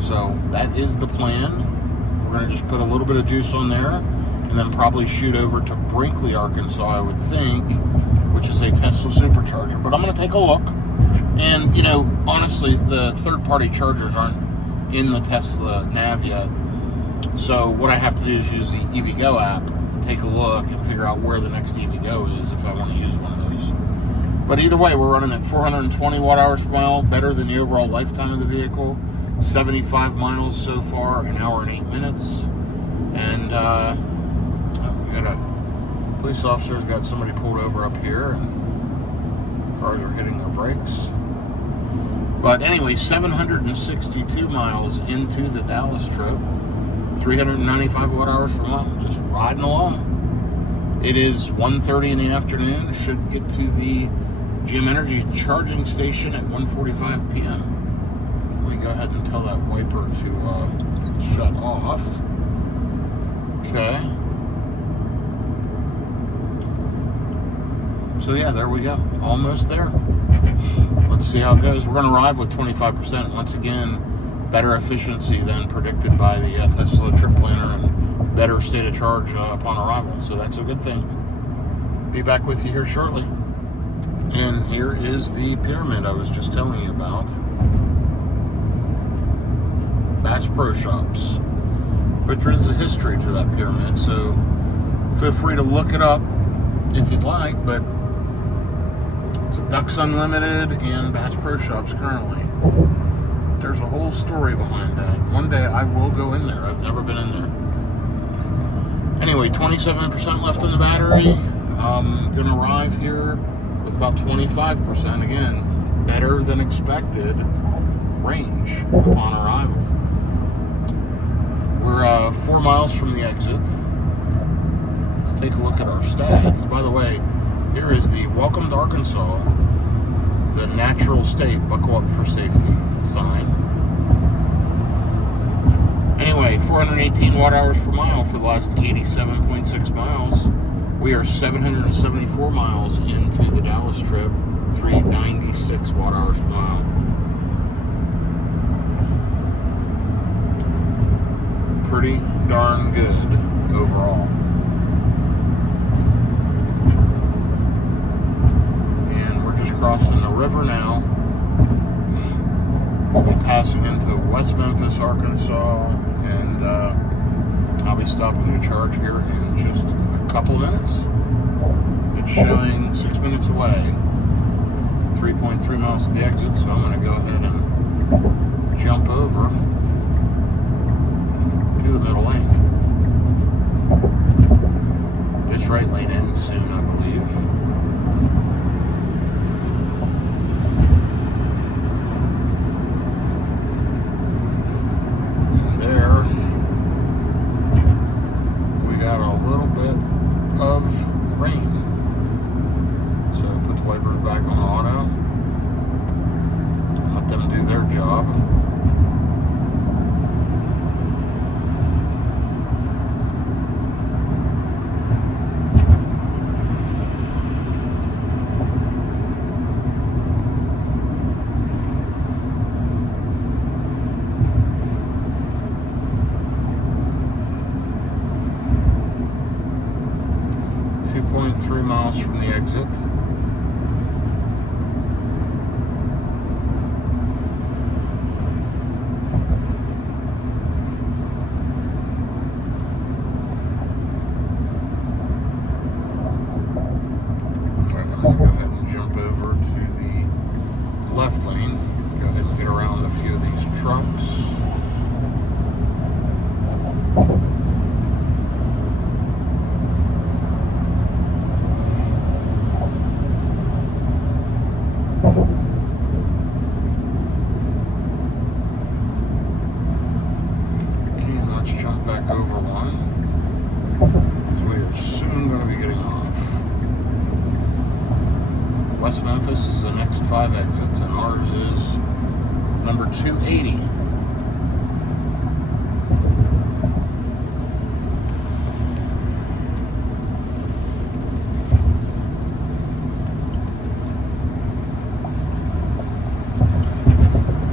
So that is the plan. We're going to just put a little bit of juice on there and then probably shoot over to Brinkley, Arkansas, I would think, which is a Tesla Supercharger. But I'm going to take a look. And, honestly, the third-party chargers aren't in the Tesla nav yet. So what I have to do is use the EVgo app, take a look, and figure out where the next EVgo is if I want to use one of those. But either way, we're running at 420 watt-hours per mile, better than the overall lifetime of the vehicle. 75 miles so far, an hour and 8 minutes. And we got a police officer's got somebody pulled over up here, and cars are hitting their brakes. But anyway, 762 miles into the Dallas trip, 395 watt hours per mile, just riding along. It is 1:30 in the afternoon. Should get to the GM Energy charging station at 1:45 p.m. Let me go ahead and tell that wiper to shut off. Okay. So yeah, there we go. Almost there. Let's see how it goes. We're going to arrive with 25%. Once again, better efficiency than predicted by the Tesla trip planner, and better state of charge upon arrival. So that's a good thing. Be back with you here shortly. And here is the pyramid I was just telling you about. Bass Pro Shops. But there is a history to that pyramid, so feel free to look it up if you'd like. But it's Ducks Unlimited and Bass Pro Shops currently. There's a whole story behind that. One day I will go in there. I've never been in there. Anyway, 27% left in the battery. I'm going to arrive here with about 25%. Again, better than expected range upon arrival. We're 4 miles from the exit. Let's take a look at our stats. By the way, here is the Welcome to Arkansas, the natural state, buckle up for safety sign. Anyway, 418 watt hours per mile for the last 87.6 miles. We are 774 miles into the Dallas trip, 396 watt hours per mile. Pretty darn good overall. And we're just crossing the river now. We'll be passing into West Memphis, Arkansas, and I'll be stopping to charge here in just a couple of minutes. It's showing 6 minutes away, 3.3 miles to the exit, so I'm going to go ahead and jump over to the middle lane. This right lane ends soon, I believe. And there, we got a little bit of rain. So put the wipers back on auto. Let them do their job. Miles from the exit. Alright, I'm going to go ahead and jump over to the left lane. Go ahead and get around a few of these trucks. West Memphis is the next 5 exits, and ours is number 280.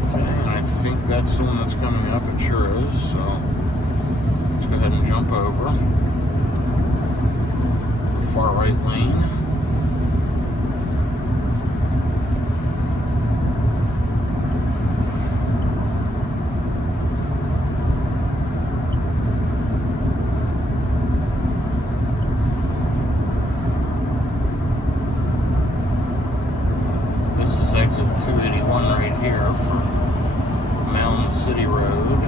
Okay, and I think that's the one that's coming up. It sure is, so let's go ahead and jump over. Far right lane. This is exit 281 right here for Mound city road.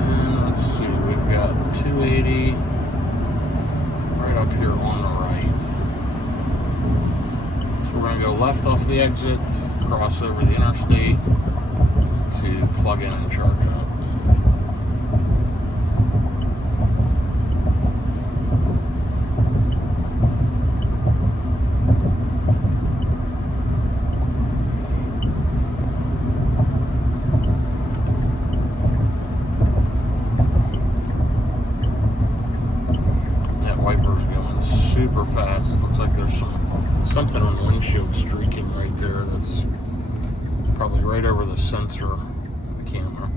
And let's see, we've got 280 right up here on the right. So we're going to go left off the exit, cross over the interstate to plug in and charge up. Super fast. It looks like there's something on the windshield streaking right there. That's probably right over the sensor of the camera.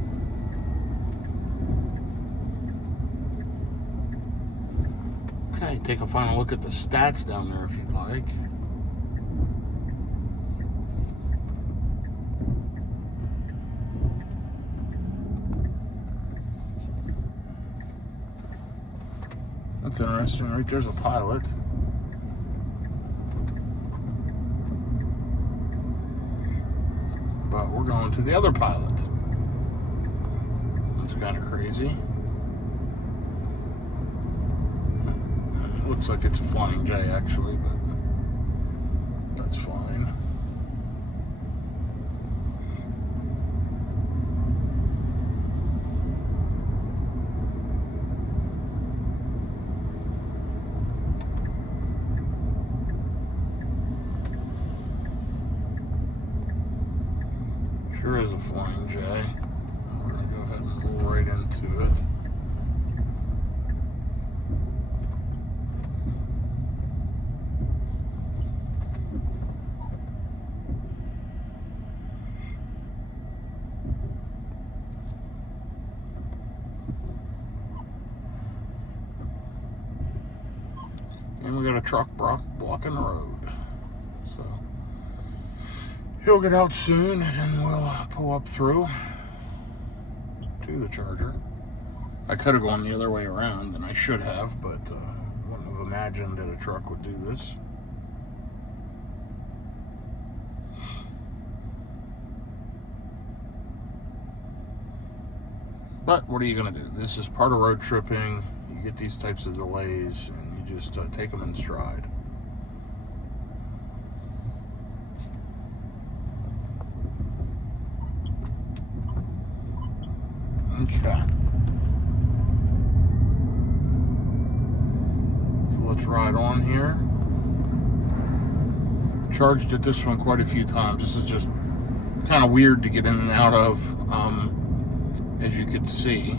Okay, take a final look at the stats down there if you'd like. That's interesting. Right there's a pilot. But we're going to the other pilot. That's kind of crazy. It looks like it's a Flying J actually, but that's fine. Sure is a Flying J. We're going to go ahead and roll right into it. And we got a truck blocking the road. So he'll get out soon, and we'll pull up through to the charger. I could have gone the other way around, and I should have, but wouldn't have imagined that a truck would do this. But what are you going to do? This is part of road tripping. You get these types of delays, and you just take them in stride. Okay. So let's ride on here. Charged at this one quite a few times. This is just kind of weird to get in and out of, as you could see.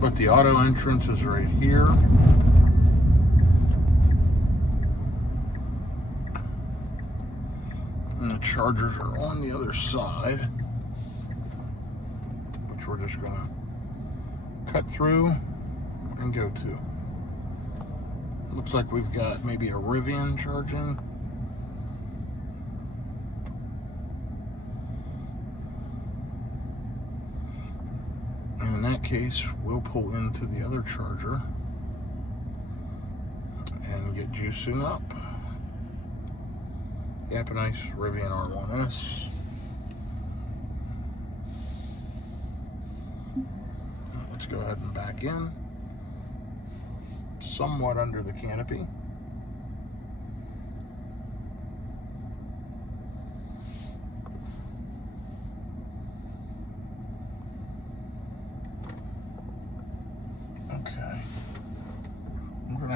But the auto entrance is right here. And the chargers are on the other side, which we're just going to cut through and go to. Looks like we've got maybe a Rivian charging. In that case, we'll pull into the other charger and get juicing up. Yep, a nice Rivian R1S. Let's go ahead and back in. Somewhat under the canopy.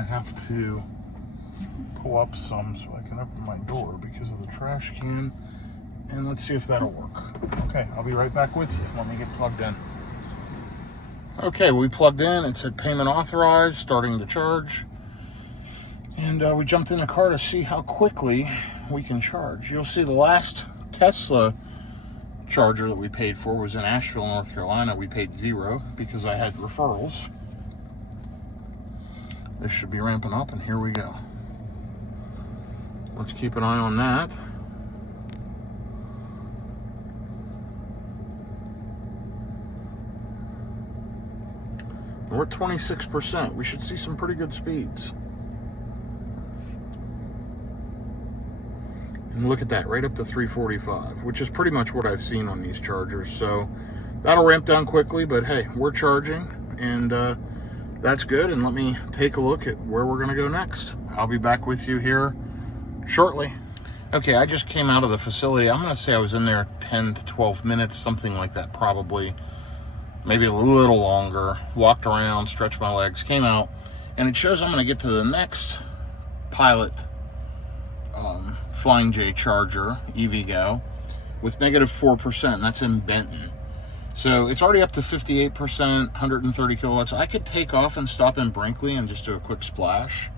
Have to pull up some so I can open my door because of the trash can, and let's see if that'll work. Okay, I'll be right back with you. Let me get plugged in. Okay, we plugged in. It said payment authorized, starting to charge, and we jumped in the car to see how quickly we can charge. You'll see the last Tesla charger that we paid for was in Asheville, North Carolina. We paid $0 because I had referrals. This should be ramping up, and here we go. Let's keep an eye on that. We're at 26%. We should see some pretty good speeds. And look at that, right up to 345, which is pretty much what I've seen on these chargers. So that'll ramp down quickly, but hey, we're charging, and that's good. And let me take a look at where we're gonna go next. I'll be back with you here shortly. Okay, I just came out of the facility. I'm gonna say I was in there 10 to 12 minutes, something like that, probably, maybe a little longer. Walked around, stretched my legs, came out, and it shows I'm gonna get to the next Pilot Flying J charger, EVgo, with -4%. That's in Benton. So it's already up to 58%, 130 kilowatts. I could take off and stop in Brinkley and just do a quick splash,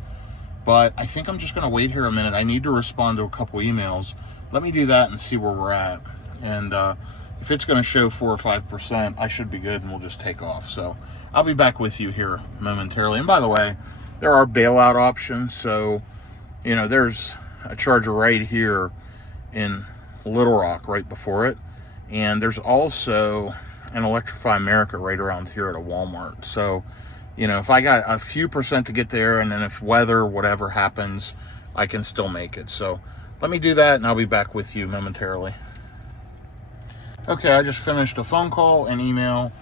but I think I'm just gonna wait here a minute. I need to respond to a couple emails. Let me do that and see where we're at. And if it's gonna show 4 or 5%, I should be good, and we'll just take off. So I'll be back with you here momentarily. And by the way, there are bailout options. So, you know, there's a charger right here in Little Rock right before it. And there's also an Electrify America right around here at a Walmart. So, you know, if I got a few percent to get there, and then if weather, whatever happens, I can still make it. So let me do that, and I'll be back with you momentarily. Okay, I just finished a phone call and email.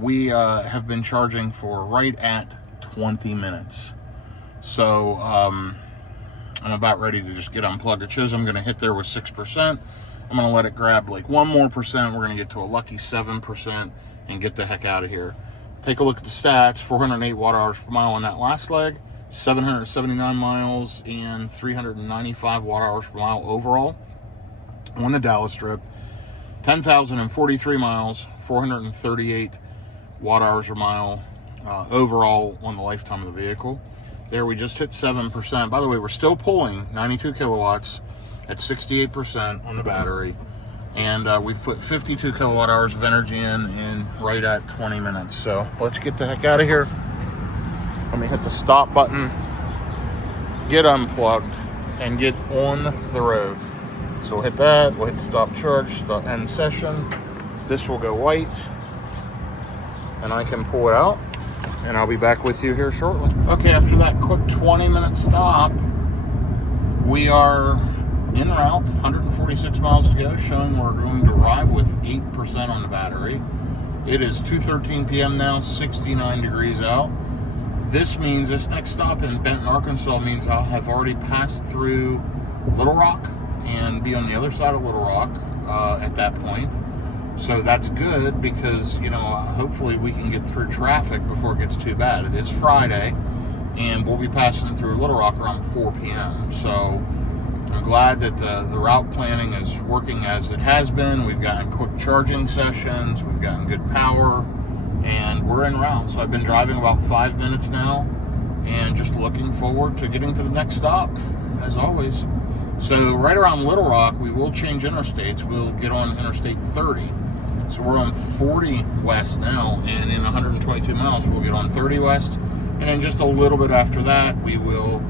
We have been charging for right at 20 minutes. So I'm about ready to just get unplugged. It shows I'm going to hit there with 6%. I'm going to let it grab like 1 more percent. We're going to get to a lucky 7% and get the heck out of here. Take a look at the stats. 408 watt-hours per mile on that last leg, 779 miles, and 395 watt-hours per mile overall on the Dallas trip. 10,043 miles, 438 watt-hours per mile overall on the lifetime of the vehicle. There, we just hit 7%. By the way, we're still pulling 92 kilowatts at 68% on the battery. And we've put 52 kilowatt hours of energy in right at 20 minutes. So let's get the heck out of here. Let me hit the stop button, get unplugged, and get on the road. So we'll hit that, we'll hit stop charge, stop end session. This will go white, and I can pull it out, and I'll be back with you here shortly. Okay, after that quick 20-minute stop, we are en route, 146 miles to go, showing we're going to arrive with 8% on the battery. It is 2:13 p.m. now, 69 degrees out. This means this next stop in Benton, Arkansas means I'll have already passed through Little Rock and be on the other side of Little Rock at that point. So that's good because, you know, hopefully we can get through traffic before it gets too bad. It is Friday, and we'll be passing through Little Rock around 4 p.m. So I'm glad that the route planning is working as it has been. We've gotten quick charging sessions, we've gotten good power, and we're en route. So I've been driving about 5 minutes now, and just looking forward to getting to the next stop, as always. So right around Little Rock, we will change interstates. We'll get on Interstate 30. So we're on 40 west now, and in 122 miles, we'll get on 30 west. And then just a little bit after that, we will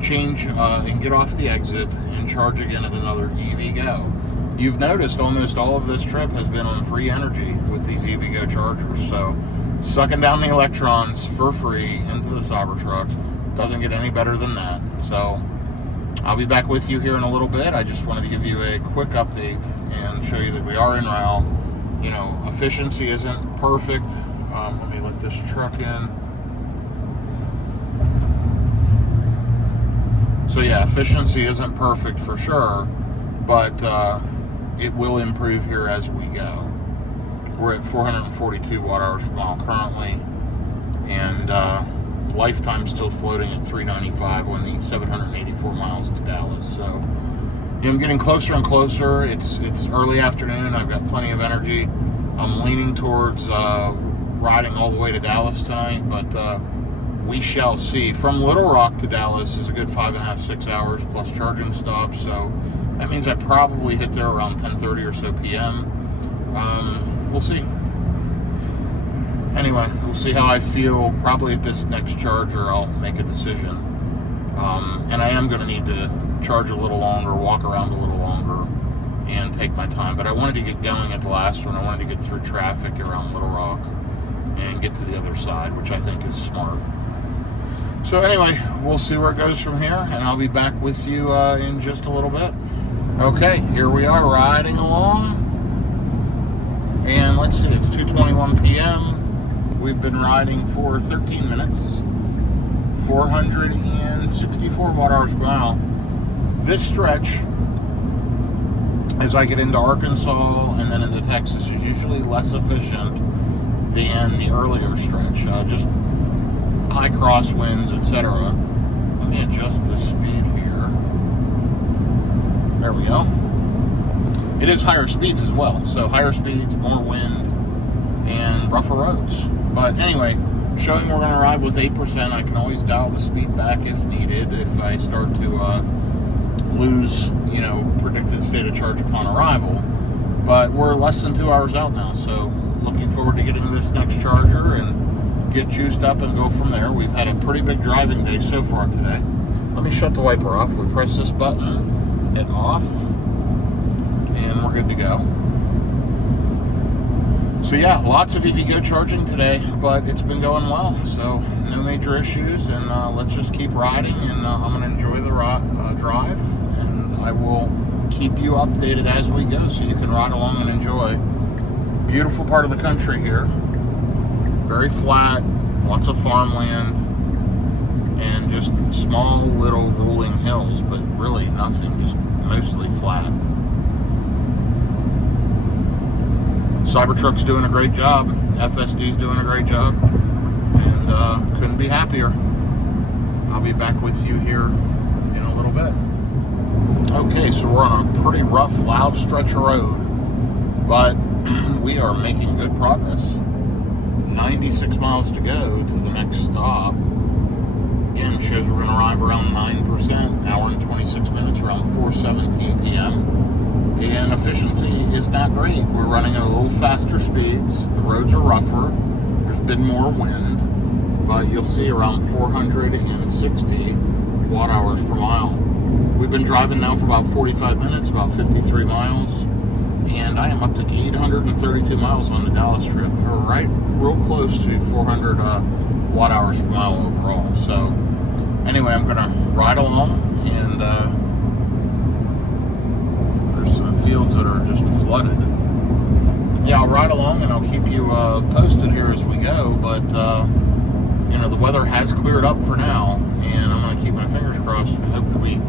change and get off the exit and charge again at another EVgo. You've noticed almost all of this trip has been on free energy with these EVgo chargers. So sucking down the electrons for free into the Cybertrucks doesn't get any better than that. So I'll be back with you here in a little bit. I just wanted to give you a quick update and show you that we are en route. You know, efficiency isn't perfect. Let me let this truck in. So yeah, efficiency isn't perfect for sure, but it will improve here as we go. We're at 442 watt-hours per mile currently, and lifetime still floating at 395 on the 784 miles to Dallas. So I'm getting closer and closer. It's early afternoon. I've got plenty of energy. I'm leaning towards riding all the way to Dallas tonight, but we shall see. From Little Rock to Dallas is a good 5.5, 6 hours plus charging stops. So that means I probably hit there around 10:30 or so p.m. We'll see. Anyway, we'll see how I feel. Probably at this next charger, I'll make a decision. And I am going to need to charge a little longer, walk around a little longer, and take my time. But I wanted to get going at the last one. I wanted to get through traffic around Little Rock. and get to the other side, which I think is smart. So anyway, we'll see where it goes from here, and I'll be back with you in just a little bit. Okay, here we are riding along, and let's see, it's 2:21 p.m. We've been riding for 13 minutes, 464 watt-hours per mile. This stretch, as I get into Arkansas and then into Texas, is usually less efficient than the earlier stretch. Just high crosswinds, etc. Let me adjust the speed here. There we go. It is higher speeds as well. So higher speeds, more wind, and rougher roads. But anyway, showing we're going to arrive with 8%. I can always dial the speed back if needed if I start to lose, predicted state of charge upon arrival. But we're less than 2 hours out now, so looking forward to getting this next charger and get juiced up and go from there. We've had a pretty big driving day so far today. Let me shut the wiper off. We press this button, hit off, and we're good to go. So yeah, lots of EVgo charging today, but it's been going well, so no major issues, and let's just keep riding, and I'm going to enjoy the drive, and I will keep you updated as we go so you can ride along and enjoy. Beautiful part of the country here. Very flat, lots of farmland, and just small little rolling hills, but really nothing, just mostly flat. Cybertruck's doing a great job. FSD's doing a great job. And couldn't be happier. I'll be back with you here in a little bit. Okay, so we're on a pretty rough, loud stretch of road. But we are making good progress. 96 miles to go to the next stop. Again, shows we're going to arrive around 9%, hour and 26 minutes, around 4:17 p.m. And efficiency is not great. We're running at a little faster speeds. The roads are rougher. There's been more wind, but you'll see around 460 watt-hours per mile. We've been driving now for about 45 minutes, about 53 miles, and I am up to 832 miles on the Dallas trip. We're right real close to 400 watt-hours per mile overall. So anyway, I'm going to ride along, and there's some fields that are just flooded. Yeah, I'll ride along and I'll keep you posted here as we go, but the weather has cleared up for now, and I'm going to keep my fingers crossed and hope that we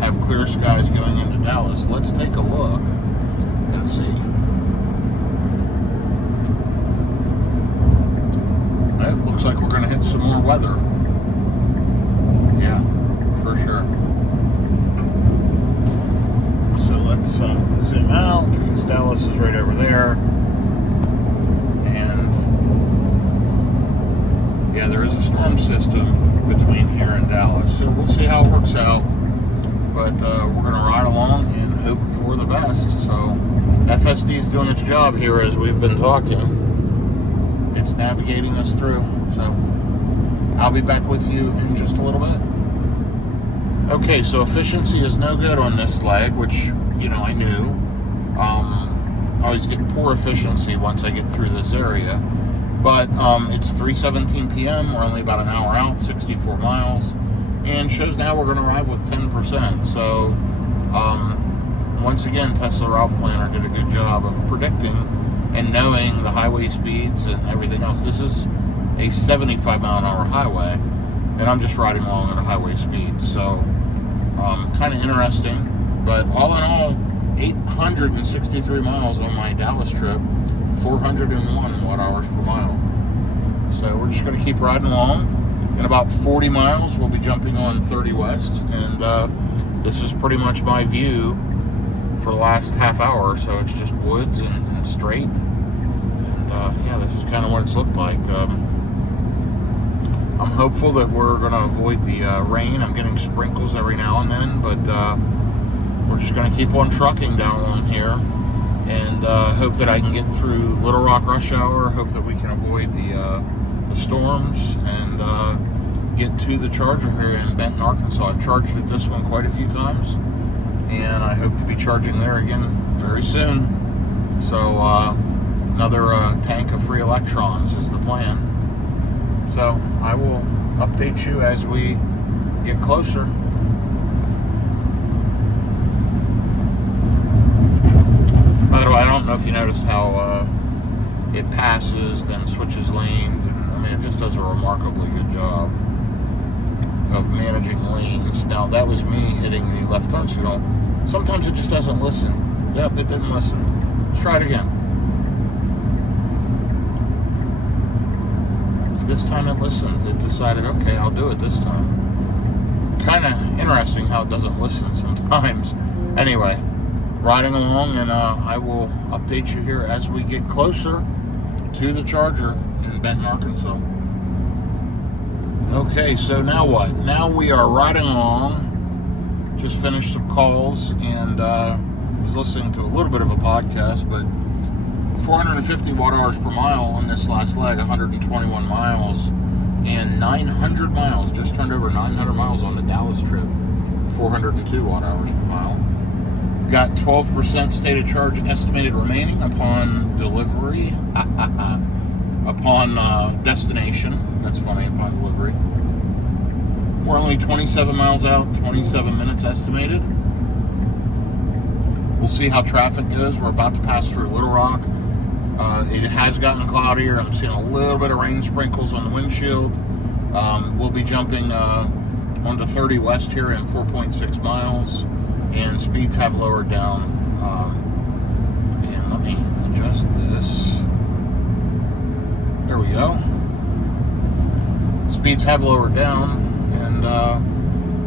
have clear skies going into Dallas. Let's take a look and see. It looks like we're going to hit some more weather. Yeah, for sure. So let's zoom out, because Dallas is right over there. And yeah, there is a storm system between here and Dallas. So we'll see how it works out. But we're going to ride along and hope for the best. So FSD is doing its job here as we've been talking. It's navigating us through. So I'll be back with you in just a little bit. Okay, so efficiency is no good on this leg, which, I knew. I always get poor efficiency once I get through this area. But it's 3:17 p.m. We're only about an hour out, 64 miles. And shows now we're going to arrive with 10%. So, once again, Tesla Route Planner did a good job of predicting and knowing the highway speeds and everything else. This is a 75-mile-an-hour highway, and I'm just riding along at a highway speed. So, kind of interesting. But all in all, 863 miles on my Dallas trip, 401 watt-hours per mile. So we're just going to keep riding along. In about 40 miles, we'll be jumping on 30 West, and this is pretty much my view for the last half hour. So it's just woods and straight, and yeah, this is kind of what it's looked like. I'm hopeful that we're going to avoid the rain. I'm getting sprinkles every now and then, but we're just going to keep on trucking down along here, and hope that I can get through Little Rock rush hour. Hope that we can avoid the storms, and get to the charger here in Benton, Arkansas. I've charged at this one quite a few times, and I hope to be charging there again very soon. So Another tank of free electrons is the plan. So I will update you as we get closer. By the way, I don't know if you noticed how it passes, then switches lanes, and I mean, it just does a remarkably good job of managing lanes. Now, that was me hitting the left turn signal. Sometimes it just doesn't listen. Yep, it didn't listen. Let's try it again. This time it listened. It decided, okay, I'll do it this time. Kind of interesting how it doesn't listen sometimes. Anyway, riding along, and I will update you here as we get closer to the charger in Benton, Arkansas. Okay, so now what? Now we are riding along. Just finished some calls, and was listening to a little bit of a podcast, but 450 watt-hours per mile on this last leg, 121 miles, and 900 miles, just turned over 900 miles on the Dallas trip, 402 watt-hours per mile. Got 12% state of charge estimated remaining upon delivery, upon destination. That's funny, upon delivery. We're only 27 miles out, 27 minutes estimated. We'll see how traffic goes. We're about to pass through Little Rock. It has gotten cloudier. I'm seeing a little bit of rain sprinkles on the windshield. We'll be jumping onto 30 West here in 4.6 miles, and speeds have lowered down. And let me adjust this. There we go. Speeds have lowered down, and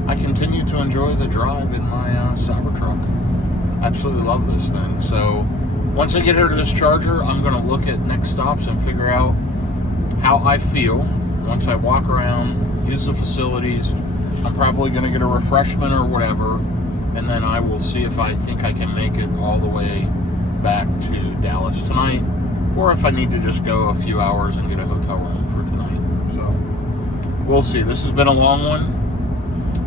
I continue to enjoy the drive in my Cybertruck. Absolutely love this thing. So once I get here to this charger, I'm going to look at next stops and figure out how I feel once I walk around, use the facilities. I'm probably going to get a refreshment or whatever, and then I will see if I think I can make it all the way back to Dallas tonight, or if I need to just go a few hours and get a hotel room for tonight. So we'll see. This has been a long one.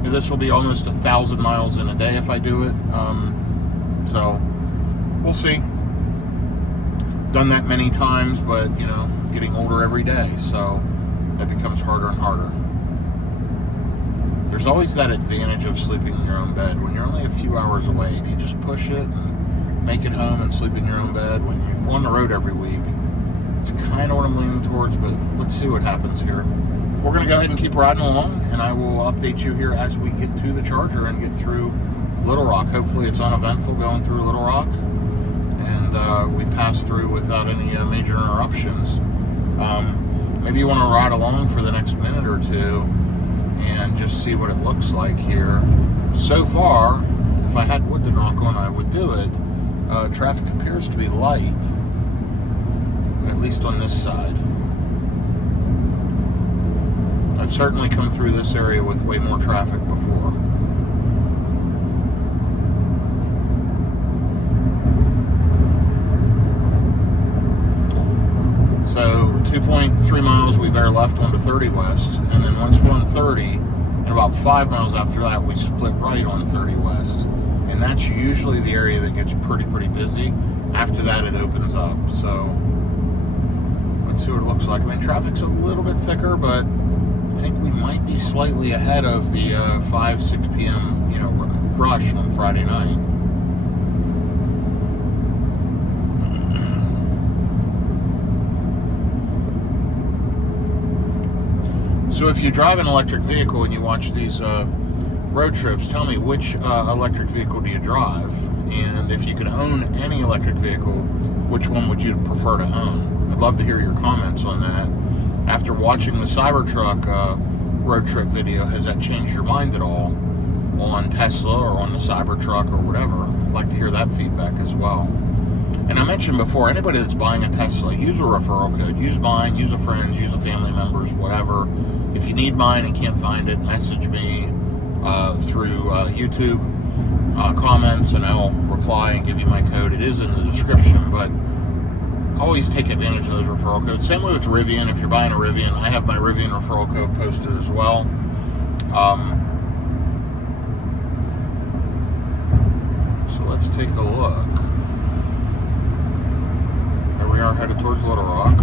This will be almost 1,000 miles in a day if I do it. So we'll see. Done that many times, but you know, I'm getting older every day, so it becomes harder and harder. There's always that advantage of sleeping in your own bed. When you're only a few hours away, do you just push it and make it home and sleep in your own bed? When you're on the road every week, it's kind of what I'm leaning towards, but let's see what happens here. We're going to go ahead and keep riding along, and I will update you here as we get to the charger and get through Little Rock. Hopefully it's uneventful going through Little Rock, and we pass through without any major interruptions. Maybe you want to ride along for the next minute or two and just see what it looks like here. So far, if I had wood to knock on, I would do it. Traffic appears to be light, at least on this side. I've certainly come through this area with way more traffic before. So 2.3 miles we bear left onto 30 West, and then once we're on 30, and about 5 miles after that, we split right on 30 West. And that's usually the area that gets pretty busy. After that, it opens up. So let's see what it looks like. I mean, traffic's a little bit thicker, but I think we might be slightly ahead of the 5-6 p.m. rush on Friday night. So if you drive an electric vehicle and you watch these road trips, tell me which electric vehicle do you drive? And if you could own any electric vehicle, which one would you prefer to own? I'd love to hear your comments on that. After watching the Cybertruck road trip video, has that changed your mind at all on Tesla or on the Cybertruck or whatever? I'd like to hear that feedback as well. And I mentioned before, anybody that's buying a Tesla, use a referral code. Use mine, use a friend's, use a family member's, whatever. If you need mine and can't find it, message me through YouTube comments, and I'll reply and give you my code. It is in the description, but always take advantage of those referral codes. Same way with Rivian. If you're buying a Rivian, I have my Rivian referral code posted as well. So let's take a look. There we we are headed towards Little Rock.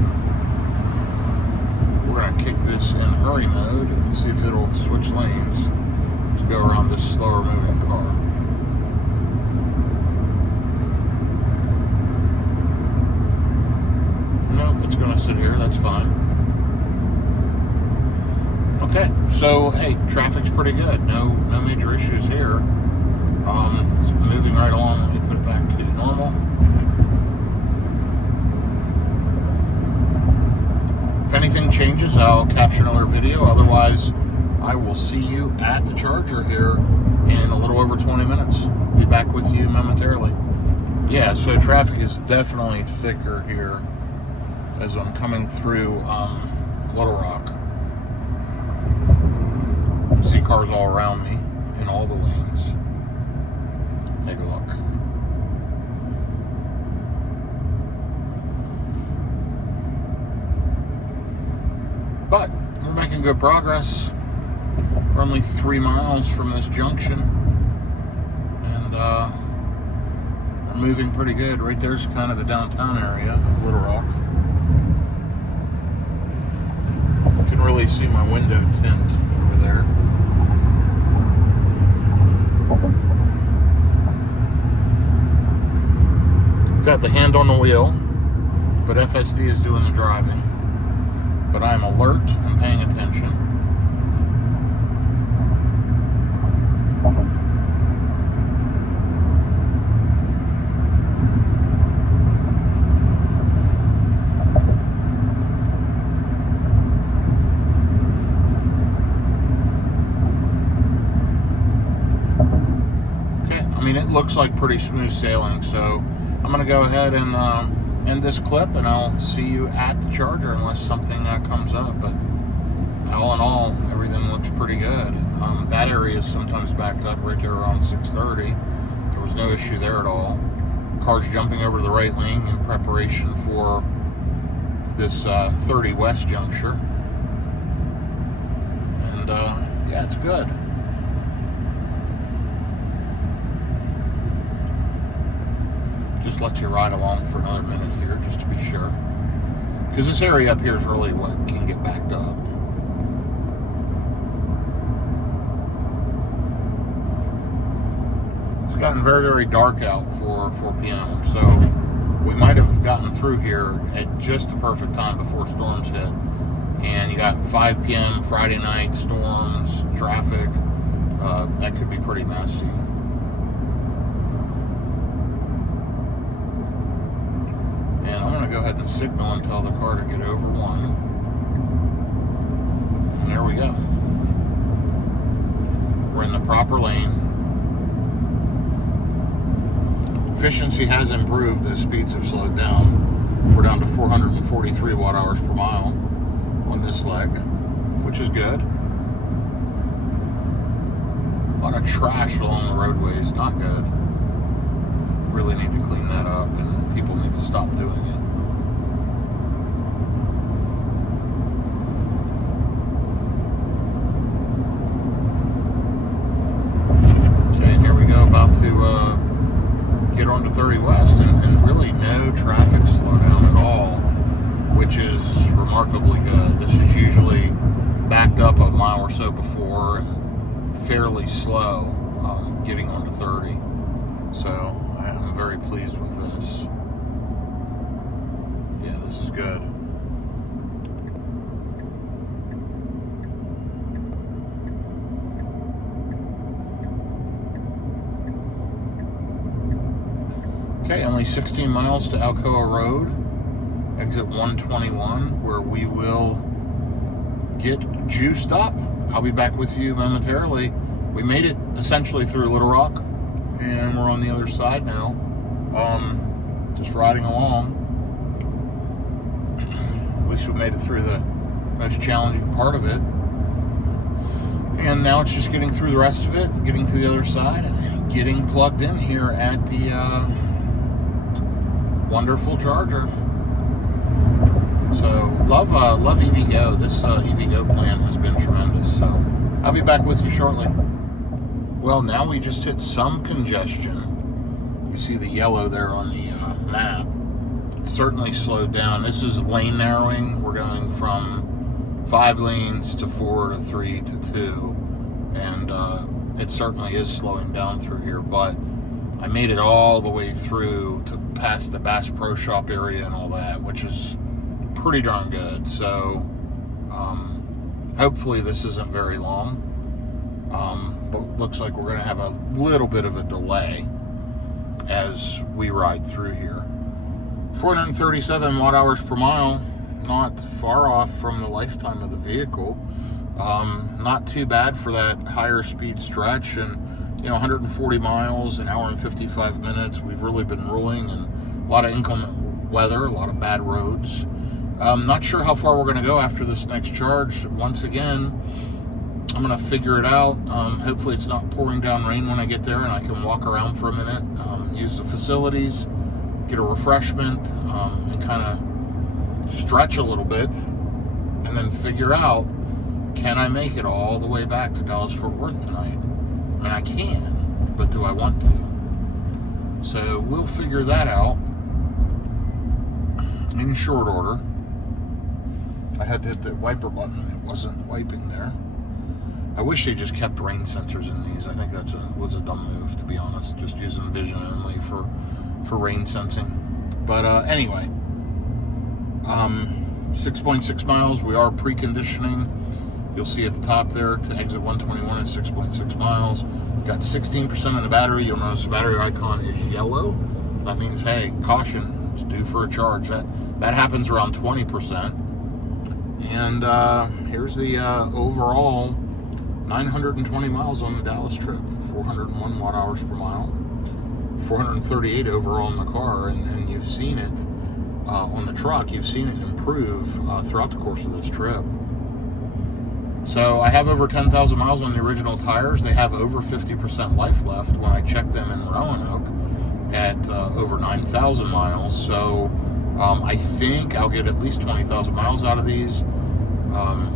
We're going to kick this in hurry mode and see if it'll switch lanes to go around this slower moving car. Nope, it's going to sit here. That's fine. Okay, so hey, traffic's pretty good. No major issues here. It's moving right along. Let me put it back to normal. If anything changes, I'll capture another video. Otherwise, I will see you at the charger here in a little over 20 minutes. Be back with you momentarily. Yeah, so traffic is definitely thicker here as I'm coming through Little Rock. You can see cars all around me in all the lanes. Take a look. But we're making good progress. We're only 3 miles from this junction, and we're moving pretty good. Right there's kind of the downtown area of Little Rock. You can really see my window tint over there. Got the hand on the wheel, but FSD is doing the driving. But I am alert and paying attention. Okay, I mean, it looks like pretty smooth sailing, so I'm going to go ahead and end this clip, and I'll see you at the charger unless something comes up. But all in all, everything looks pretty good. That area is sometimes backed up right there around 6:30. There was no issue there at all. Cars jumping over to the right lane in preparation for this 30 West juncture. And yeah, it's good. Just let you ride along for another minute here, just to be sure. Because this area up here is really what can get backed up. It's gotten very, very dark out for 4 p.m. So we might have gotten through here at just the perfect time before storms hit. And you got 5 p.m. Friday night, storms, traffic. That could be pretty messy. And I'm going to go ahead and signal and tell the car to get over 1. And there we go. We're in the proper lane. Efficiency has improved. The speeds have slowed down. We're down to 443 watt-hours per mile on this leg, which is good. A lot of trash along the roadways. Not good. Really need to clean that up, and people need to stop doing it. Okay, and here we go, about to get on to 30 West, and really no traffic slowdown at all, which is remarkably good. This is usually backed up a mile or so before and fairly slow getting onto 30. So I'm very pleased with this. Yeah, this is good. Okay, only 16 miles to Alcoa Road, exit 121, where we will get juiced up. I'll be back with you momentarily. We made it essentially through Little Rock, and we're on the other side now. Just riding along. At least we made it through the most challenging part of it. And now it's just getting through the rest of it, getting to the other side, and getting plugged in here at the wonderful charger. So love EVgo. This EVgo plan has been tremendous. So I'll be back with you shortly. Well, now we just hit some congestion. You see the yellow there on the map. certainly slowed down. This is lane narrowing. We're going from 5 lanes to 4 to 3 to 2. And it certainly is slowing down through here. But I made it all the way through to past the Bass Pro Shop area and all that, which is pretty darn good. So hopefully this isn't very long. But looks like we're going to have a little bit of a delay as we ride through here. 437 watt-hours per mile, not far off from the lifetime of the vehicle. Not too bad for that higher speed stretch, and 140 miles, an hour and 55 minutes. We've really been rolling, and a lot of inclement weather, a lot of bad roads. Not sure how far we're going to go after this next charge. Once again, I'm going to figure it out. Hopefully it's not pouring down rain when I get there and I can walk around for a minute, use the facilities, get a refreshment, and kind of stretch a little bit, and then figure out, can I make it all the way back to Dallas-Fort Worth tonight? I mean, I can, but do I want to? So we'll figure that out in short order. I had to hit the wiper button. It wasn't wiping there. I wish they just kept rain sensors in these. I think was a dumb move, to be honest. Just using vision only for rain sensing. But anyway, 6.6 miles. We are preconditioning. You'll see at the top there to exit 121 at 6.6 miles. We've got 16% of the battery. You'll notice the battery icon is yellow. That means, hey, caution, it's due for a charge. That happens around 20%. And here's the overall 920 miles on the Dallas trip, 401 watt-hours per mile, 438 overall in the car, and you've seen it on the truck. You've seen it improve throughout the course of this trip. So I have over 10,000 miles on the original tires. They have over 50% life left when I checked them in Roanoke at over 9,000 miles. So I think I'll get at least 20,000 miles out of these.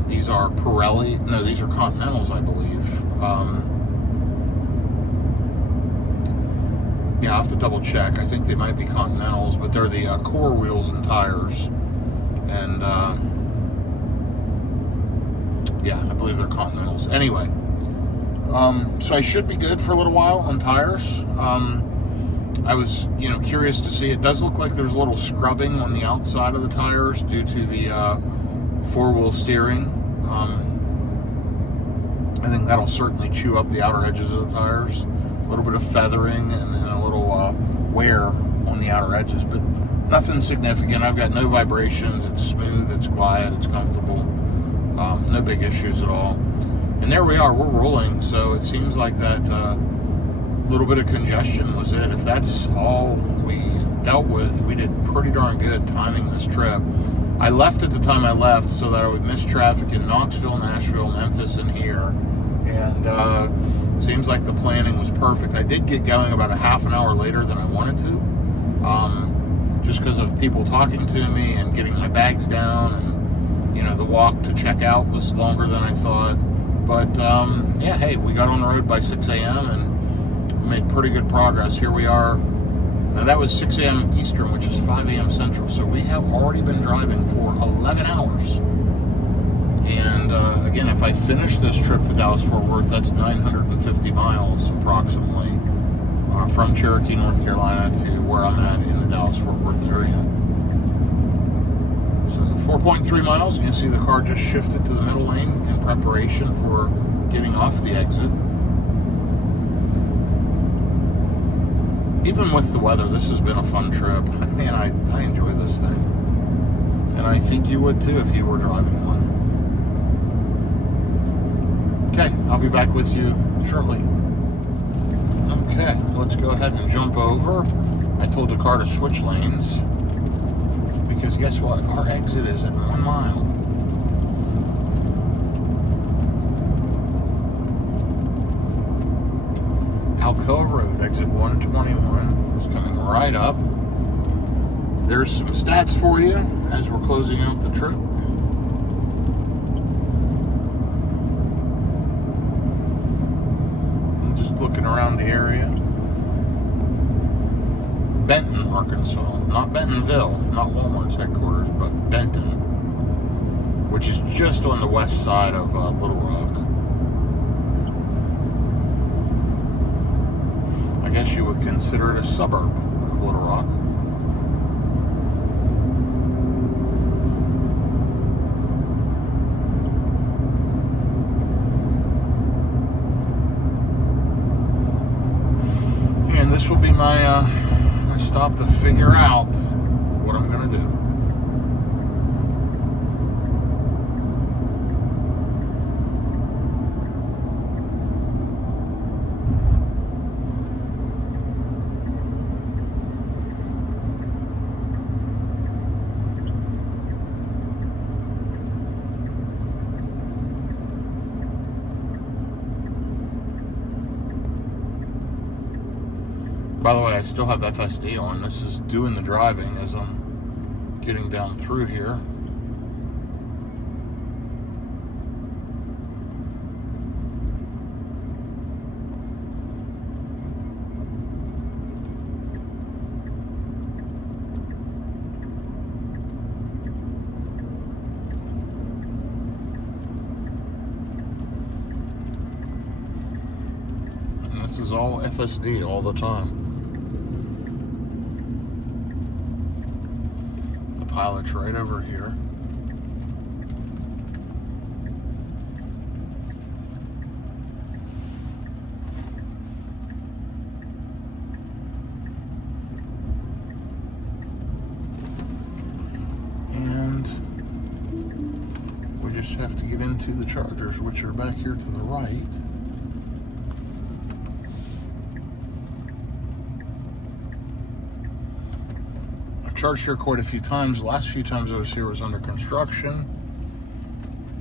These are Pirelli. No, these are Continentals, I believe. Yeah, I'll have to double check. I think they might be Continentals, but they're the core wheels and tires. And yeah, I believe they're Continentals. Anyway, so I should be good for a little while on tires. I was, curious to see. It does look like there's a little scrubbing on the outside of the tires due to the four-wheel steering. I think that'll certainly chew up the outer edges of the tires. A little bit of feathering and a little wear on the outer edges, but nothing significant. I've got no vibrations. It's smooth, it's quiet, it's comfortable. No big issues at all. And there we are, we're rolling. So it seems like that little bit of congestion was it. If that's all we dealt with, we did pretty darn good timing this trip. I left at the time I left so that I would miss traffic in Knoxville, Asheville, Memphis, and here. And seems like the planning was perfect. I did get going about a half an hour later than I wanted to, just because of people talking to me and getting my bags down, and the walk to check out was longer than I thought. But yeah, hey, we got on the road by 6 a.m. and made pretty good progress. Here we are. Now that was 6 a.m. Eastern, which is 5 a.m. Central. So we have already been driving for 11 hours. And again, if I finish this trip to Dallas-Fort Worth, that's 950 miles approximately from Cherokee, North Carolina to where I'm at in the Dallas-Fort Worth area. So 4.3 miles, and you see the car just shifted to the middle lane in preparation for getting off the exit. Even with the weather, this has been a fun trip. Man, I enjoy this thing. And I think you would too if you were driving one. Okay, I'll be back with you shortly. Okay, let's go ahead and jump over. I told the car to switch lanes, because guess what? Our exit is at 1 mile. Alcoa Road, exit 121 is coming right up. There's some stats for you as we're closing out the trip. I'm just looking around the area. Benton, Arkansas. Not Bentonville, not Walmart's headquarters, but Benton, which is just on the west side of Little Rock. I guess you would consider it a suburb of Little Rock. And this will be my stop to figure out what I'm going to do. By the way, I still have FSD on. This is doing the driving as I'm getting down through here. And this is all FSD all the time. Pilot's right over here. And we just have to get into the chargers, which are back here to the right. Charged here quite a few times. The last few times I was here was under construction,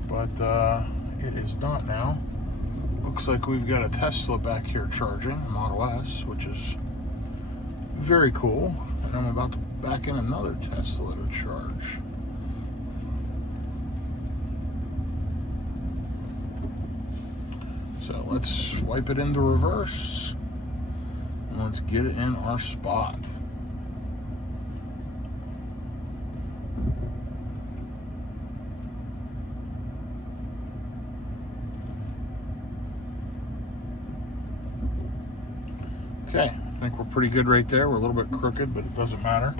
but it is not now. Looks like we've got a Tesla back here charging, a Model S, which is very cool. And I'm about to back in another Tesla to charge. So let's swipe it into reverse and let's get it in our spot. Okay, I think we're pretty good right there. We're a little bit crooked, but it doesn't matter.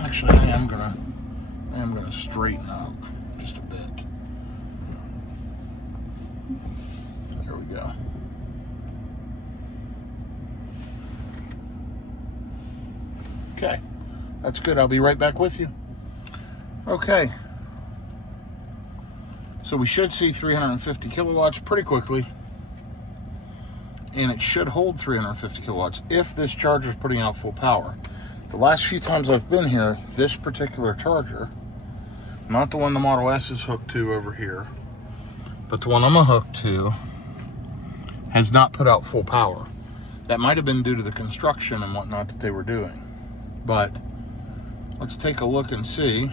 Actually, I am gonna straighten up just a bit. There we go. Okay, that's good. I'll be right back with you. Okay. So we should see 350 kilowatts pretty quickly. And it should hold 350 kilowatts if this charger is putting out full power. The last few times I've been here, this particular charger, not the one the Model S is hooked to over here, but the one I'm hooked to, has not put out full power. That might have been due to the construction and whatnot that they were doing. But let's take a look and see.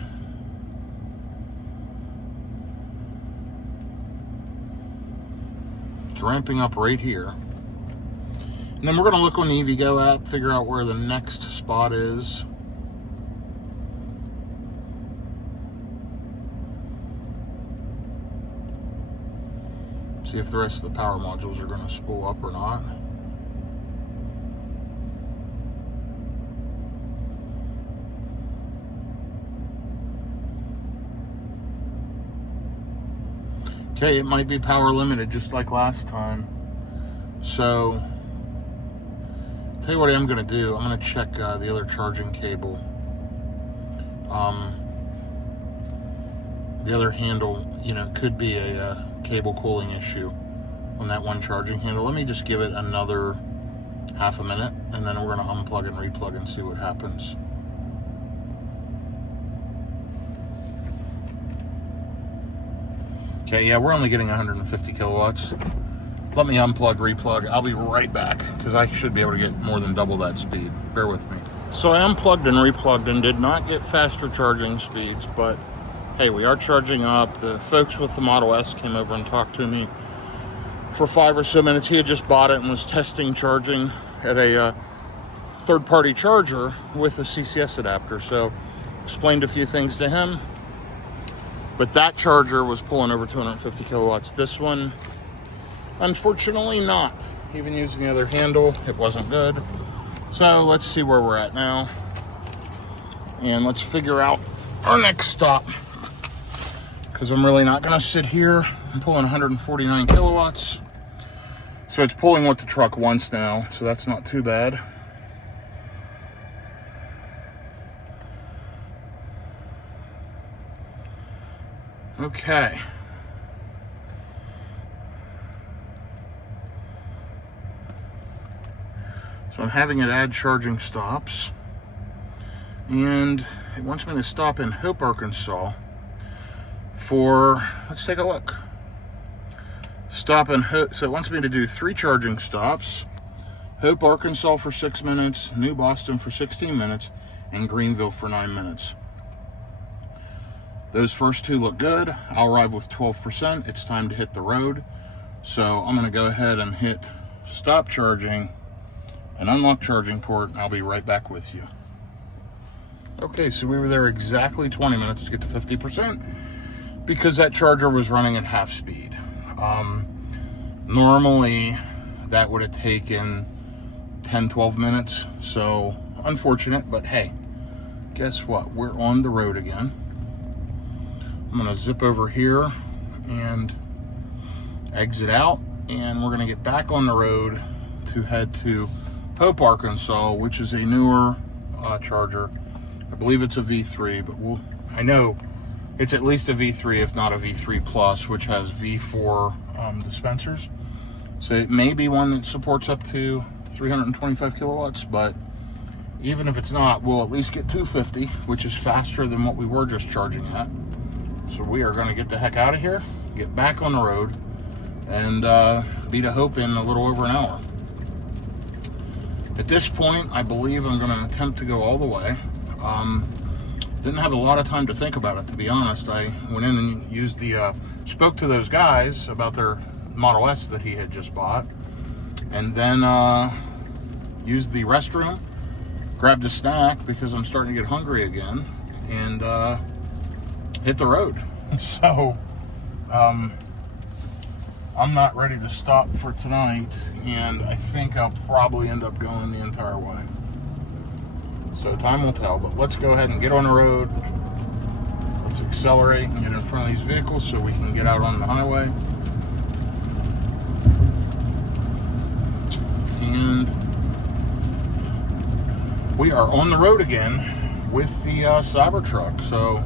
It's ramping up right here. And then we're going to look on the EVgo app, figure out where the next spot is. See if the rest of the power modules are going to spool up or not. Okay, it might be power limited just like last time. So tell you what I'm going to do. I'm going to check the other charging cable. The other handle, could be a cable cooling issue on that one charging handle. Let me just give it another half a minute, and then we're going to unplug and replug and see what happens. Okay, yeah, we're only getting 150 kilowatts. Let me unplug, replug. I'll be right back because I should be able to get more than double that speed. Bear with me. So I unplugged and replugged and did not get faster charging speeds, but hey, we are charging up. The folks with the Model S came over and talked to me for 5 or so minutes. He had just bought it and was testing charging at a third-party charger with a CCS adapter. So explained a few things to him, but that charger was pulling over 250 kilowatts. This one, unfortunately not. Even using the other handle, it wasn't good. So let's see where we're at now, and let's figure out our next stop, because I'm really not going to sit here. I'm pulling 149 kilowatts. So it's pulling what the truck wants now, so that's not too bad. Okay. So I'm having it add charging stops, and it wants me to stop in Hope, Arkansas for, let's take a look. Stop in Hope, so it wants me to do 3 charging stops. Hope, Arkansas for 6 minutes, New Boston for 16 minutes, and Greenville for 9 minutes. Those first 2 look good. I'll arrive with 12%. It's time to hit the road. So I'm gonna go ahead and hit stop charging and unlock charging port, and I'll be right back with you. Okay, so we were there exactly 20 minutes to get to 50% because that charger was running at half speed. Normally that would have taken 10-12 minutes, so unfortunate, but hey, guess what? We're on the road again. I'm gonna zip over here and exit out, and we're gonna get back on the road to head to Hope, Arkansas, which is a newer charger. I believe it's a V3, but I know it's at least a V3, if not a V3 Plus, which has V4 dispensers. So it may be one that supports up to 325 kilowatts, but even if it's not, we'll at least get 250, which is faster than what we were just charging at. So we are going to get the heck out of here, get back on the road, and be to Hope in a little over an hour. At this point, I believe I'm going to attempt to go all the way. Didn't have a lot of time to think about it, to be honest. I went in and used spoke to those guys about their Model S that he had just bought, and then used the restroom, grabbed a snack because I'm starting to get hungry again, and hit the road. So I'm not ready to stop for tonight, and I think I'll probably end up going the entire way. So time will tell, but let's go ahead and get on the road. Let's accelerate and get in front of these vehicles so we can get out on the highway. And we are on the road again with the Cybertruck. So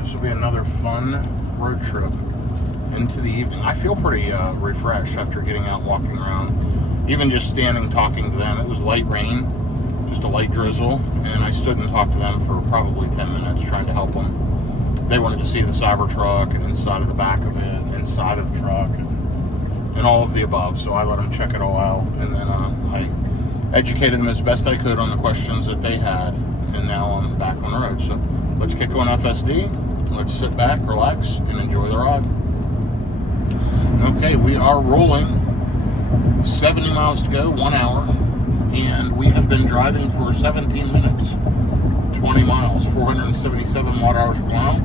this will be another fun road trip into the evening. I feel pretty refreshed after getting out walking around, even just standing talking to them. It was light rain, just a light drizzle, and I stood and talked to them for probably 10 minutes trying to help them. They wanted to see the Cybertruck and inside of the back of it, inside of the truck, and all of the above, so I let them check it all out, and then I educated them as best I could on the questions that they had, and now I'm back on the road. So let's kick on FSD. Let's sit back, relax, and enjoy the ride. Okay, we are rolling. 70 miles to go, 1 hour, and we have been driving for 17 minutes. 20 miles, 477 watt hours per mile.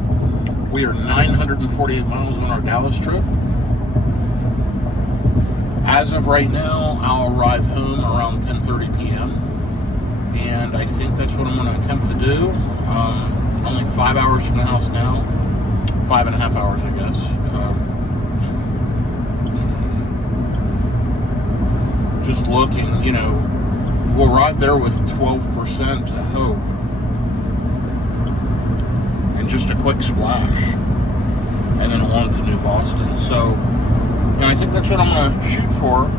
We are 948 miles on our Dallas trip. As of right now, I'll arrive home around 10:30 p.m. and I think that's what I'm going to attempt to do. Only 5 hours from the house now. 5.5 hours, I guess. Just looking, we'll arrive there with 12% to Hope. And just a quick splash. And then on to New Boston. So, I think that's what I'm going to shoot for.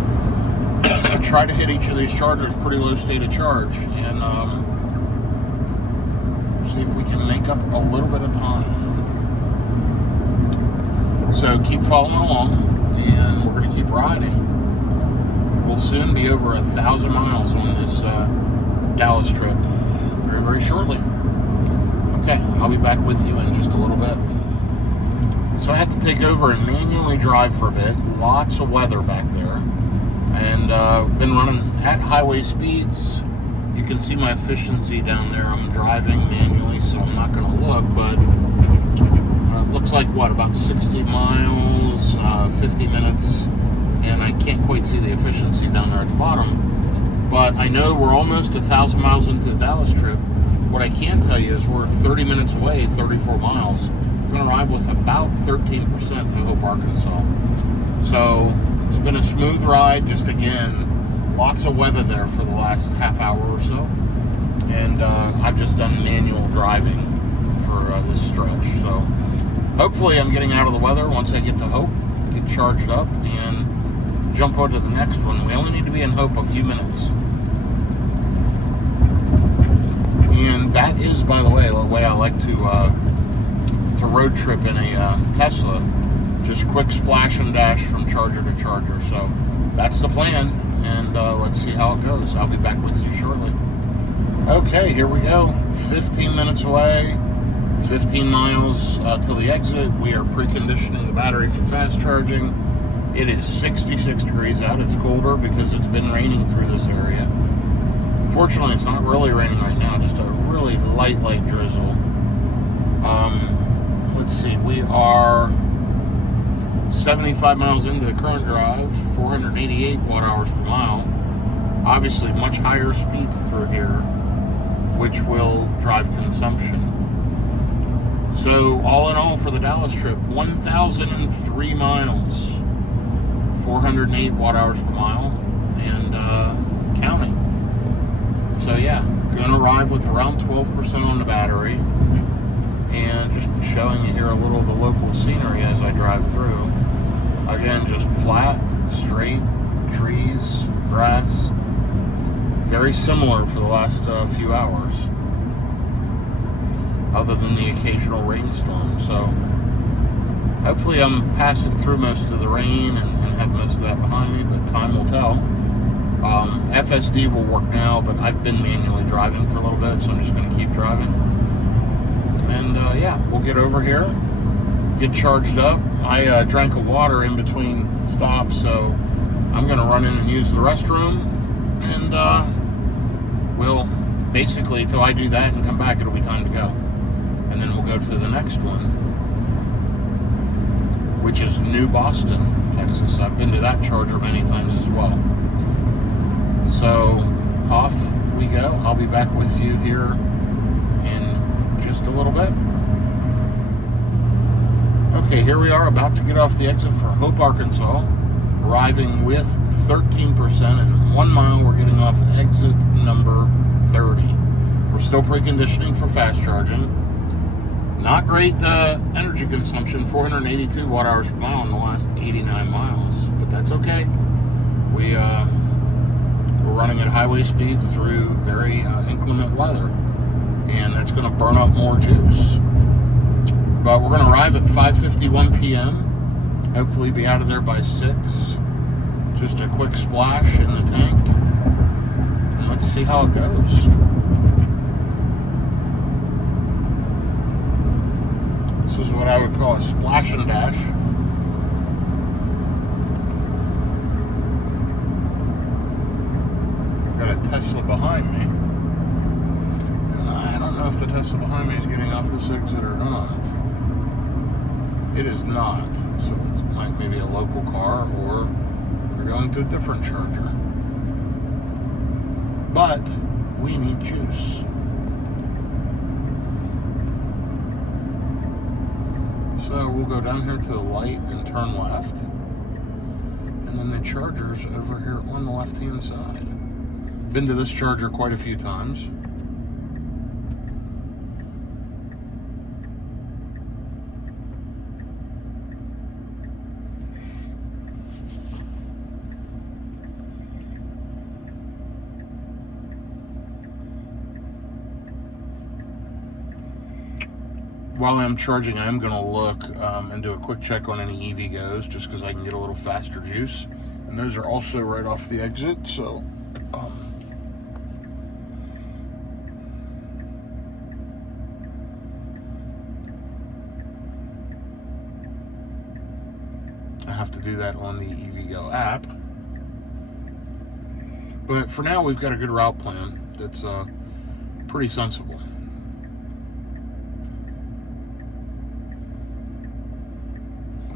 Try to hit each of these chargers pretty low state of charge. And see if we can make up a little bit of time. So keep following along, and we're going to keep riding. We'll soon be over 1,000 miles on this Dallas trip very, very shortly. Okay, I'll be back with you in just a little bit. So I had to take over and manually drive for a bit. Lots of weather back there. and been running at highway speeds. You can see my efficiency down there. I'm driving manually, so I'm not going to look, but it looks like, what, about 60 miles, 50 minutes, and I can't quite see the efficiency down there at the bottom. But I know we're almost 1,000 miles into the Dallas trip. What I can tell you is we're 30 minutes away, 34 miles. We're going to arrive with about 13% to Hope, Arkansas. So it's been a smooth ride, just again, lots of weather there for the last half hour or so. And I've just done manual driving for this stretch. So hopefully I'm getting out of the weather once I get to Hope, get charged up, and jump over to the next one. We only need to be in Hope a few minutes. And that is, by the way I like to road trip in a Tesla. Just quick splash and dash from charger to charger. So that's the plan, and let's see how it goes. I'll be back with you shortly. Okay, here we go. 15 minutes away, 15 miles till the exit. We are preconditioning the battery for fast charging. It is 66 degrees out. It's colder because it's been raining through this area. Fortunately, it's not really raining right now, just a really light drizzle. Let's see, we are 75 miles into the current drive, 488 watt-hours per mile. Obviously, much higher speeds through here, which will drive consumption. So, all in all, for the Dallas trip, 1,003 miles, 408 watt-hours per mile, and counting. So yeah, gonna arrive with around 12% on the battery, and just showing you here a little of the local scenery as I drive through. Again, just flat, straight, trees, grass, very similar for the last few hours, other than the occasional rainstorm. So hopefully I'm passing through most of the rain and have most of that behind me, but time will tell. FSD will work now, but I've been manually driving for a little bit, so I'm just going to keep driving. And yeah, we'll get over here, get charged up. I drank a water in between stops, so I'm going to run in and use the restroom, and we'll basically, till I do that and come back, it'll be time to go. And then we'll go to the next one, which is New Boston, Texas. I've been to that charger many times as well. So off we go. I'll be back with you here in just a little bit. Okay, here we are about to get off the exit for Hope, Arkansas, arriving with 13%. In 1 mile, we're getting off exit number 30. We're still preconditioning for fast charging. Not great energy consumption, 482 watt-hours per mile in the last 89 miles, but that's okay. We're running at highway speeds through very inclement weather, and that's going to burn up more juice. But we're going to arrive at 5:51 p.m. Hopefully be out of there by 6. Just a quick splash in the tank, and let's see how it goes. This is what I would call a splash and dash. Got a Tesla behind me, and I don't know if the Tesla behind me is getting off this exit or not. It is not, so it's maybe a local car, or they're going to a different charger. But we need juice. So we'll go down here to the light and turn left, and then the charger's over here on the left-hand side. Been to this charger quite a few times. While I'm charging, I'm going to look and do a quick check on any EV goes, just because I can get a little faster juice. And those are also right off the exit, so I have to do that on the EVgo app. But for now, we've got a good route plan that's pretty sensible.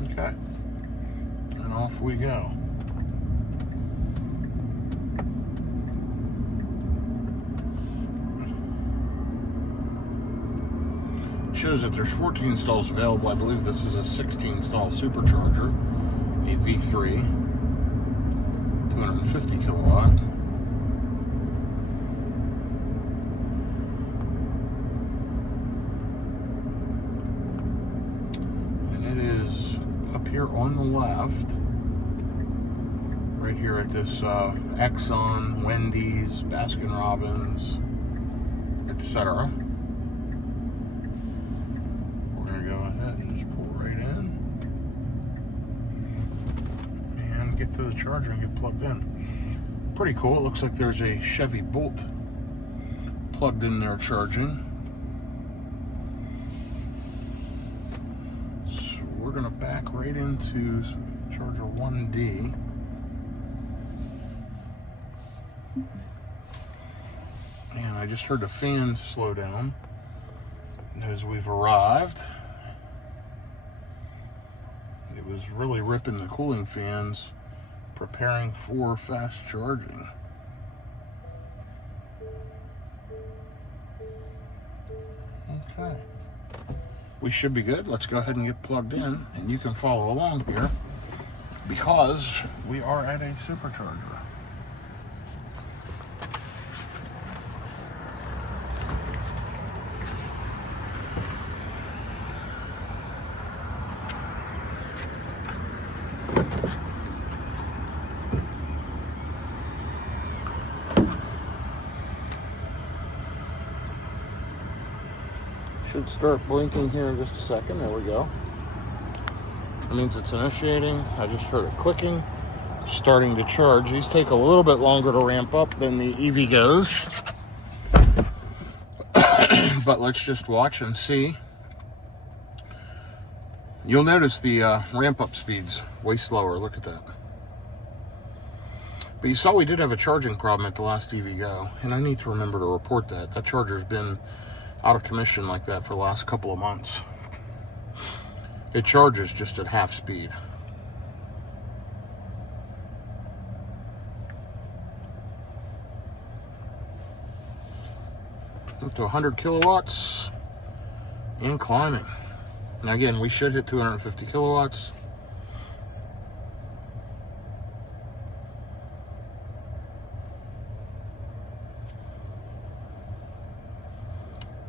Okay, and off we go. It shows that there's 14 stalls available. I believe this is a 16 stall supercharger, a V3, 250 kilowatt. Here on the left, right here at this Exxon, Wendy's, Baskin Robbins, etc. We're going to go ahead and just pull right in and get to the charger and get plugged in. Pretty cool. It looks like there's a Chevy Bolt plugged in there charging. We're going to back right into charger 1D. And I just heard the fans slow down as we've arrived. It was really ripping the cooling fans, preparing for fast charging. Okay. We should be good. Let's go ahead and get plugged in, and you can follow along here because we are at a supercharger. Should start blinking here in just a second. There we go. That means it's initiating. I just heard it clicking, starting to charge. These take a little bit longer to ramp up than the EV goes. But let's just watch and see. You'll notice the ramp up speed's way slower. Look at that. But you saw we did have a charging problem at the last EV go, and I need to remember to report that. That charger's been out of commission like that for the last couple of months. It charges just at half speed. Up to 100 kilowatts and climbing. Now again, we should hit 250 kilowatts.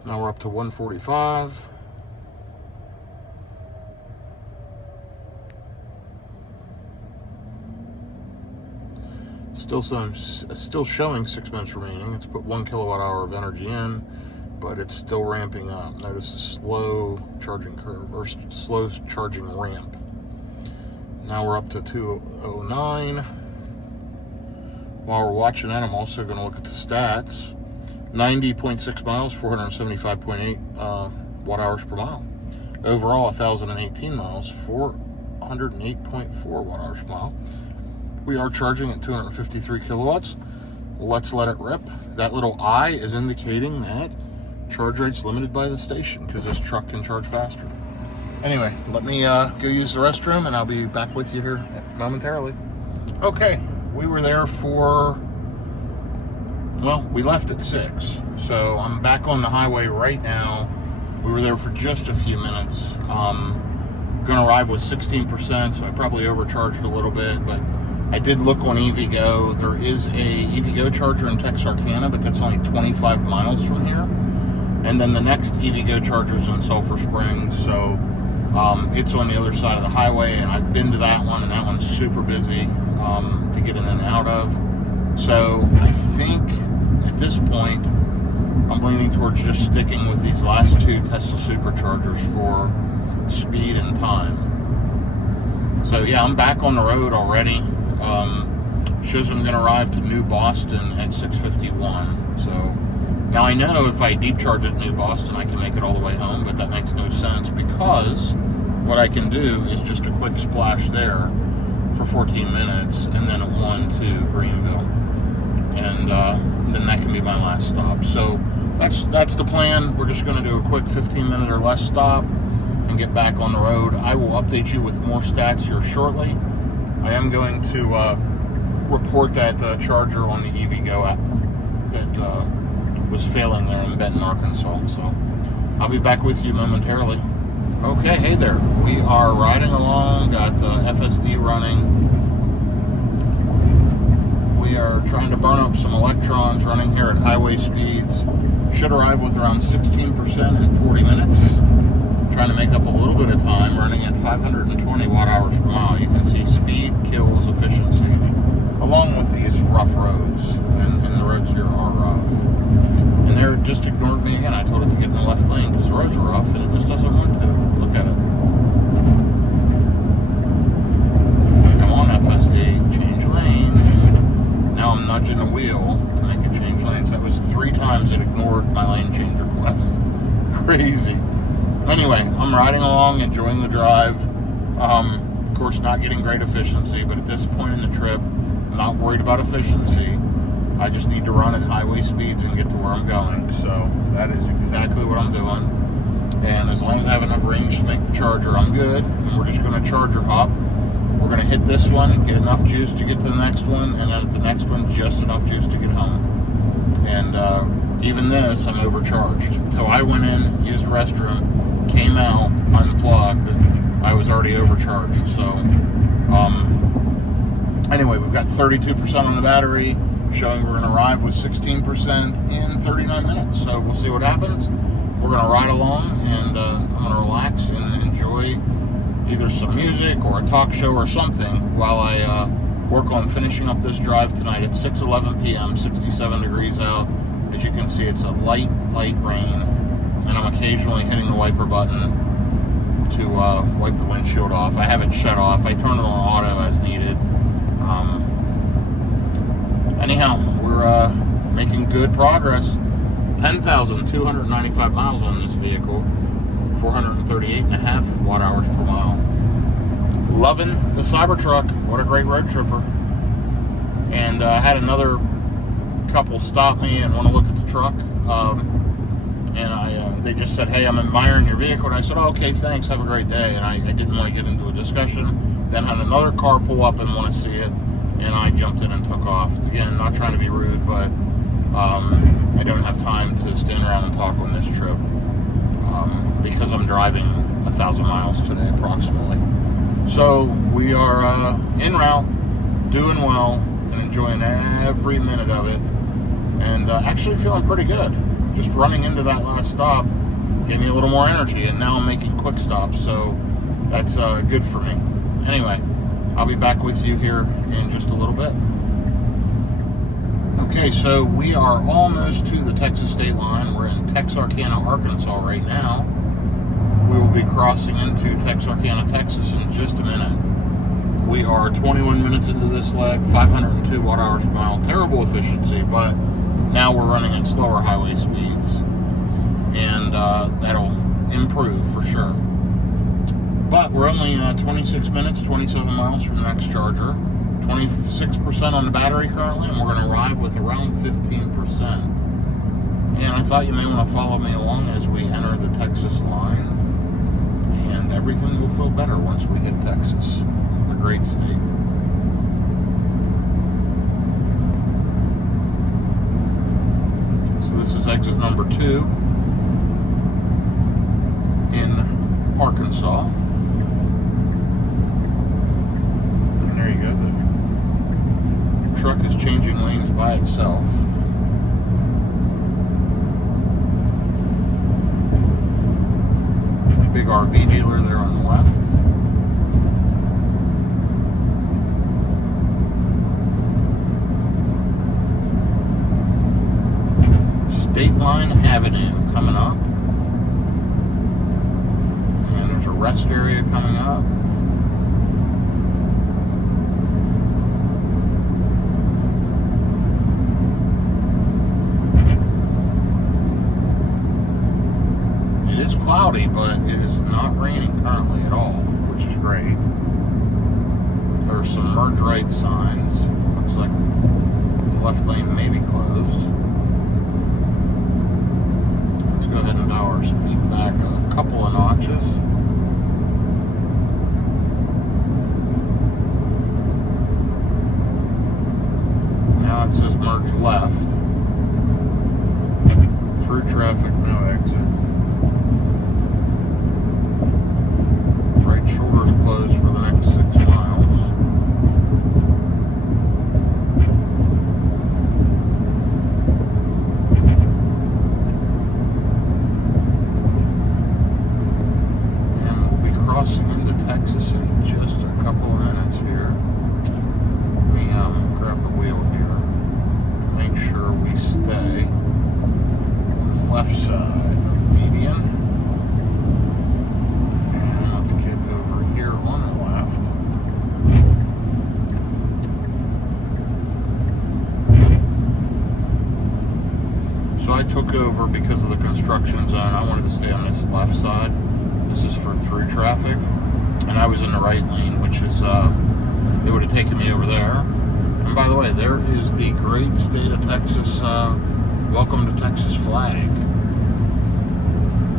Now we're up to 145. Still showing 6 minutes remaining. It's put 1 kilowatt hour of energy in, but it's still ramping up. Notice the slow charging curve, or slow charging ramp. Now we're up to 209. While we're watching that, I'm also going to look at the stats. 90.6 miles, 475.8 watt hours per mile. Overall, 1,018 miles, 408.4 watt hours per mile. We are charging at 253 kilowatts. Let's let it rip. That little I is indicating that charge rate's limited by the station because this truck can charge faster. Anyway, let me go use the restroom and I'll be back with you here momentarily. Okay, we were there for, well, we left at 6, so I'm back on the highway right now. We were there for just a few minutes. Gonna arrive with 16%, so I probably overcharged a little bit, but I did look on EVgo. There is a EVgo charger in Texarkana, but that's only 25 miles from here. And then the next EVgo charger is in Sulphur Springs, so it's on the other side of the highway, and I've been to that one, and that one's super busy to get in and out of. So I think at this point, I'm leaning towards just sticking with these last 2 Tesla Superchargers for speed and time. So yeah, I'm back on the road already. Shows I'm going to arrive to New Boston at 6:51. So now I know if I deep charge at New Boston, I can make it all the way home, but that makes no sense because what I can do is just a quick splash there for 14 minutes and then a 1 to Greenville. and then that can be my last stop. So that's the plan. We're just going to do a quick 15-minute or less stop and get back on the road. I will update you with more stats here shortly. I am going to report that charger on the EVgo app that was failing there in Benton, Arkansas. So I'll be back with you momentarily. Okay, hey there. We are riding along, got FSD running. We are trying to burn up some electrons, running here at highway speeds. Should arrive with around 16% in 40 minutes. Trying to make up a little bit of time, running at 520 watt-hours per mile. You can see speed kills efficiency, along with these rough roads. And the roads here are rough. And there, it just ignored me again. I told it to get in the left lane because the roads are rough, and it just doesn't want to. Look at it. Come on, FSD, change lanes. Now I'm nudging the wheel to make it change lanes. That was 3 times it ignored my lane change request. Crazy. Anyway, I'm riding along, enjoying the drive. Of course, not getting great efficiency, but at this point in the trip, I'm not worried about efficiency. I just need to run at highway speeds and get to where I'm going. So that is exactly what I'm doing. And as long as I have enough range to make the charger, I'm good. And we're just going to charger hop. We're going to hit this one, get enough juice to get to the next one, and then at the next one, just enough juice to get home. And even this, I'm overcharged. So I went in, used the restroom, came out, unplugged. I was already overcharged. So anyway, we've got 32% on the battery, showing we're going to arrive with 16% in 39 minutes. So we'll see what happens. We're going to ride along, and I'm going to relax and enjoy either some music or a talk show or something while I work on finishing up this drive tonight at 6:11 p.m., 67 degrees out. As you can see, it's a light rain, and I'm occasionally hitting the wiper button to wipe the windshield off. I have it shut off. I turn it on auto as needed. Anyhow, we're making good progress. 10,295 miles on this vehicle, 438.5 watt-hours per mile. Loving the Cybertruck. What a great road tripper. And I had another couple stop me and want to look at the truck. And they just said, hey, I'm admiring your vehicle. And I said, oh, okay, thanks, have a great day. And I didn't want to get into a discussion. Then had another car pull up and want to see it. And I jumped in and took off. Again, not trying to be rude, but I don't have time to stand around and talk on this trip because I'm driving 1,000 miles today approximately. So we are en route, doing well, and enjoying every minute of it, and actually feeling pretty good. Just running into that last stop gave me a little more energy, and now I'm making quick stops, so that's good for me. Anyway, I'll be back with you here in just a little bit. Okay, so we are almost to the Texas state line. We're in Texarkana, Arkansas right now. We will be crossing into Texarkana, Texas in just a minute. We are 21 minutes into this leg, 502 watt-hours per mile. Terrible efficiency, but now we're running at slower highway speeds, and that'll improve for sure. But we're only 26 minutes, 27 miles from the next charger. 26% on the battery currently, and we're going to arrive with around 15%. And I thought you may want to follow me along as we enter the Texas line, and everything will feel better once we hit Texas. It's a great state. So this is exit number 2 in Arkansas. And there you go. The truck is changing lanes by itself. Big RV dealer there on the left. State Line Avenue coming up. And there's a rest area coming up. It is cloudy, but it is not raining currently at all, which is great. There are some merge right signs. Looks like the Left lane may be closed. Let's go ahead and dial our speed back a couple of notches. Now it says merge left. Through traffic, no exit. Right shoulder's closed for the next 6 miles. And we'll be crossing into Texas in just a couple of minutes here. Let me grab the wheel here. Make sure we stay on the left side of the median. And let's get over here on the left. So I took over because of the construction zone. I wanted to stay on this left side. This is for through traffic. And I was in the right lane, which is, it would have taken me over there. And by the way, there is the great state of Texas, welcome to Texas flag.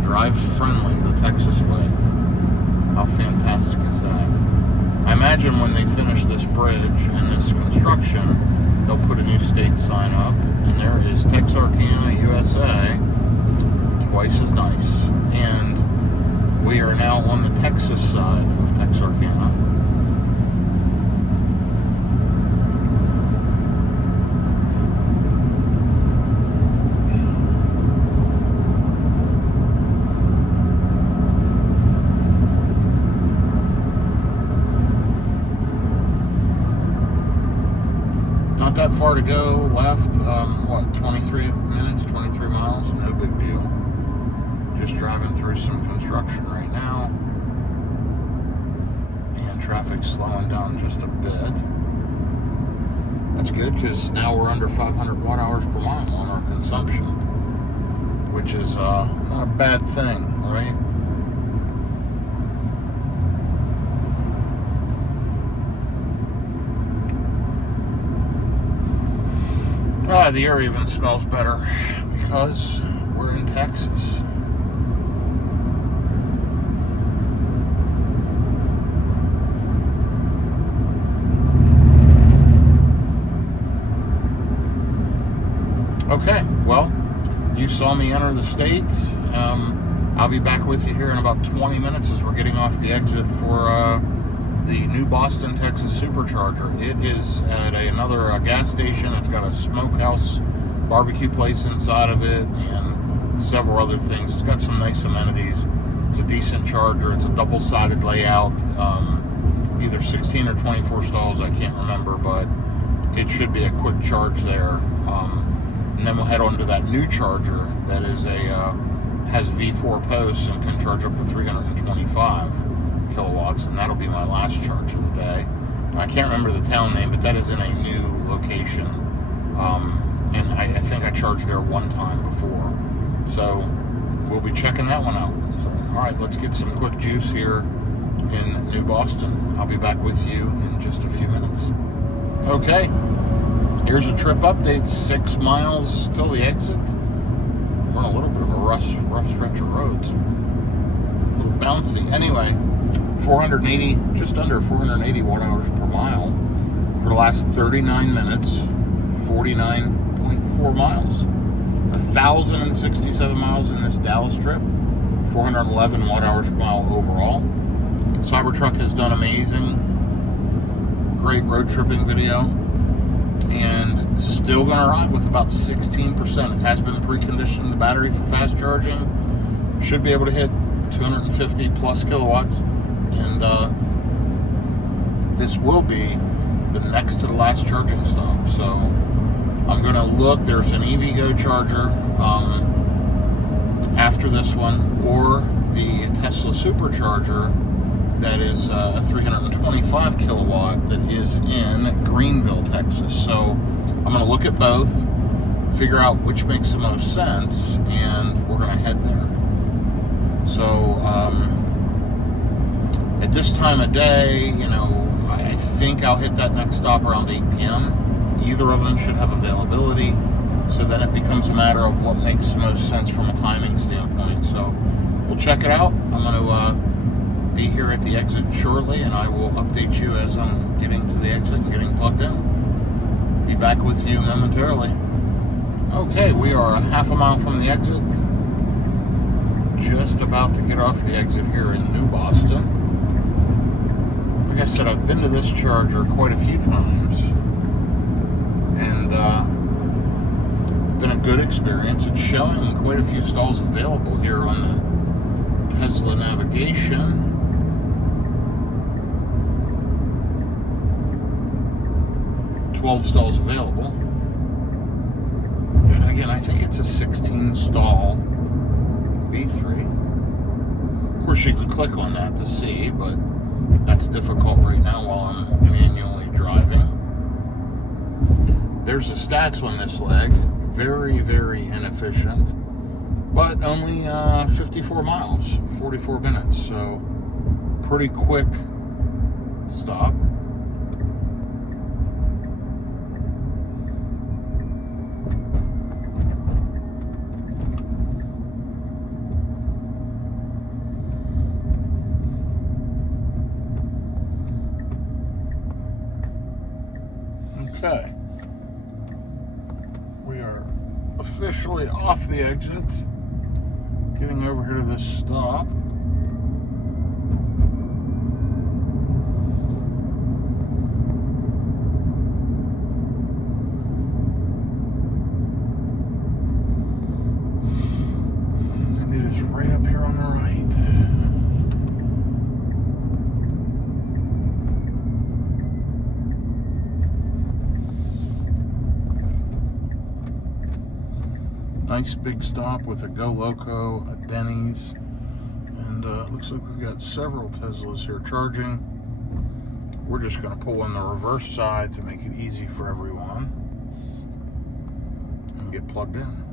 Drive friendly the Texas way. How fantastic is that? I imagine when they finish this bridge and this construction, they'll put a new state sign up, and there is Texarkana, USA, twice as nice. And we are now on the Texas side of Texarkana. Not that far to go left, 23 minutes, 23 miles, no big deal. Just driving through some construction right now. And traffic's slowing down just a bit. That's good, because now we're under 500 watt hours per mile on our consumption, which is not a bad thing, right? The air even smells better because we're in Texas. Okay, well, you saw me enter the state. I'll be back with you here in about 20 minutes as we're getting off the exit for the New Boston, Texas Supercharger. It is at another gas station. It's got a smokehouse barbecue place inside of it and several other things. It's got some nice amenities. It's a decent charger. It's a double-sided layout, either 16 or 24 stalls, I can't remember, but it should be a quick charge there. And then we'll head on to that new charger that is has V4 posts and can charge up to 325 kilowatts, and that'll be my last charge of the day. I can't remember the town name, but that is in a new location, and I think I charged there one time before, so we'll be checking that one out. So, all right, let's get some quick juice here in New Boston. I'll be back with you in just a few minutes. Okay, here's a trip update. 6 miles till the exit. We're on a little bit of a rough stretch of roads, a little bouncy. Anyway, 480, just under 480 watt hours per mile for the last 39 minutes, 49.4 miles. 1,067 miles in this Dallas trip, 411 watt hours per mile overall. Cybertruck has done amazing. Great road tripping video. And still going to arrive with about 16%. It has been preconditioned, the battery for fast charging. Should be able to hit 250 plus kilowatts. And this will be the next to the last charging stop. So I'm going to look. There's an EVgo charger after this one, or the Tesla Supercharger that is a 325 kilowatt that is in Greenville, Texas. So I'm going to look at both, figure out which makes the most sense, and we're going to head there. So at this time of day, I think I'll hit that next stop around 8 p.m. Either of them should have availability. So then it becomes a matter of what makes the most sense from a timing standpoint. So we'll check it out. I'm going to be here at the exit shortly, and I will update you as I'm getting to the exit and getting plugged in. Be back with you momentarily. Okay, we are a half a mile from the exit. Just about to get off the exit here in New Boston. Like I said, I've been to this charger quite a few times, and been a good experience. It's showing quite a few stalls available here on the Tesla navigation. Stalls available. And again, I think it's a 16 stall V3. Of course, you can click on that to see, but that's difficult right now while I'm manually driving. There's the stats on this leg. Very, very inefficient, but only 54 miles, 44 minutes, so pretty quick stop. Okay, we are officially off the exit, getting over here to this stop. And it is right up here on the right. Nice big stop with a Go Loco, a Denny's, and it looks like we've got several Teslas here charging. We're just going to pull on the reverse side to make it easy for everyone and get plugged in.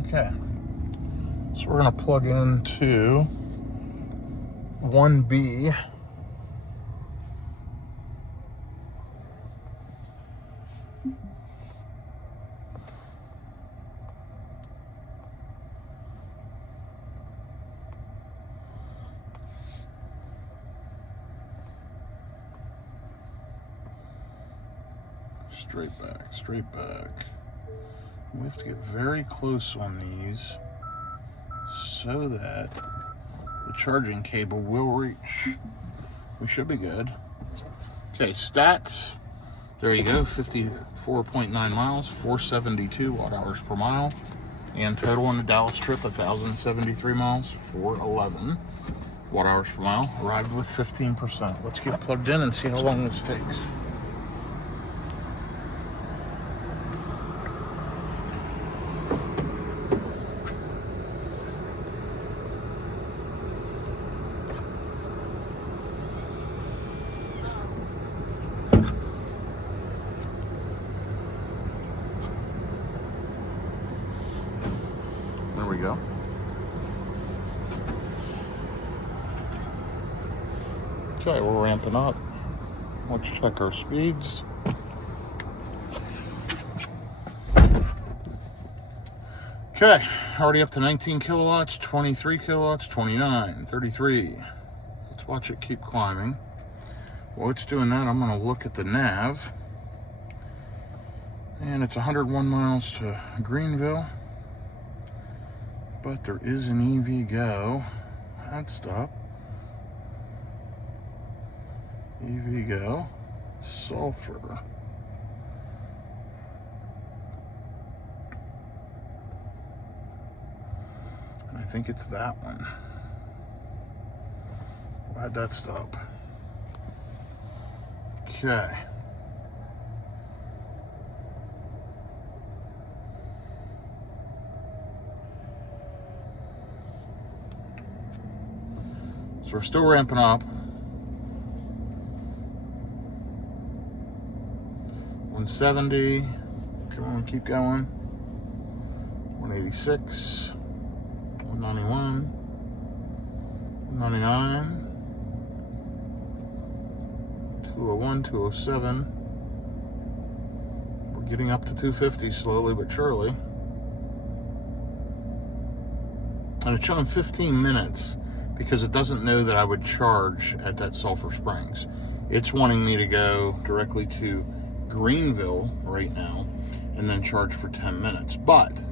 Okay, so we're going to plug into 1B. Straight back. We have to get very close on these so that the charging cable will reach. We should be good. Okay, stats. There you go, 54.9 miles, 472 watt hours per mile. And total on the Dallas trip, 1,073 miles, 411 watt hours per mile. Arrived with 15%. Let's get plugged in and see how long this takes. There we go. Okay, we're ramping up. Let's check our speeds. Okay, already up to 19 kilowatts, 23 kilowatts, 29, 33. Let's watch it keep climbing. While it's doing that, I'm going to look at the nav. And it's 101 miles to Greenville. But there is an EV Go. That stop. EV Go. Sulphur. I think it's that one. Why'd that stop? Okay. So we're still ramping up. 170. Come on, keep going. 186. 191. 99, 201, 207. We're getting up to 250 slowly but surely. And it's showing 15 minutes because it doesn't know that I would charge at that Sulphur Springs. It's wanting me to go directly to Greenville right now and then charge for 10 minutes. But,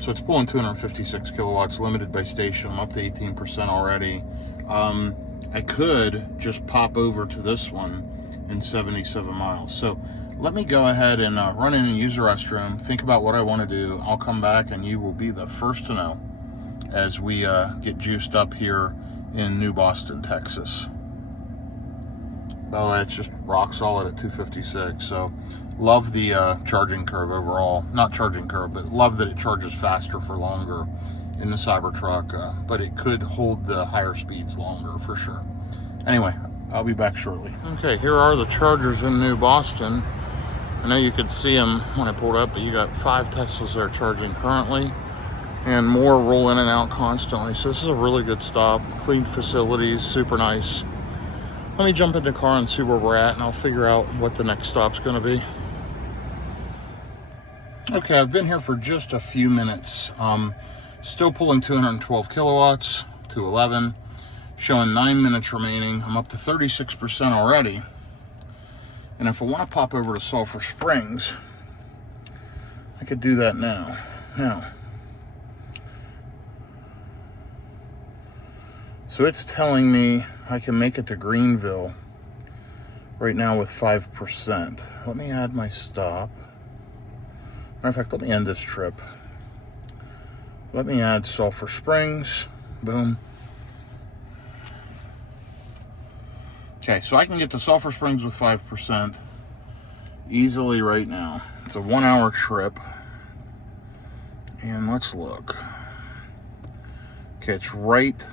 so it's pulling 256 kilowatts, limited by station. I'm up to 18% already. I could just pop over to this one in 77 miles. So let me go ahead and run in and use the restroom, think about what I want to do. I'll come back and you will be the first to know as we get juiced up here in New Boston, Texas. By the way, it's just rock solid at 256. So love the charging curve overall. Not charging curve, but love that it charges faster for longer in the Cybertruck. But it could hold the higher speeds longer for sure. Anyway, I'll be back shortly. Okay, here are the chargers in New Boston. I know you could see them when I pulled up, but you got 5 Teslas there charging currently and more roll in and out constantly. So this is a really good stop. Clean facilities, super nice. Let me jump in the car and see where we're at, and I'll figure out what the next stop's gonna be. Okay, I've been here for just a few minutes. Still pulling 212 kilowatts, 211, showing 9 minutes remaining. I'm up to 36% already. And if I want to pop over to Sulphur Springs, I could do that now. So it's telling me I can make it to Greenville right now with 5%. Let me add my stop. Matter of fact, let me end this trip. Let me add Sulphur Springs. Boom. Okay, so I can get to Sulphur Springs with 5% easily right now. It's a 1-hour trip. And let's look. Okay, it's right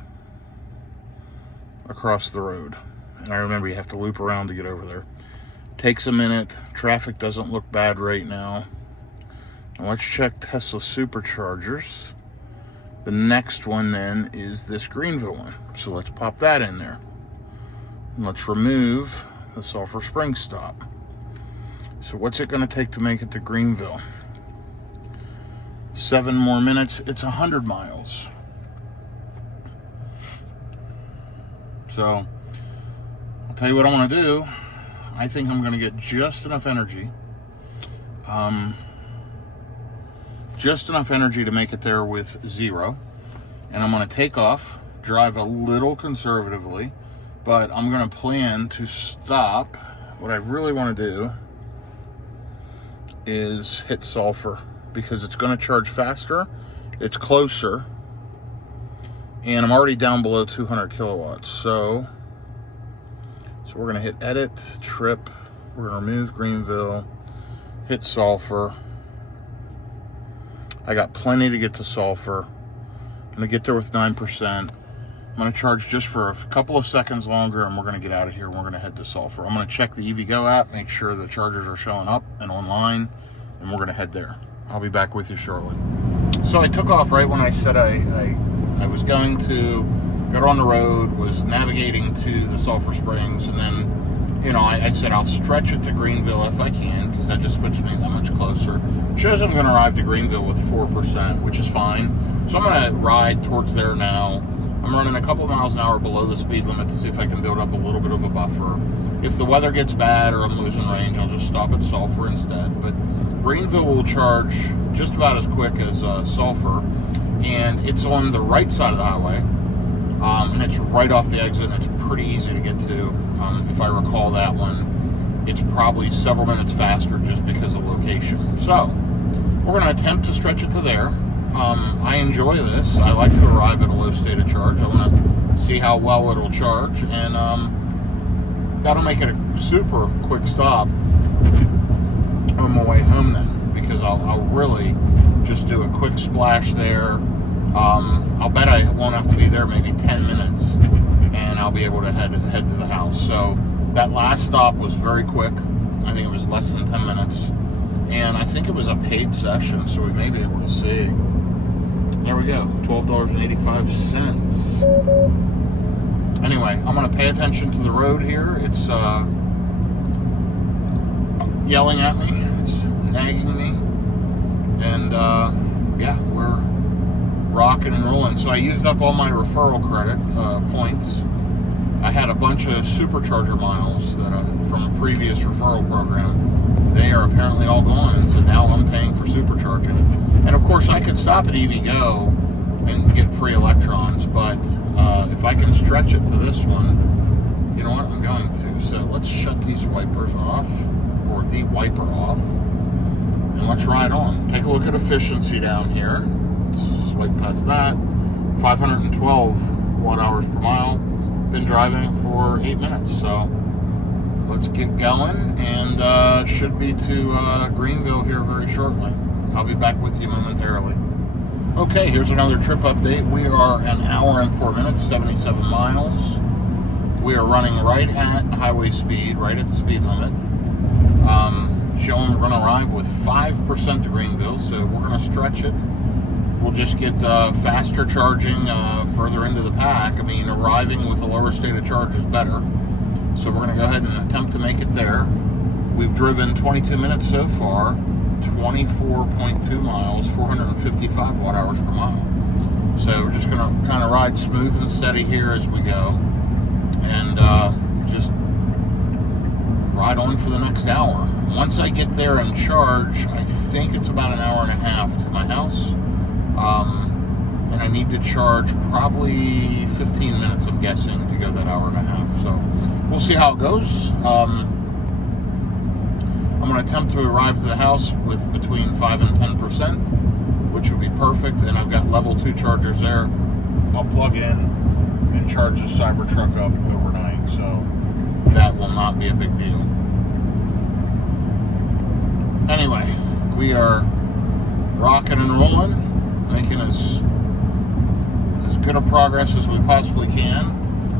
across the road. And I remember you have to loop around to get over there. Takes a minute. Traffic doesn't look bad right now. Now let's check Tesla Superchargers. The next one then is this Greenville one. So let's pop that in there. And let's remove the Sulphur Springs stop. So what's it going to take to make it to Greenville? 7 more minutes. It's 100 miles. So I'll tell you what I want to do. I think I'm going to get just enough energy. Just enough energy to make it there with 0. And I'm going to take off, drive a little conservatively, but I'm going to plan to stop. What I really want to do is hit Sulphur because it's going to charge faster, it's closer, and I'm already down below 200 kilowatts. So we're going to hit edit, trip, we're going to remove Greenville, hit Sulphur. I got plenty to get to Sulphur. I'm going to get there with 9%. I'm going to charge just for a couple of seconds longer, and we're going to get out of here, and we're going to head to Sulphur. I'm going to check the EVgo app, make sure the chargers are showing up and online, and we're going to head there. I'll be back with you shortly. So I took off right when I said I was going to get on the road, was navigating to the Sulphur Springs, and then, you know, I said I'll stretch it to Greenville if I can, because that just puts me that much closer. Shows I'm going to arrive to Greenville with 4%, which is fine. So I'm going to ride towards there now. I'm running a couple miles an hour below the speed limit to see if I can build up a little bit of a buffer. If the weather gets bad or I'm losing range, I'll just stop at Sulphur instead. But Greenville will charge just about as quick as Sulphur, and it's on the right side of the highway, and it's right off the exit, and it's pretty easy to get to. If I recall that one, it's probably several minutes faster just because of location. So we're going to attempt to stretch it to there. I enjoy this. I like to arrive at a low state of charge. I want to see how well it'll charge, and that'll make it a super quick stop on my way home then, because I'll really just do a quick splash there. I'll bet I won't have to be there maybe 10 minutes, and I'll be able to head to the house. So that last stop was very quick. I think it was less than 10 minutes, and I think it was a paid session, so we may be able to see. There we go, $12.85. Anyway, I'm going to pay attention to the road here. It's yelling at me. It's nagging me. And, yeah, we're rocking and rolling. So I used up all my referral credit points. I had a bunch of Supercharger miles that from a previous referral program. They are apparently all gone, and so now I'm paying for Supercharging. And of course, I could stop at EVgo and get free electrons, but if I can stretch it to this one, you know what, I'm going to. So let's shut these wipers off, or the wiper off, and let's ride on. Take a look at efficiency down here. Let's swipe past that. 512 watt hours per mile. Been driving for 8 minutes, so let's get going, and should be to Greenville here very shortly. I'll be back with you momentarily. Okay, here's another trip update. We are an hour and 4 minutes, 77 miles. We are running right at highway speed, right at the speed limit. Showing we're going to arrive with 5% to Greenville, so we're going to stretch it. We'll just get faster charging further into the pack. I mean, arriving with a lower state of charge is better. So we're going to go ahead and attempt to make it there. We've driven 22 minutes so far, 24.2 miles, 455 watt hours per mile. So we're just going to kind of ride smooth and steady here as we go. And just ride on for the next hour. Once I get there and charge, I think it's about an hour and a half to my house. And I need to charge probably 15 minutes, I'm guessing, to go that hour and a half. So we'll see how it goes. I'm going to attempt to arrive to the house with between 5 and 10%, which would be perfect. And I've got level 2 chargers there. I'll plug in and charge the Cybertruck up overnight. So that will not be a big deal. Anyway, we are rocking and rolling, making as good a progress as we possibly can.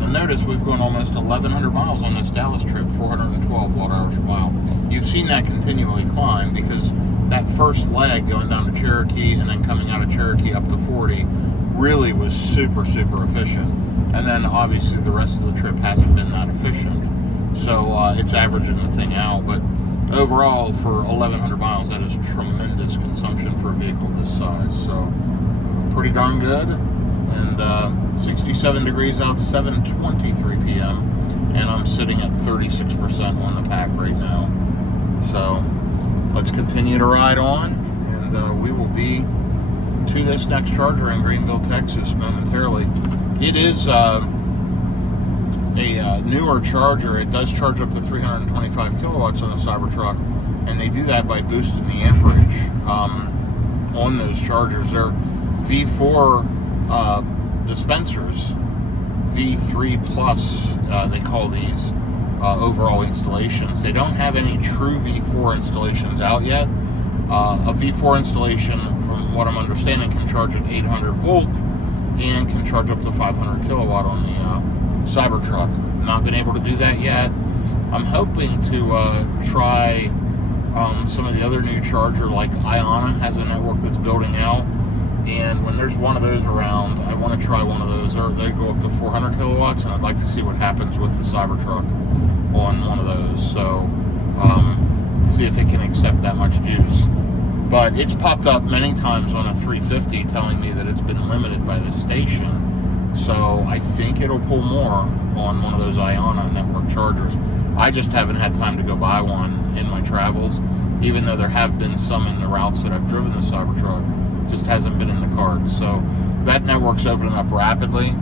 And notice we've gone almost 1,100 miles on this Dallas trip, 412 watt hours per mile. You've seen that continually climb because that first leg going down to Cherokee and then coming out of Cherokee up to 40 really was super, super efficient. And then obviously the rest of the trip hasn't been that efficient. So it's averaging the thing out. But overall, for 1,100 miles, that is tremendous consumption for a vehicle this size. So pretty darn good. And 67 degrees out, 7:23 p.m. And I'm sitting at 36% on the pack right now. So let's continue to ride on, and we will be to this next charger in Greenville, Texas momentarily. It is a newer charger. It does charge up to 325 kilowatts on the Cybertruck, and they do that by boosting the amperage on those chargers. They're V4 dispensers, V3 plus, they call these overall installations. They don't have any true V4 installations out yet. A V4 installation, from what I'm understanding, can charge at 800 volt and can charge up to 500 kilowatt on the Cybertruck. Not been able to do that yet. I'm hoping to try some of the other new charger, like Iona has a network that's building out. And when there's one of those around, I want to try one of those. They go up to 400 kilowatts, and I'd like to see what happens with the Cybertruck on one of those. So, see if it can accept that much juice. But it's popped up many times on a 350 telling me that it's been limited by the station. So I think it'll pull more on one of those Iona network chargers. I just haven't had time to go buy one in my travels, even though there have been some in the routes that I've driven the Cybertruck. Just hasn't been in the cards. So that network's opening up rapidly,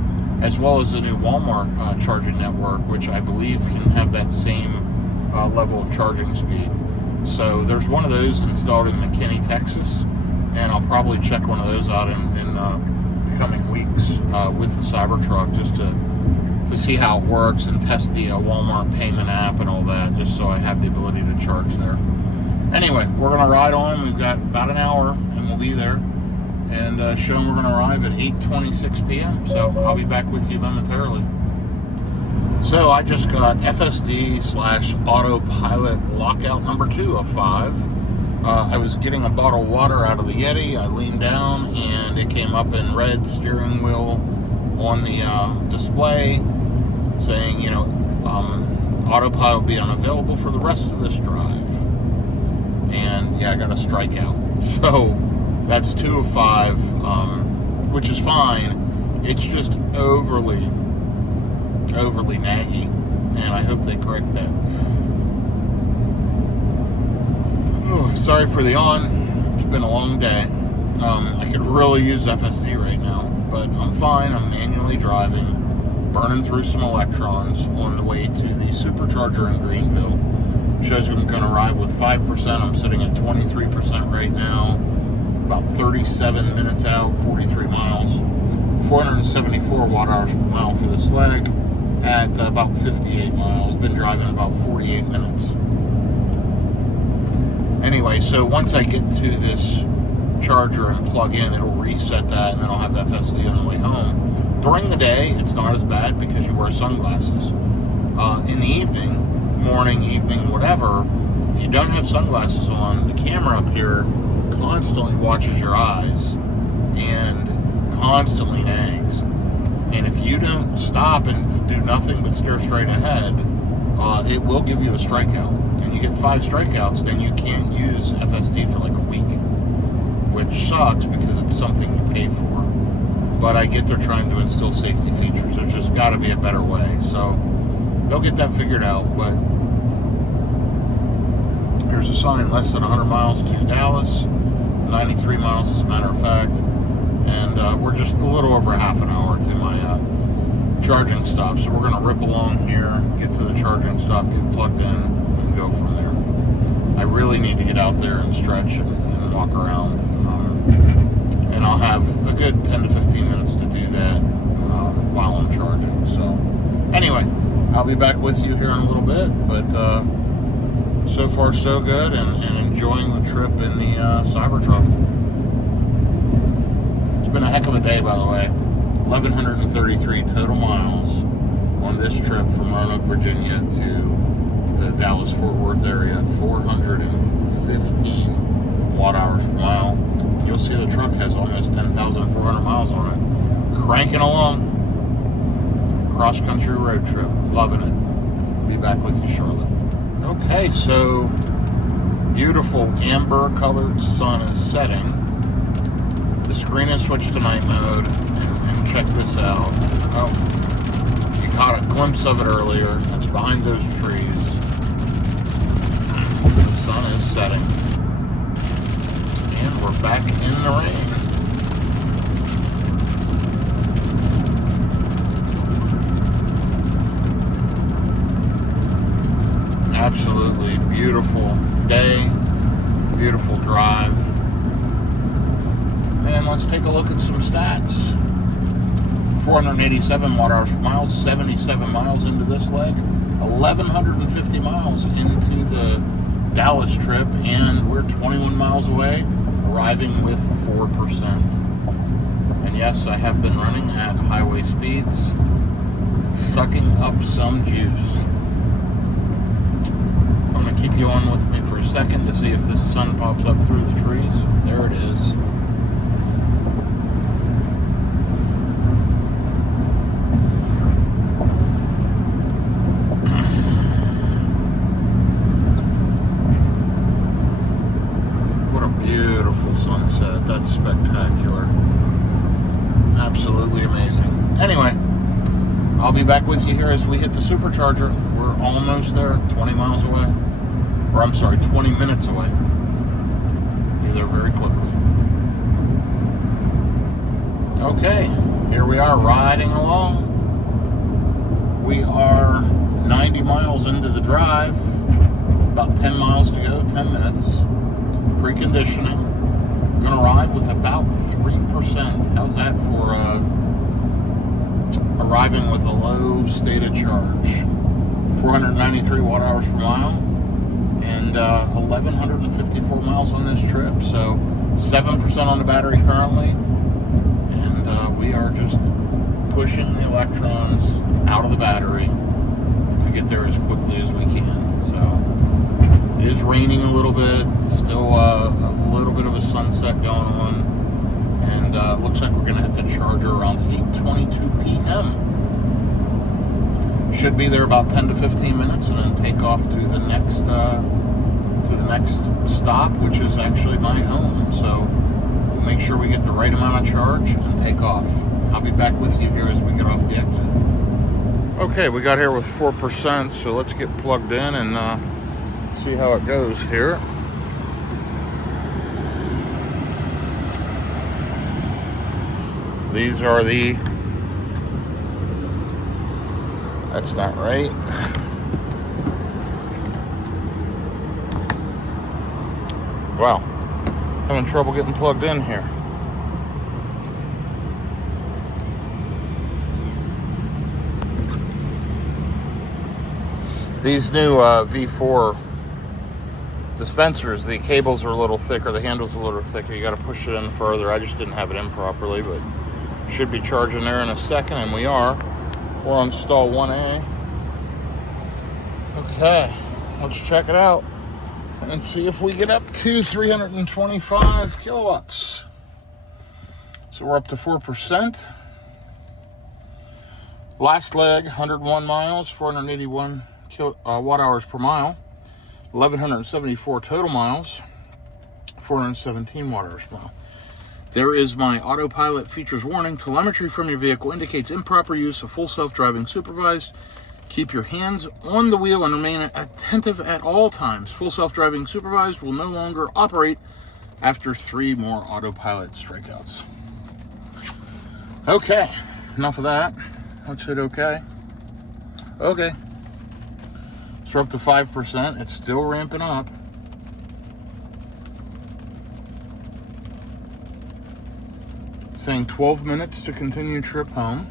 as well as the new Walmart charging network, which I believe can have that same level of charging speed. So there's one of those installed in McKinney, Texas, and I'll probably check one of those out in the coming weeks with the Cybertruck, just to see how it works and test the Walmart payment app and all that, just so I have the ability to charge there. Anyway, we're going to ride on. We've got about an hour, and we'll be there. And show them we're going to arrive at 8:26 p.m. So I'll be back with you momentarily. So I just got FSD/autopilot lockout number 2 of 5. I was getting a bottle of water out of the Yeti. I leaned down and it came up in red steering wheel on the display saying, autopilot will be unavailable for the rest of this drive. And yeah, I got a strikeout. So that's 2 of 5, which is fine. It's just overly naggy, and I hope they correct that. Oh, sorry for the yawn. It's been a long day. I could really use FSD right now, but I'm fine. I'm manually driving, burning through some electrons on the way to the Supercharger in Greenville. Shows I'm going to arrive with 5%. I'm sitting at 23% right now. About 37 minutes out, 43 miles. 474 watt-hours per mile for this leg at about 58 miles. Been driving about 48 minutes. Anyway, so once I get to this charger and plug in, it'll reset that, and then I'll have FSD on the way home. During the day, it's not as bad because you wear sunglasses. In the evening, morning, evening, whatever, if you don't have sunglasses on, the camera up here constantly watches your eyes and constantly nags. And if you don't stop and do nothing but stare straight ahead, it will give you a strikeout. And you get 5 strikeouts, then you can't use FSD for like a week, which sucks because it's something you pay for. But I get they're trying to instill safety features. There's just got to be a better way. So they'll get that figured out. But here's a sign: less than 100 miles to Dallas, 93 miles as a matter of fact. And we're just a little over half an hour to my charging stop. So we're going to rip along here, get to the charging stop, get plugged in, and go from there. I really need to get out there and stretch and walk around. And I'll have a good 10 to 15 minutes to do that while I'm charging. So anyway, I'll be back with you here in a little bit. But so far so good, and enjoying the trip in the Cybertruck. It's been a heck of a day, by the way. 1,133 total miles on this trip from Roanoke, Virginia to the Dallas-Fort Worth area. 415 watt-hours per mile. You'll see the truck has almost 10,400 miles on it. Cranking along. Cross-country road trip. Loving it. Be back with you shortly. Okay, so beautiful amber-colored sun is setting. The screen is switched to night mode, and check this out. Oh, you caught a glimpse of it earlier. It's behind those trees. The sun is setting. And we're back in the rain. Absolutely beautiful day, beautiful drive. And let's take a look at some stats. 487 watt-hours per mile, 77 miles into this leg, 1,150 miles into the Dallas trip, and we're 21 miles away, arriving with 4%. And yes, I have been running at highway speeds, sucking up some juice. I'm going to keep you on with me for a second to see if this sun pops up through the trees. There it is. Beautiful sunset. That's spectacular. Absolutely amazing. Anyway, I'll be back with you here as we hit the Supercharger. We're almost there, 20 miles away. Or I'm sorry, 20 minutes away. Be there very quickly. Okay, here we are riding along. We are 90 miles into the drive. About 10 miles to go, 10 minutes. Preconditioning. Going to arrive with about 3%. How's that for arriving with a low state of charge? 493 watt-hours per mile and 1,154 miles on this trip. So 7% on the battery currently, and we are just pushing the electrons out of the battery to get there as quickly as we can. So it is is raining a little bit. Still a little bit of a sunset going on. And looks like we're going to hit the charger around 8:22 p.m. Should be there about 10 to 15 minutes and then take off to the next stop, which is actually my home. So we'll make sure we get the right amount of charge and take off. I'll be back with you here as we get off the exit. Okay, we got here with 4%, so let's get plugged in and see how it goes here. These are the... That's not right. Wow. Having trouble getting plugged in here. These new V4 dispensers, the cables are a little thicker, the handle's a little thicker. You got to push it in further. I just didn't have it in properly, but should be charging there in a second, and we are. We're on stall 1A. Okay, let's check it out and see if we get up to 325 kilowatts. So we're up to 4%. Last leg, 101 miles, 481 watt hours per mile, 1,174 total miles, 417 watt hours per mile. There is my autopilot features warning. Telemetry from your vehicle indicates improper use of full self-driving supervised. Keep your hands on the wheel and remain attentive at all times. Full self-driving supervised will no longer operate after 3 more autopilot strikeouts. Okay, enough of that. Let's hit okay. Okay. So we're up to 5%. It's still ramping up. It's saying 12 minutes to continue trip home.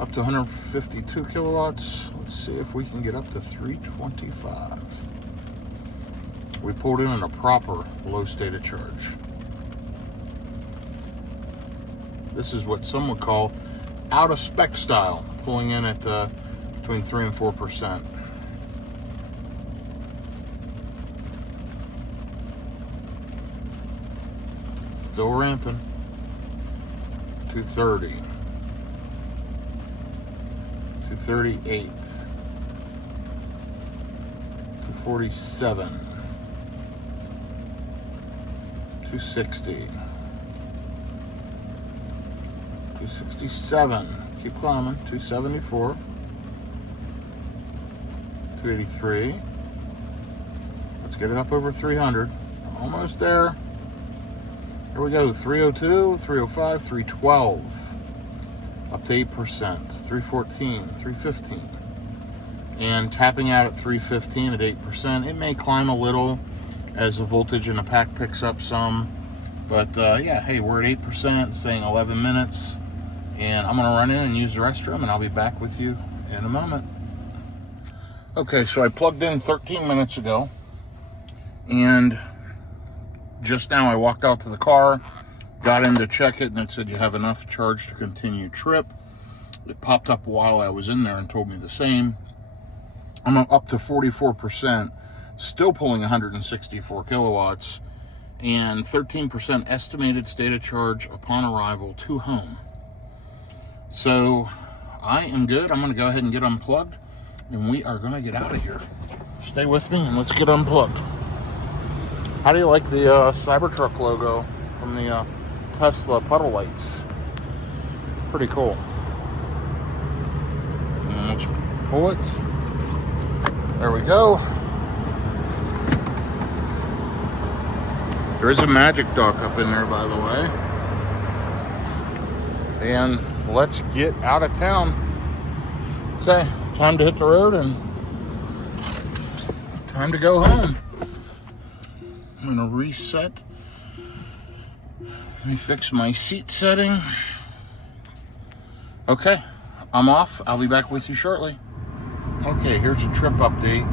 Up to 152 kilowatts. Let's see if we can get up to 325. We pulled in a proper low state of charge. This is what some would call out of spec style, pulling in at between 3 and 4%. Still ramping. 230. 238. 247. 260. 267. Keep climbing. 274. 283. Let's get it up over 300. Almost there. Here we go. 302, 305, 312. Up to 8%. 314, 315. And tapping out at 315 at 8%. It may climb a little as the voltage in the pack picks up some. But yeah, hey, we're at 8%, saying 11 minutes. And I'm going to run in and use the restroom, and I'll be back with you in a moment. Okay, so I plugged in 13 minutes ago. And just now I walked out to the car, got in to check it, and it said you have enough charge to continue trip. It popped up while I was in there and told me the same. I'm up to 44%, still pulling 164 kilowatts, and 13% estimated state of charge upon arrival to home. So I am good. I'm going to go ahead and get unplugged, and we are going to get out of here. Stay with me, and let's get unplugged. How do you like the Cybertruck logo from the Tesla puddle lights? Pretty cool. And let's pull it. There we go. There is a magic dock up in there, by the way. And let's get out of town. Okay, time to hit the road and time to go home. I'm gonna reset. Let me fix my seat setting. Okay, I'm off. I'll be back with you shortly. Okay, here's a trip update.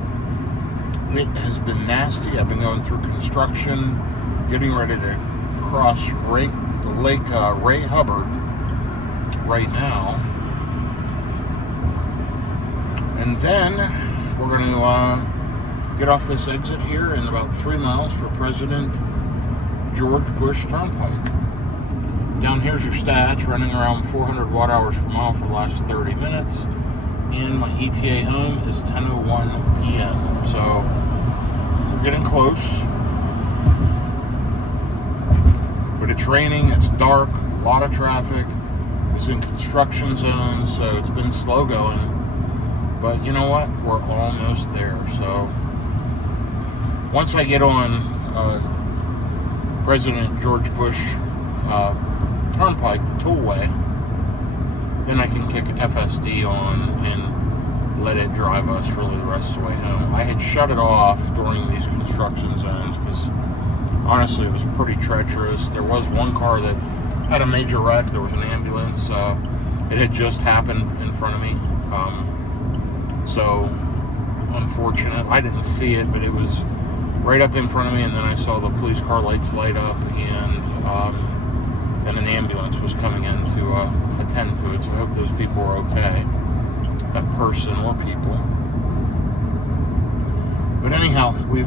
It has been nasty. I've been going through construction, getting ready to cross Lake Ray Hubbard right now. And then we're going to get off this exit here in about 3 miles for President George Bush Turnpike. Down here's your stats, running around 400 watt hours per mile for the last 30 minutes. And my ETA home is 10:01 p.m. So we're getting close. But it's raining, it's dark, a lot of traffic. It's in construction zones, so it's been slow going. But you know what? We're almost there. So once I get on President George Bush Turnpike, the tollway, then I can kick FSD on and let it drive us really the rest of the way home. I had shut it off during these construction zones because honestly it was pretty treacherous. There was one car that had a major wreck. There was an ambulance. It had just happened in front of me. So unfortunate. I didn't see it, but it was right up in front of me, and then I saw the police car lights light up, and then an ambulance was coming in to attend to it. So I hope those people are okay, that person or people. But anyhow, we're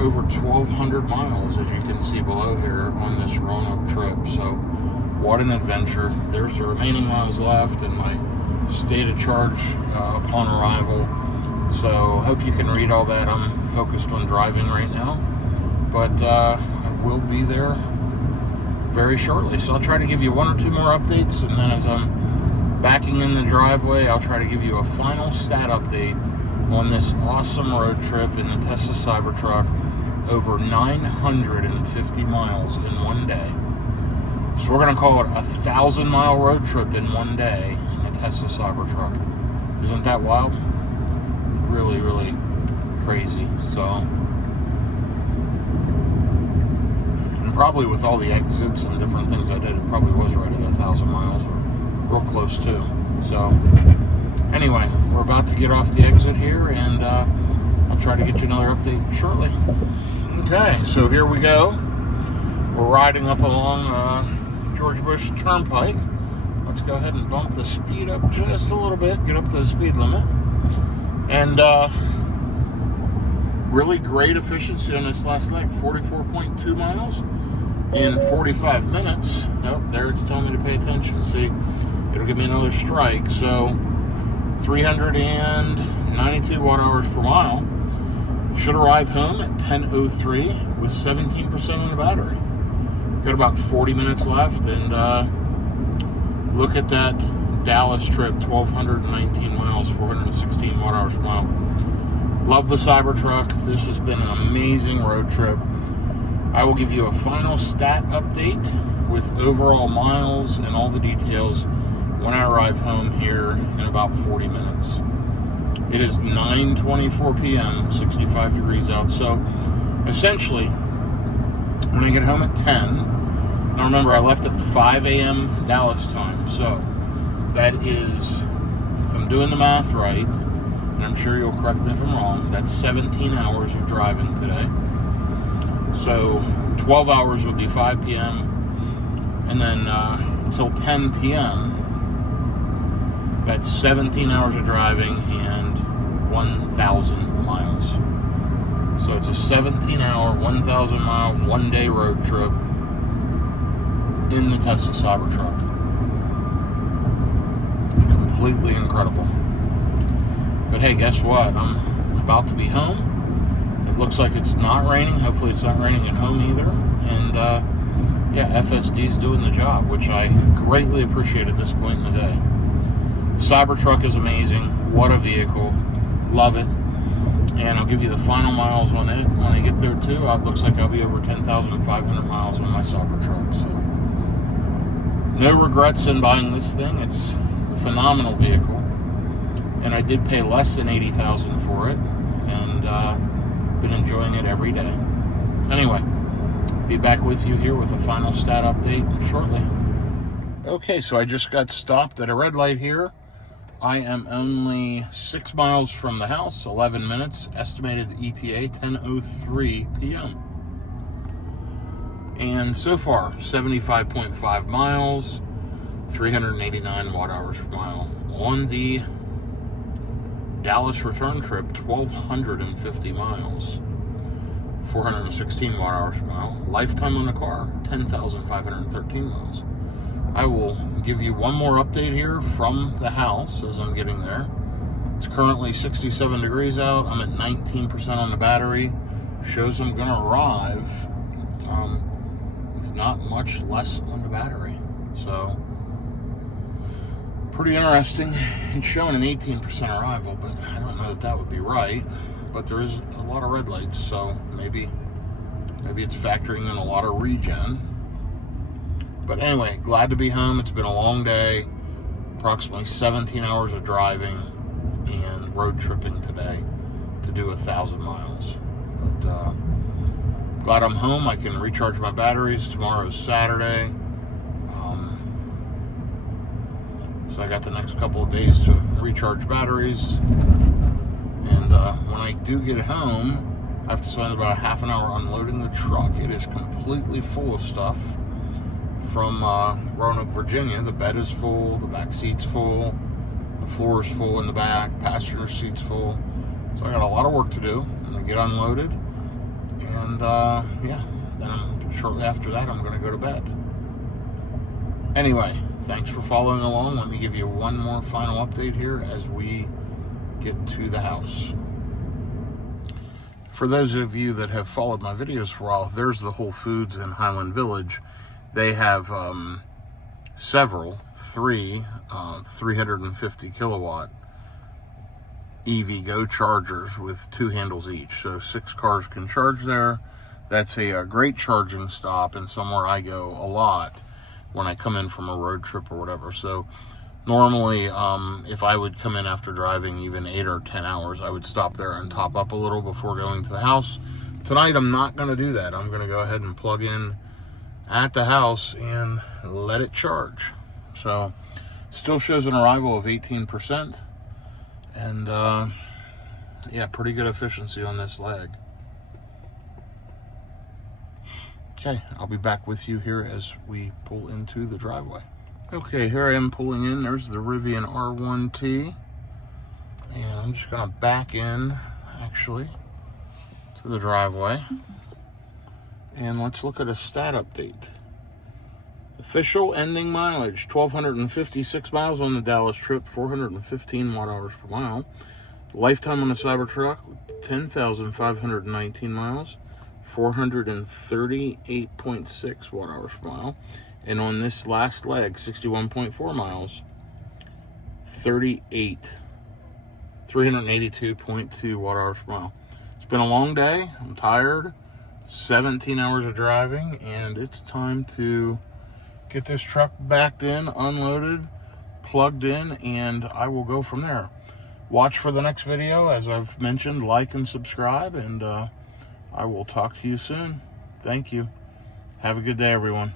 over 1,200 miles, as you can see below here, on this Roanoke trip. So what an adventure. There's the remaining miles left and my state of charge upon arrival. So hope you can read all that. I'm focused on driving right now, but I will be there very shortly. So I'll try to give you one or two more updates, and then as I'm backing in the driveway, I'll try to give you a final stat update on this awesome road trip in the Tesla Cybertruck, over 950 miles in one day. So we're going to call it a 1,000-mile road trip in one day in the Tesla Cybertruck. Isn't that wild? Really, really crazy. So, and probably with all the exits and different things I did, it probably was right at 1,000 miles, or real close to. So anyway, we're about to get off the exit here, and I'll try to get you another update shortly. Okay, so here we go. We're riding up along George Bush Turnpike. Let's go ahead and bump the speed up just a little bit, get up to the speed limit. And really great efficiency on this last leg, 44.2 miles in 45 minutes. Nope, there it's telling me to pay attention. See, it'll give me another strike. So 392 watt hours per mile. Should arrive home at 10:03 with 17% on the battery. Got about 40 minutes left, and look at that Dallas trip, 1,219 miles, 416 watt hours per mile. Love the Cybertruck. This has been an amazing road trip. I will give you a final stat update with overall miles and all the details when I arrive home here in about 40 minutes. It is 9:24 p.m., 65 degrees out. So essentially, when I get home at 10, now remember I left at 5 a.m. Dallas time, so that is, if I'm doing the math right, and I'm sure you'll correct me if I'm wrong, that's 17 hours of driving today. So 12 hours would be 5 p.m. and then until 10 p.m. that's 17 hours of driving and 1,000 miles. So it's a 17-hour, 1,000-mile, one-day road trip in the Tesla Cybertruck. Completely incredible. But hey, guess what? I'm about to be home. It looks like it's not raining. Hopefully it's not raining at home either. And yeah, FSD is doing the job, which I greatly appreciate at this point in the day. Cybertruck is amazing. What a vehicle. Love it. And I'll give you the final miles on it when I get there too. It looks like I'll be over 10,500 miles on my Cybertruck. So no regrets in buying this thing. It's a phenomenal vehicle. And I did pay less than $80,000 for it, and been enjoying it every day. Anyway, be back with you here with a final stat update shortly. Okay, so I just got stopped at a red light here. I am only 6 miles from the house, 11 minutes, estimated ETA 10:03 p.m. And so far, 75.5 miles, 389 watt hours per mile on the Dallas return trip, 1,250 miles, 416 watt-hours per mile. Lifetime on the car, 10,513 miles. I will give you one more update here from the house as I'm getting there. It's currently 67 degrees out. I'm at 19% on the battery. Shows I'm going to arrive with not much less on the battery. So, pretty interesting. It's showing an 18% arrival, but I don't know that that would be right. But there is a lot of red lights, so maybe it's factoring in a lot of regen. But anyway, glad to be home. It's been a long day, approximately 17 hours of driving and road tripping today to do 1,000 miles. But glad I'm home. I can recharge my batteries. Tomorrow's Saturday. So I got the next couple of days to recharge batteries. And when I do get home, I have to spend about a half an hour unloading the truck. It is completely full of stuff from Roanoke, Virginia. The bed is full, the back seat's full, the floor is full in the back, passenger seat's full. So I got a lot of work to do. I'm going to get unloaded. And yeah, then shortly after that, I'm going to go to bed. Anyway, thanks for following along. Let me give you one more final update here as we get to the house. For those of you that have followed my videos for a while, there's the Whole Foods in Highland Village. They have three 350 kilowatt EV Go chargers with 2 handles each. So 6 cars can charge there. That's a great charging stop and somewhere I go a lot when I come in from a road trip or whatever. So normally, if I would come in after driving even 8 or 10 hours, I would stop there and top up a little before going to the house. Tonight, I'm not going to do that. I'm going to go ahead and plug in at the house and let it charge. So, still shows an arrival of 18%. And, yeah, pretty good efficiency on this leg. Okay, I'll be back with you here as we pull into the driveway. Okay, here I am pulling in. There's the Rivian R1T. And I'm just going to back in, actually, to the driveway. And let's look at a stat update. Official ending mileage, 1,256 miles on the Dallas trip, 415 watt-hours per mile. Lifetime on the Cybertruck, 10,519 miles, 438.6 watt-hours per mile. And on this last leg, 61.4 miles, 382.2 watt-hours per mile. It's been a long day. I'm tired. 17 hours of driving, and it's time to get this truck backed in, unloaded, plugged in, and I will go from there. Watch for the next video. As I've mentioned, like and subscribe, and I will talk to you soon. Thank you. Have a good day, everyone.